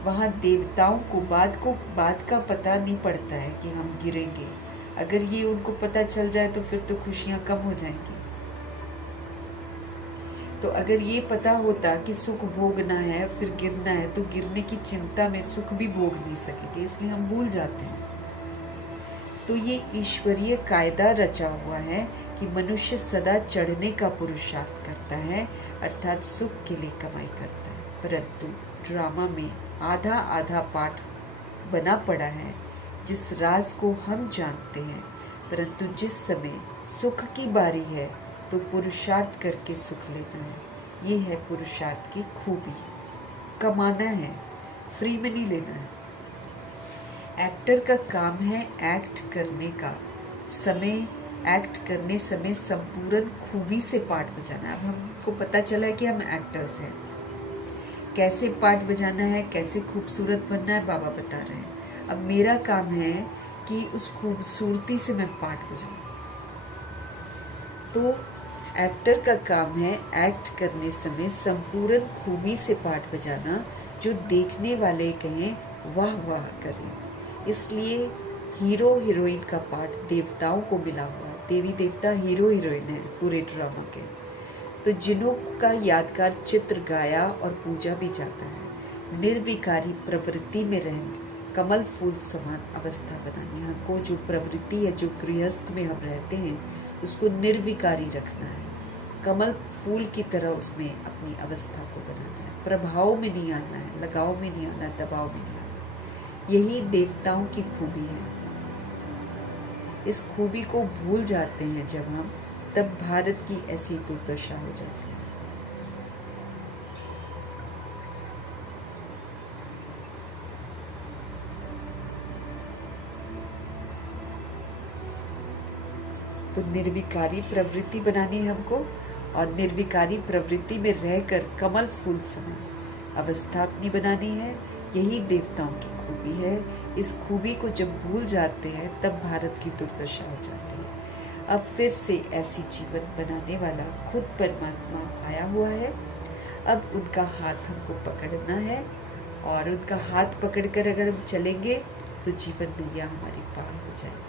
वहाँ देवताओं को बाद का पता नहीं पड़ता है कि हम गिरेंगे। अगर ये उनको पता चल जाए तो फिर तो खुशियाँ कम हो जाएंगी। तो अगर ये पता होता कि सुख भोगना है फिर गिरना है, तो गिरने की चिंता में सुख भी भोग नहीं सकेंगे, इसलिए हम भूल जाते हैं। तो ये ईश्वरीय कायदा रचा हुआ है कि मनुष्य सदा चढ़ने का पुरुषार्थ करता है, अर्थात सुख के लिए कमाई करता है। परंतु ड्रामा में आधा आधा पाठ बना पड़ा है, जिस राज को हम जानते हैं। परंतु जिस समय सुख की बारी है तो पुरुषार्थ करके सुख लेना है। ये है पुरुषार्थ की खूबी। कमाना है, फ्री में नहीं लेना है। एक्टर का काम है एक्ट करने का एक्ट करने समय संपूर्ण खूबी से पार्ट बजाना। अब हमको पता चला है कि हम एक्टर्स हैं। कैसे पार्ट बजाना है, कैसे खूबसूरत बनना है, बाबा बता रहे हैं। अब मेरा काम है कि उस खूबसूरती से मैं पार्ट बजाऊं। तो एक्टर का काम है एक्ट करने समय संपूर्ण खूबी से पार्ट बजाना, जो देखने वाले कहें वाह वाह करें। इसलिए हीरो हीरोइन का पार्ट देवताओं को मिला हुआ है। देवी देवता हीरो हीरोइन है पूरे ड्रामा के। तो जिन्हों का यादगार चित्र गाया और पूजा भी जाता है। निर्विकारी प्रवृत्ति में रहने, कमल फूल समान अवस्था बनानी। हमको जो प्रवृत्ति है, जो गृहस्थ में हम रहते हैं, उसको निर्विकारी रखना है। कमल फूल की तरह उसमें अपनी अवस्था को बनाना है। प्रभाव में नहीं आना है, लगाव में नहीं आना, दबाव में नहीं आना। यही देवताओं की खूबी है। इस खूबी को भूल जाते हैं जब हम, तब भारत की ऐसी दुर्दशा हो जाती है। तो निर्विकारी प्रवृत्ति बनानी है हमको, और निर्विकारी प्रवृत्ति में रहकर कमल फूल समान अवस्था अपनी बनानी है। यही देवताओं की खूबी है। इस खूबी को जब भूल जाते हैं तब भारत की दुर्दशा हो जाती है। अब फिर से ऐसी जीवन बनाने वाला खुद परमात्मा आया हुआ है। अब उनका हाथ हमको पकड़ना है, और उनका हाथ पकड़कर अगर हम चलेंगे तो जीवन नैया हमारी पार हो जाएगी।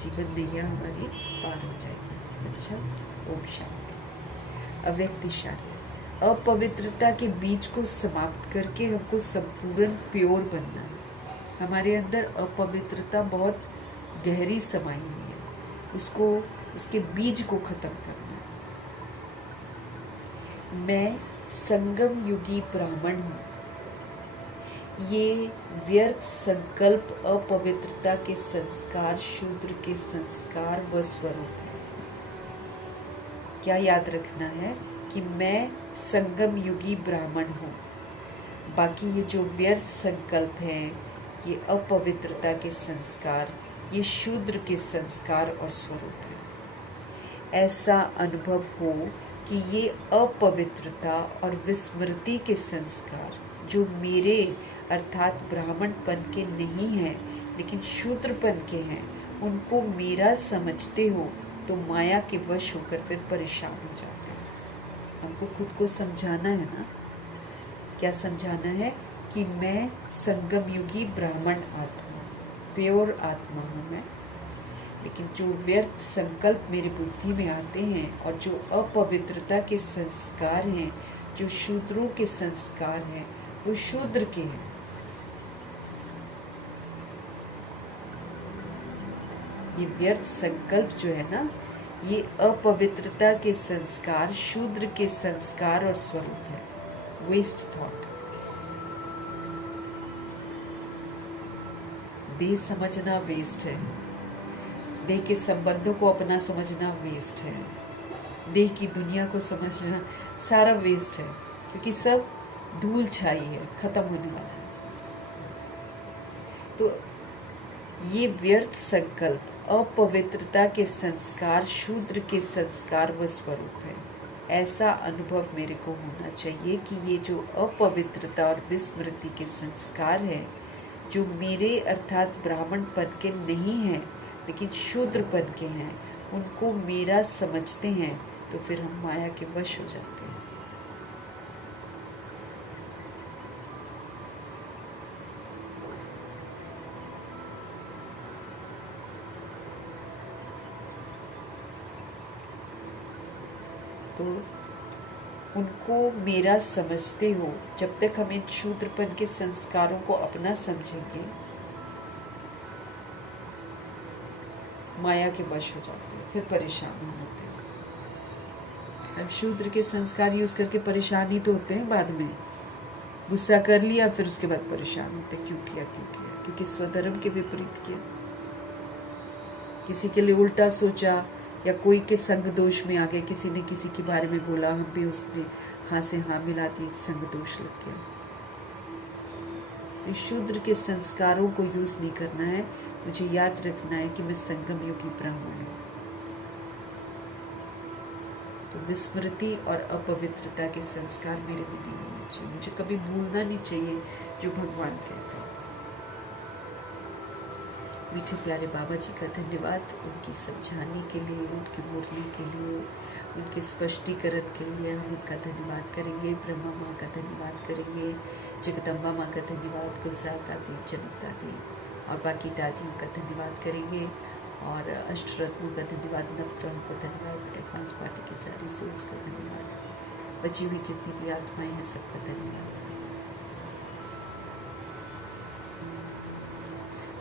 जीवन नैया हमारी पार हो जाएगी। अच्छा, ओम शांति। अव्यक्त इशारा। अपवित्रता के बीज को समाप्त करके हमको संपूर्ण प्योर बनना है। हमारे अंदर अपवित्रता बहुत गहरी समाई हुई है, उसके बीज को खत्म करना है। मैं संगम युगी ब्राह्मण हूँ। ये व्यर्थ संकल्प अपवित्रता के संस्कार, शूद्र के संस्कार व स्वरूप है। क्या याद रखना है कि मैं संगम युगी ब्राह्मण हूँ। बाकी ये जो व्यर्थ संकल्प हैं, ये अपवित्रता के संस्कार, ये शूद्र के संस्कार और स्वरूप है। ऐसा अनुभव हो कि ये अपवित्रता और विस्मृति के संस्कार जो मेरे अर्थात ब्राह्मणपन के नहीं हैं लेकिन शूद्रपन के हैं, उनको मेरा समझते हो तो माया के वश होकर फिर परेशान हो जाते हैं। हमको खुद को समझाना है ना। क्या समझाना है? कि मैं संगम युगी ब्राह्मण आत्मा, प्योर आत्मा हूँ मैं। लेकिन जो व्यर्थ संकल्प मेरी बुद्धि में आते हैं और जो अपवित्रता के संस्कार हैं, जो शूद्रों के संस्कार हैं, वो शूद्र के हैं। ये व्यर्थ संकल्प जो है ना, ये अपवित्रता के संस्कार, शूद्र के संस्कार और स्वरूप है। Waste thought. देह समझना वेस्ट है, देह के संबंधों को अपना समझना वेस्ट है, देह की दुनिया को समझना सारा वेस्ट है, क्योंकि सब धूल छाई है, खत्म होने वाला है। तो ये व्यर्थ संकल्प, अपवित्रता के संस्कार शूद्र के संस्कार व स्वरूप है। ऐसा अनुभव मेरे को होना चाहिए कि ये जो अपवित्रता और विस्मृति के संस्कार हैं, जो मेरे अर्थात ब्राह्मणपन के नहीं हैं लेकिन शूद्रपन के हैं, उनको मेरा समझते हैं, तो फिर हम माया के वश हो जाते हैं। तो उनको मेरा समझते हो, जब तक हम इन शूद्रपन के संस्कारों को अपना समझेंगे, माया के वश हो जाते हैं, फिर परेशान होते हैं। अब शूद्र के संस्कार यूज करके परेशान ही तो होते हैं बाद में। गुस्सा कर लिया, फिर उसके बाद परेशान होते हैं, क्यों किया, क्योंकि स्वधर्म के विपरीत किया, किसी के लिए उल्टा सोचा, या कोई के संग दोष में आ गए, किसी ने किसी के बारे में बोला, हम भी उसने हाँ से हाँ मिला दी, संग दोष लग गया। तो शूद्र के संस्कारों को यूज नहीं करना है। मुझे याद रखना है कि मैं संगम युगी ब्राह्मण हूँ। तो विस्मृति और अपवित्रता के संस्कार मेरे में नहीं होने चाहिए। मुझे कभी भूलना नहीं चाहिए जो भगवान कहते हैं। मीठे प्यारे बाबा जी का धन्यवाद उनकी समझाने के लिए, उनकी मुरली के लिए, उनके स्पष्टीकरण के लिए हम उनका धन्यवाद करेंगे। ब्रह्मा माँ का धन्यवाद करेंगे, जगदम्बा माँ का धन्यवाद, गुलजार दादी, जनक दादी और बाकी दादियों का धन्यवाद करेंगे, और अष्टरत्नों का धन्यवाद, नवग्रहों का धन्यवाद, एडवांस पार्टी की सारी सोल्स का धन्यवाद, बची हुई जितनी भी आत्माएं हैं सबका धन्यवाद।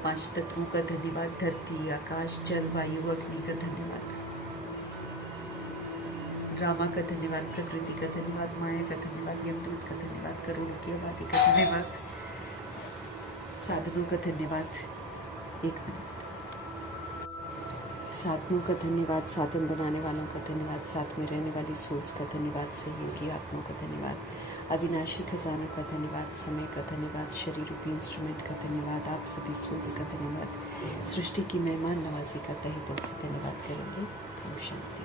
5 तत्वों का धन्यवाद, धरती, आकाश, जल, वायु, अग्नि का धन्यवाद, ड्रामा का धन्यवाद, प्रकृति का धन्यवाद, माया का धन्यवाद, यमदूत का धन्यवाद, करोड़ों की आबादी का धन्यवाद, साधनों का धन्यवाद। 1 मिनट। साधनों का धन्यवाद, साधन बनाने वालों का धन्यवाद, साथ में रहने वाली सोच का धन्यवाद, सहयोगी आत्माओं का धन्यवाद, अविनाशी खजानों का धन्यवाद, समय का धन्यवाद, शरीर रूपी इंस्ट्रूमेंट का धन्यवाद, आप सभी सोल्स का धन्यवाद, सृष्टि की मेहमान नवाजी का तहे दिल से धन्यवाद करेंगे। ओम शांति।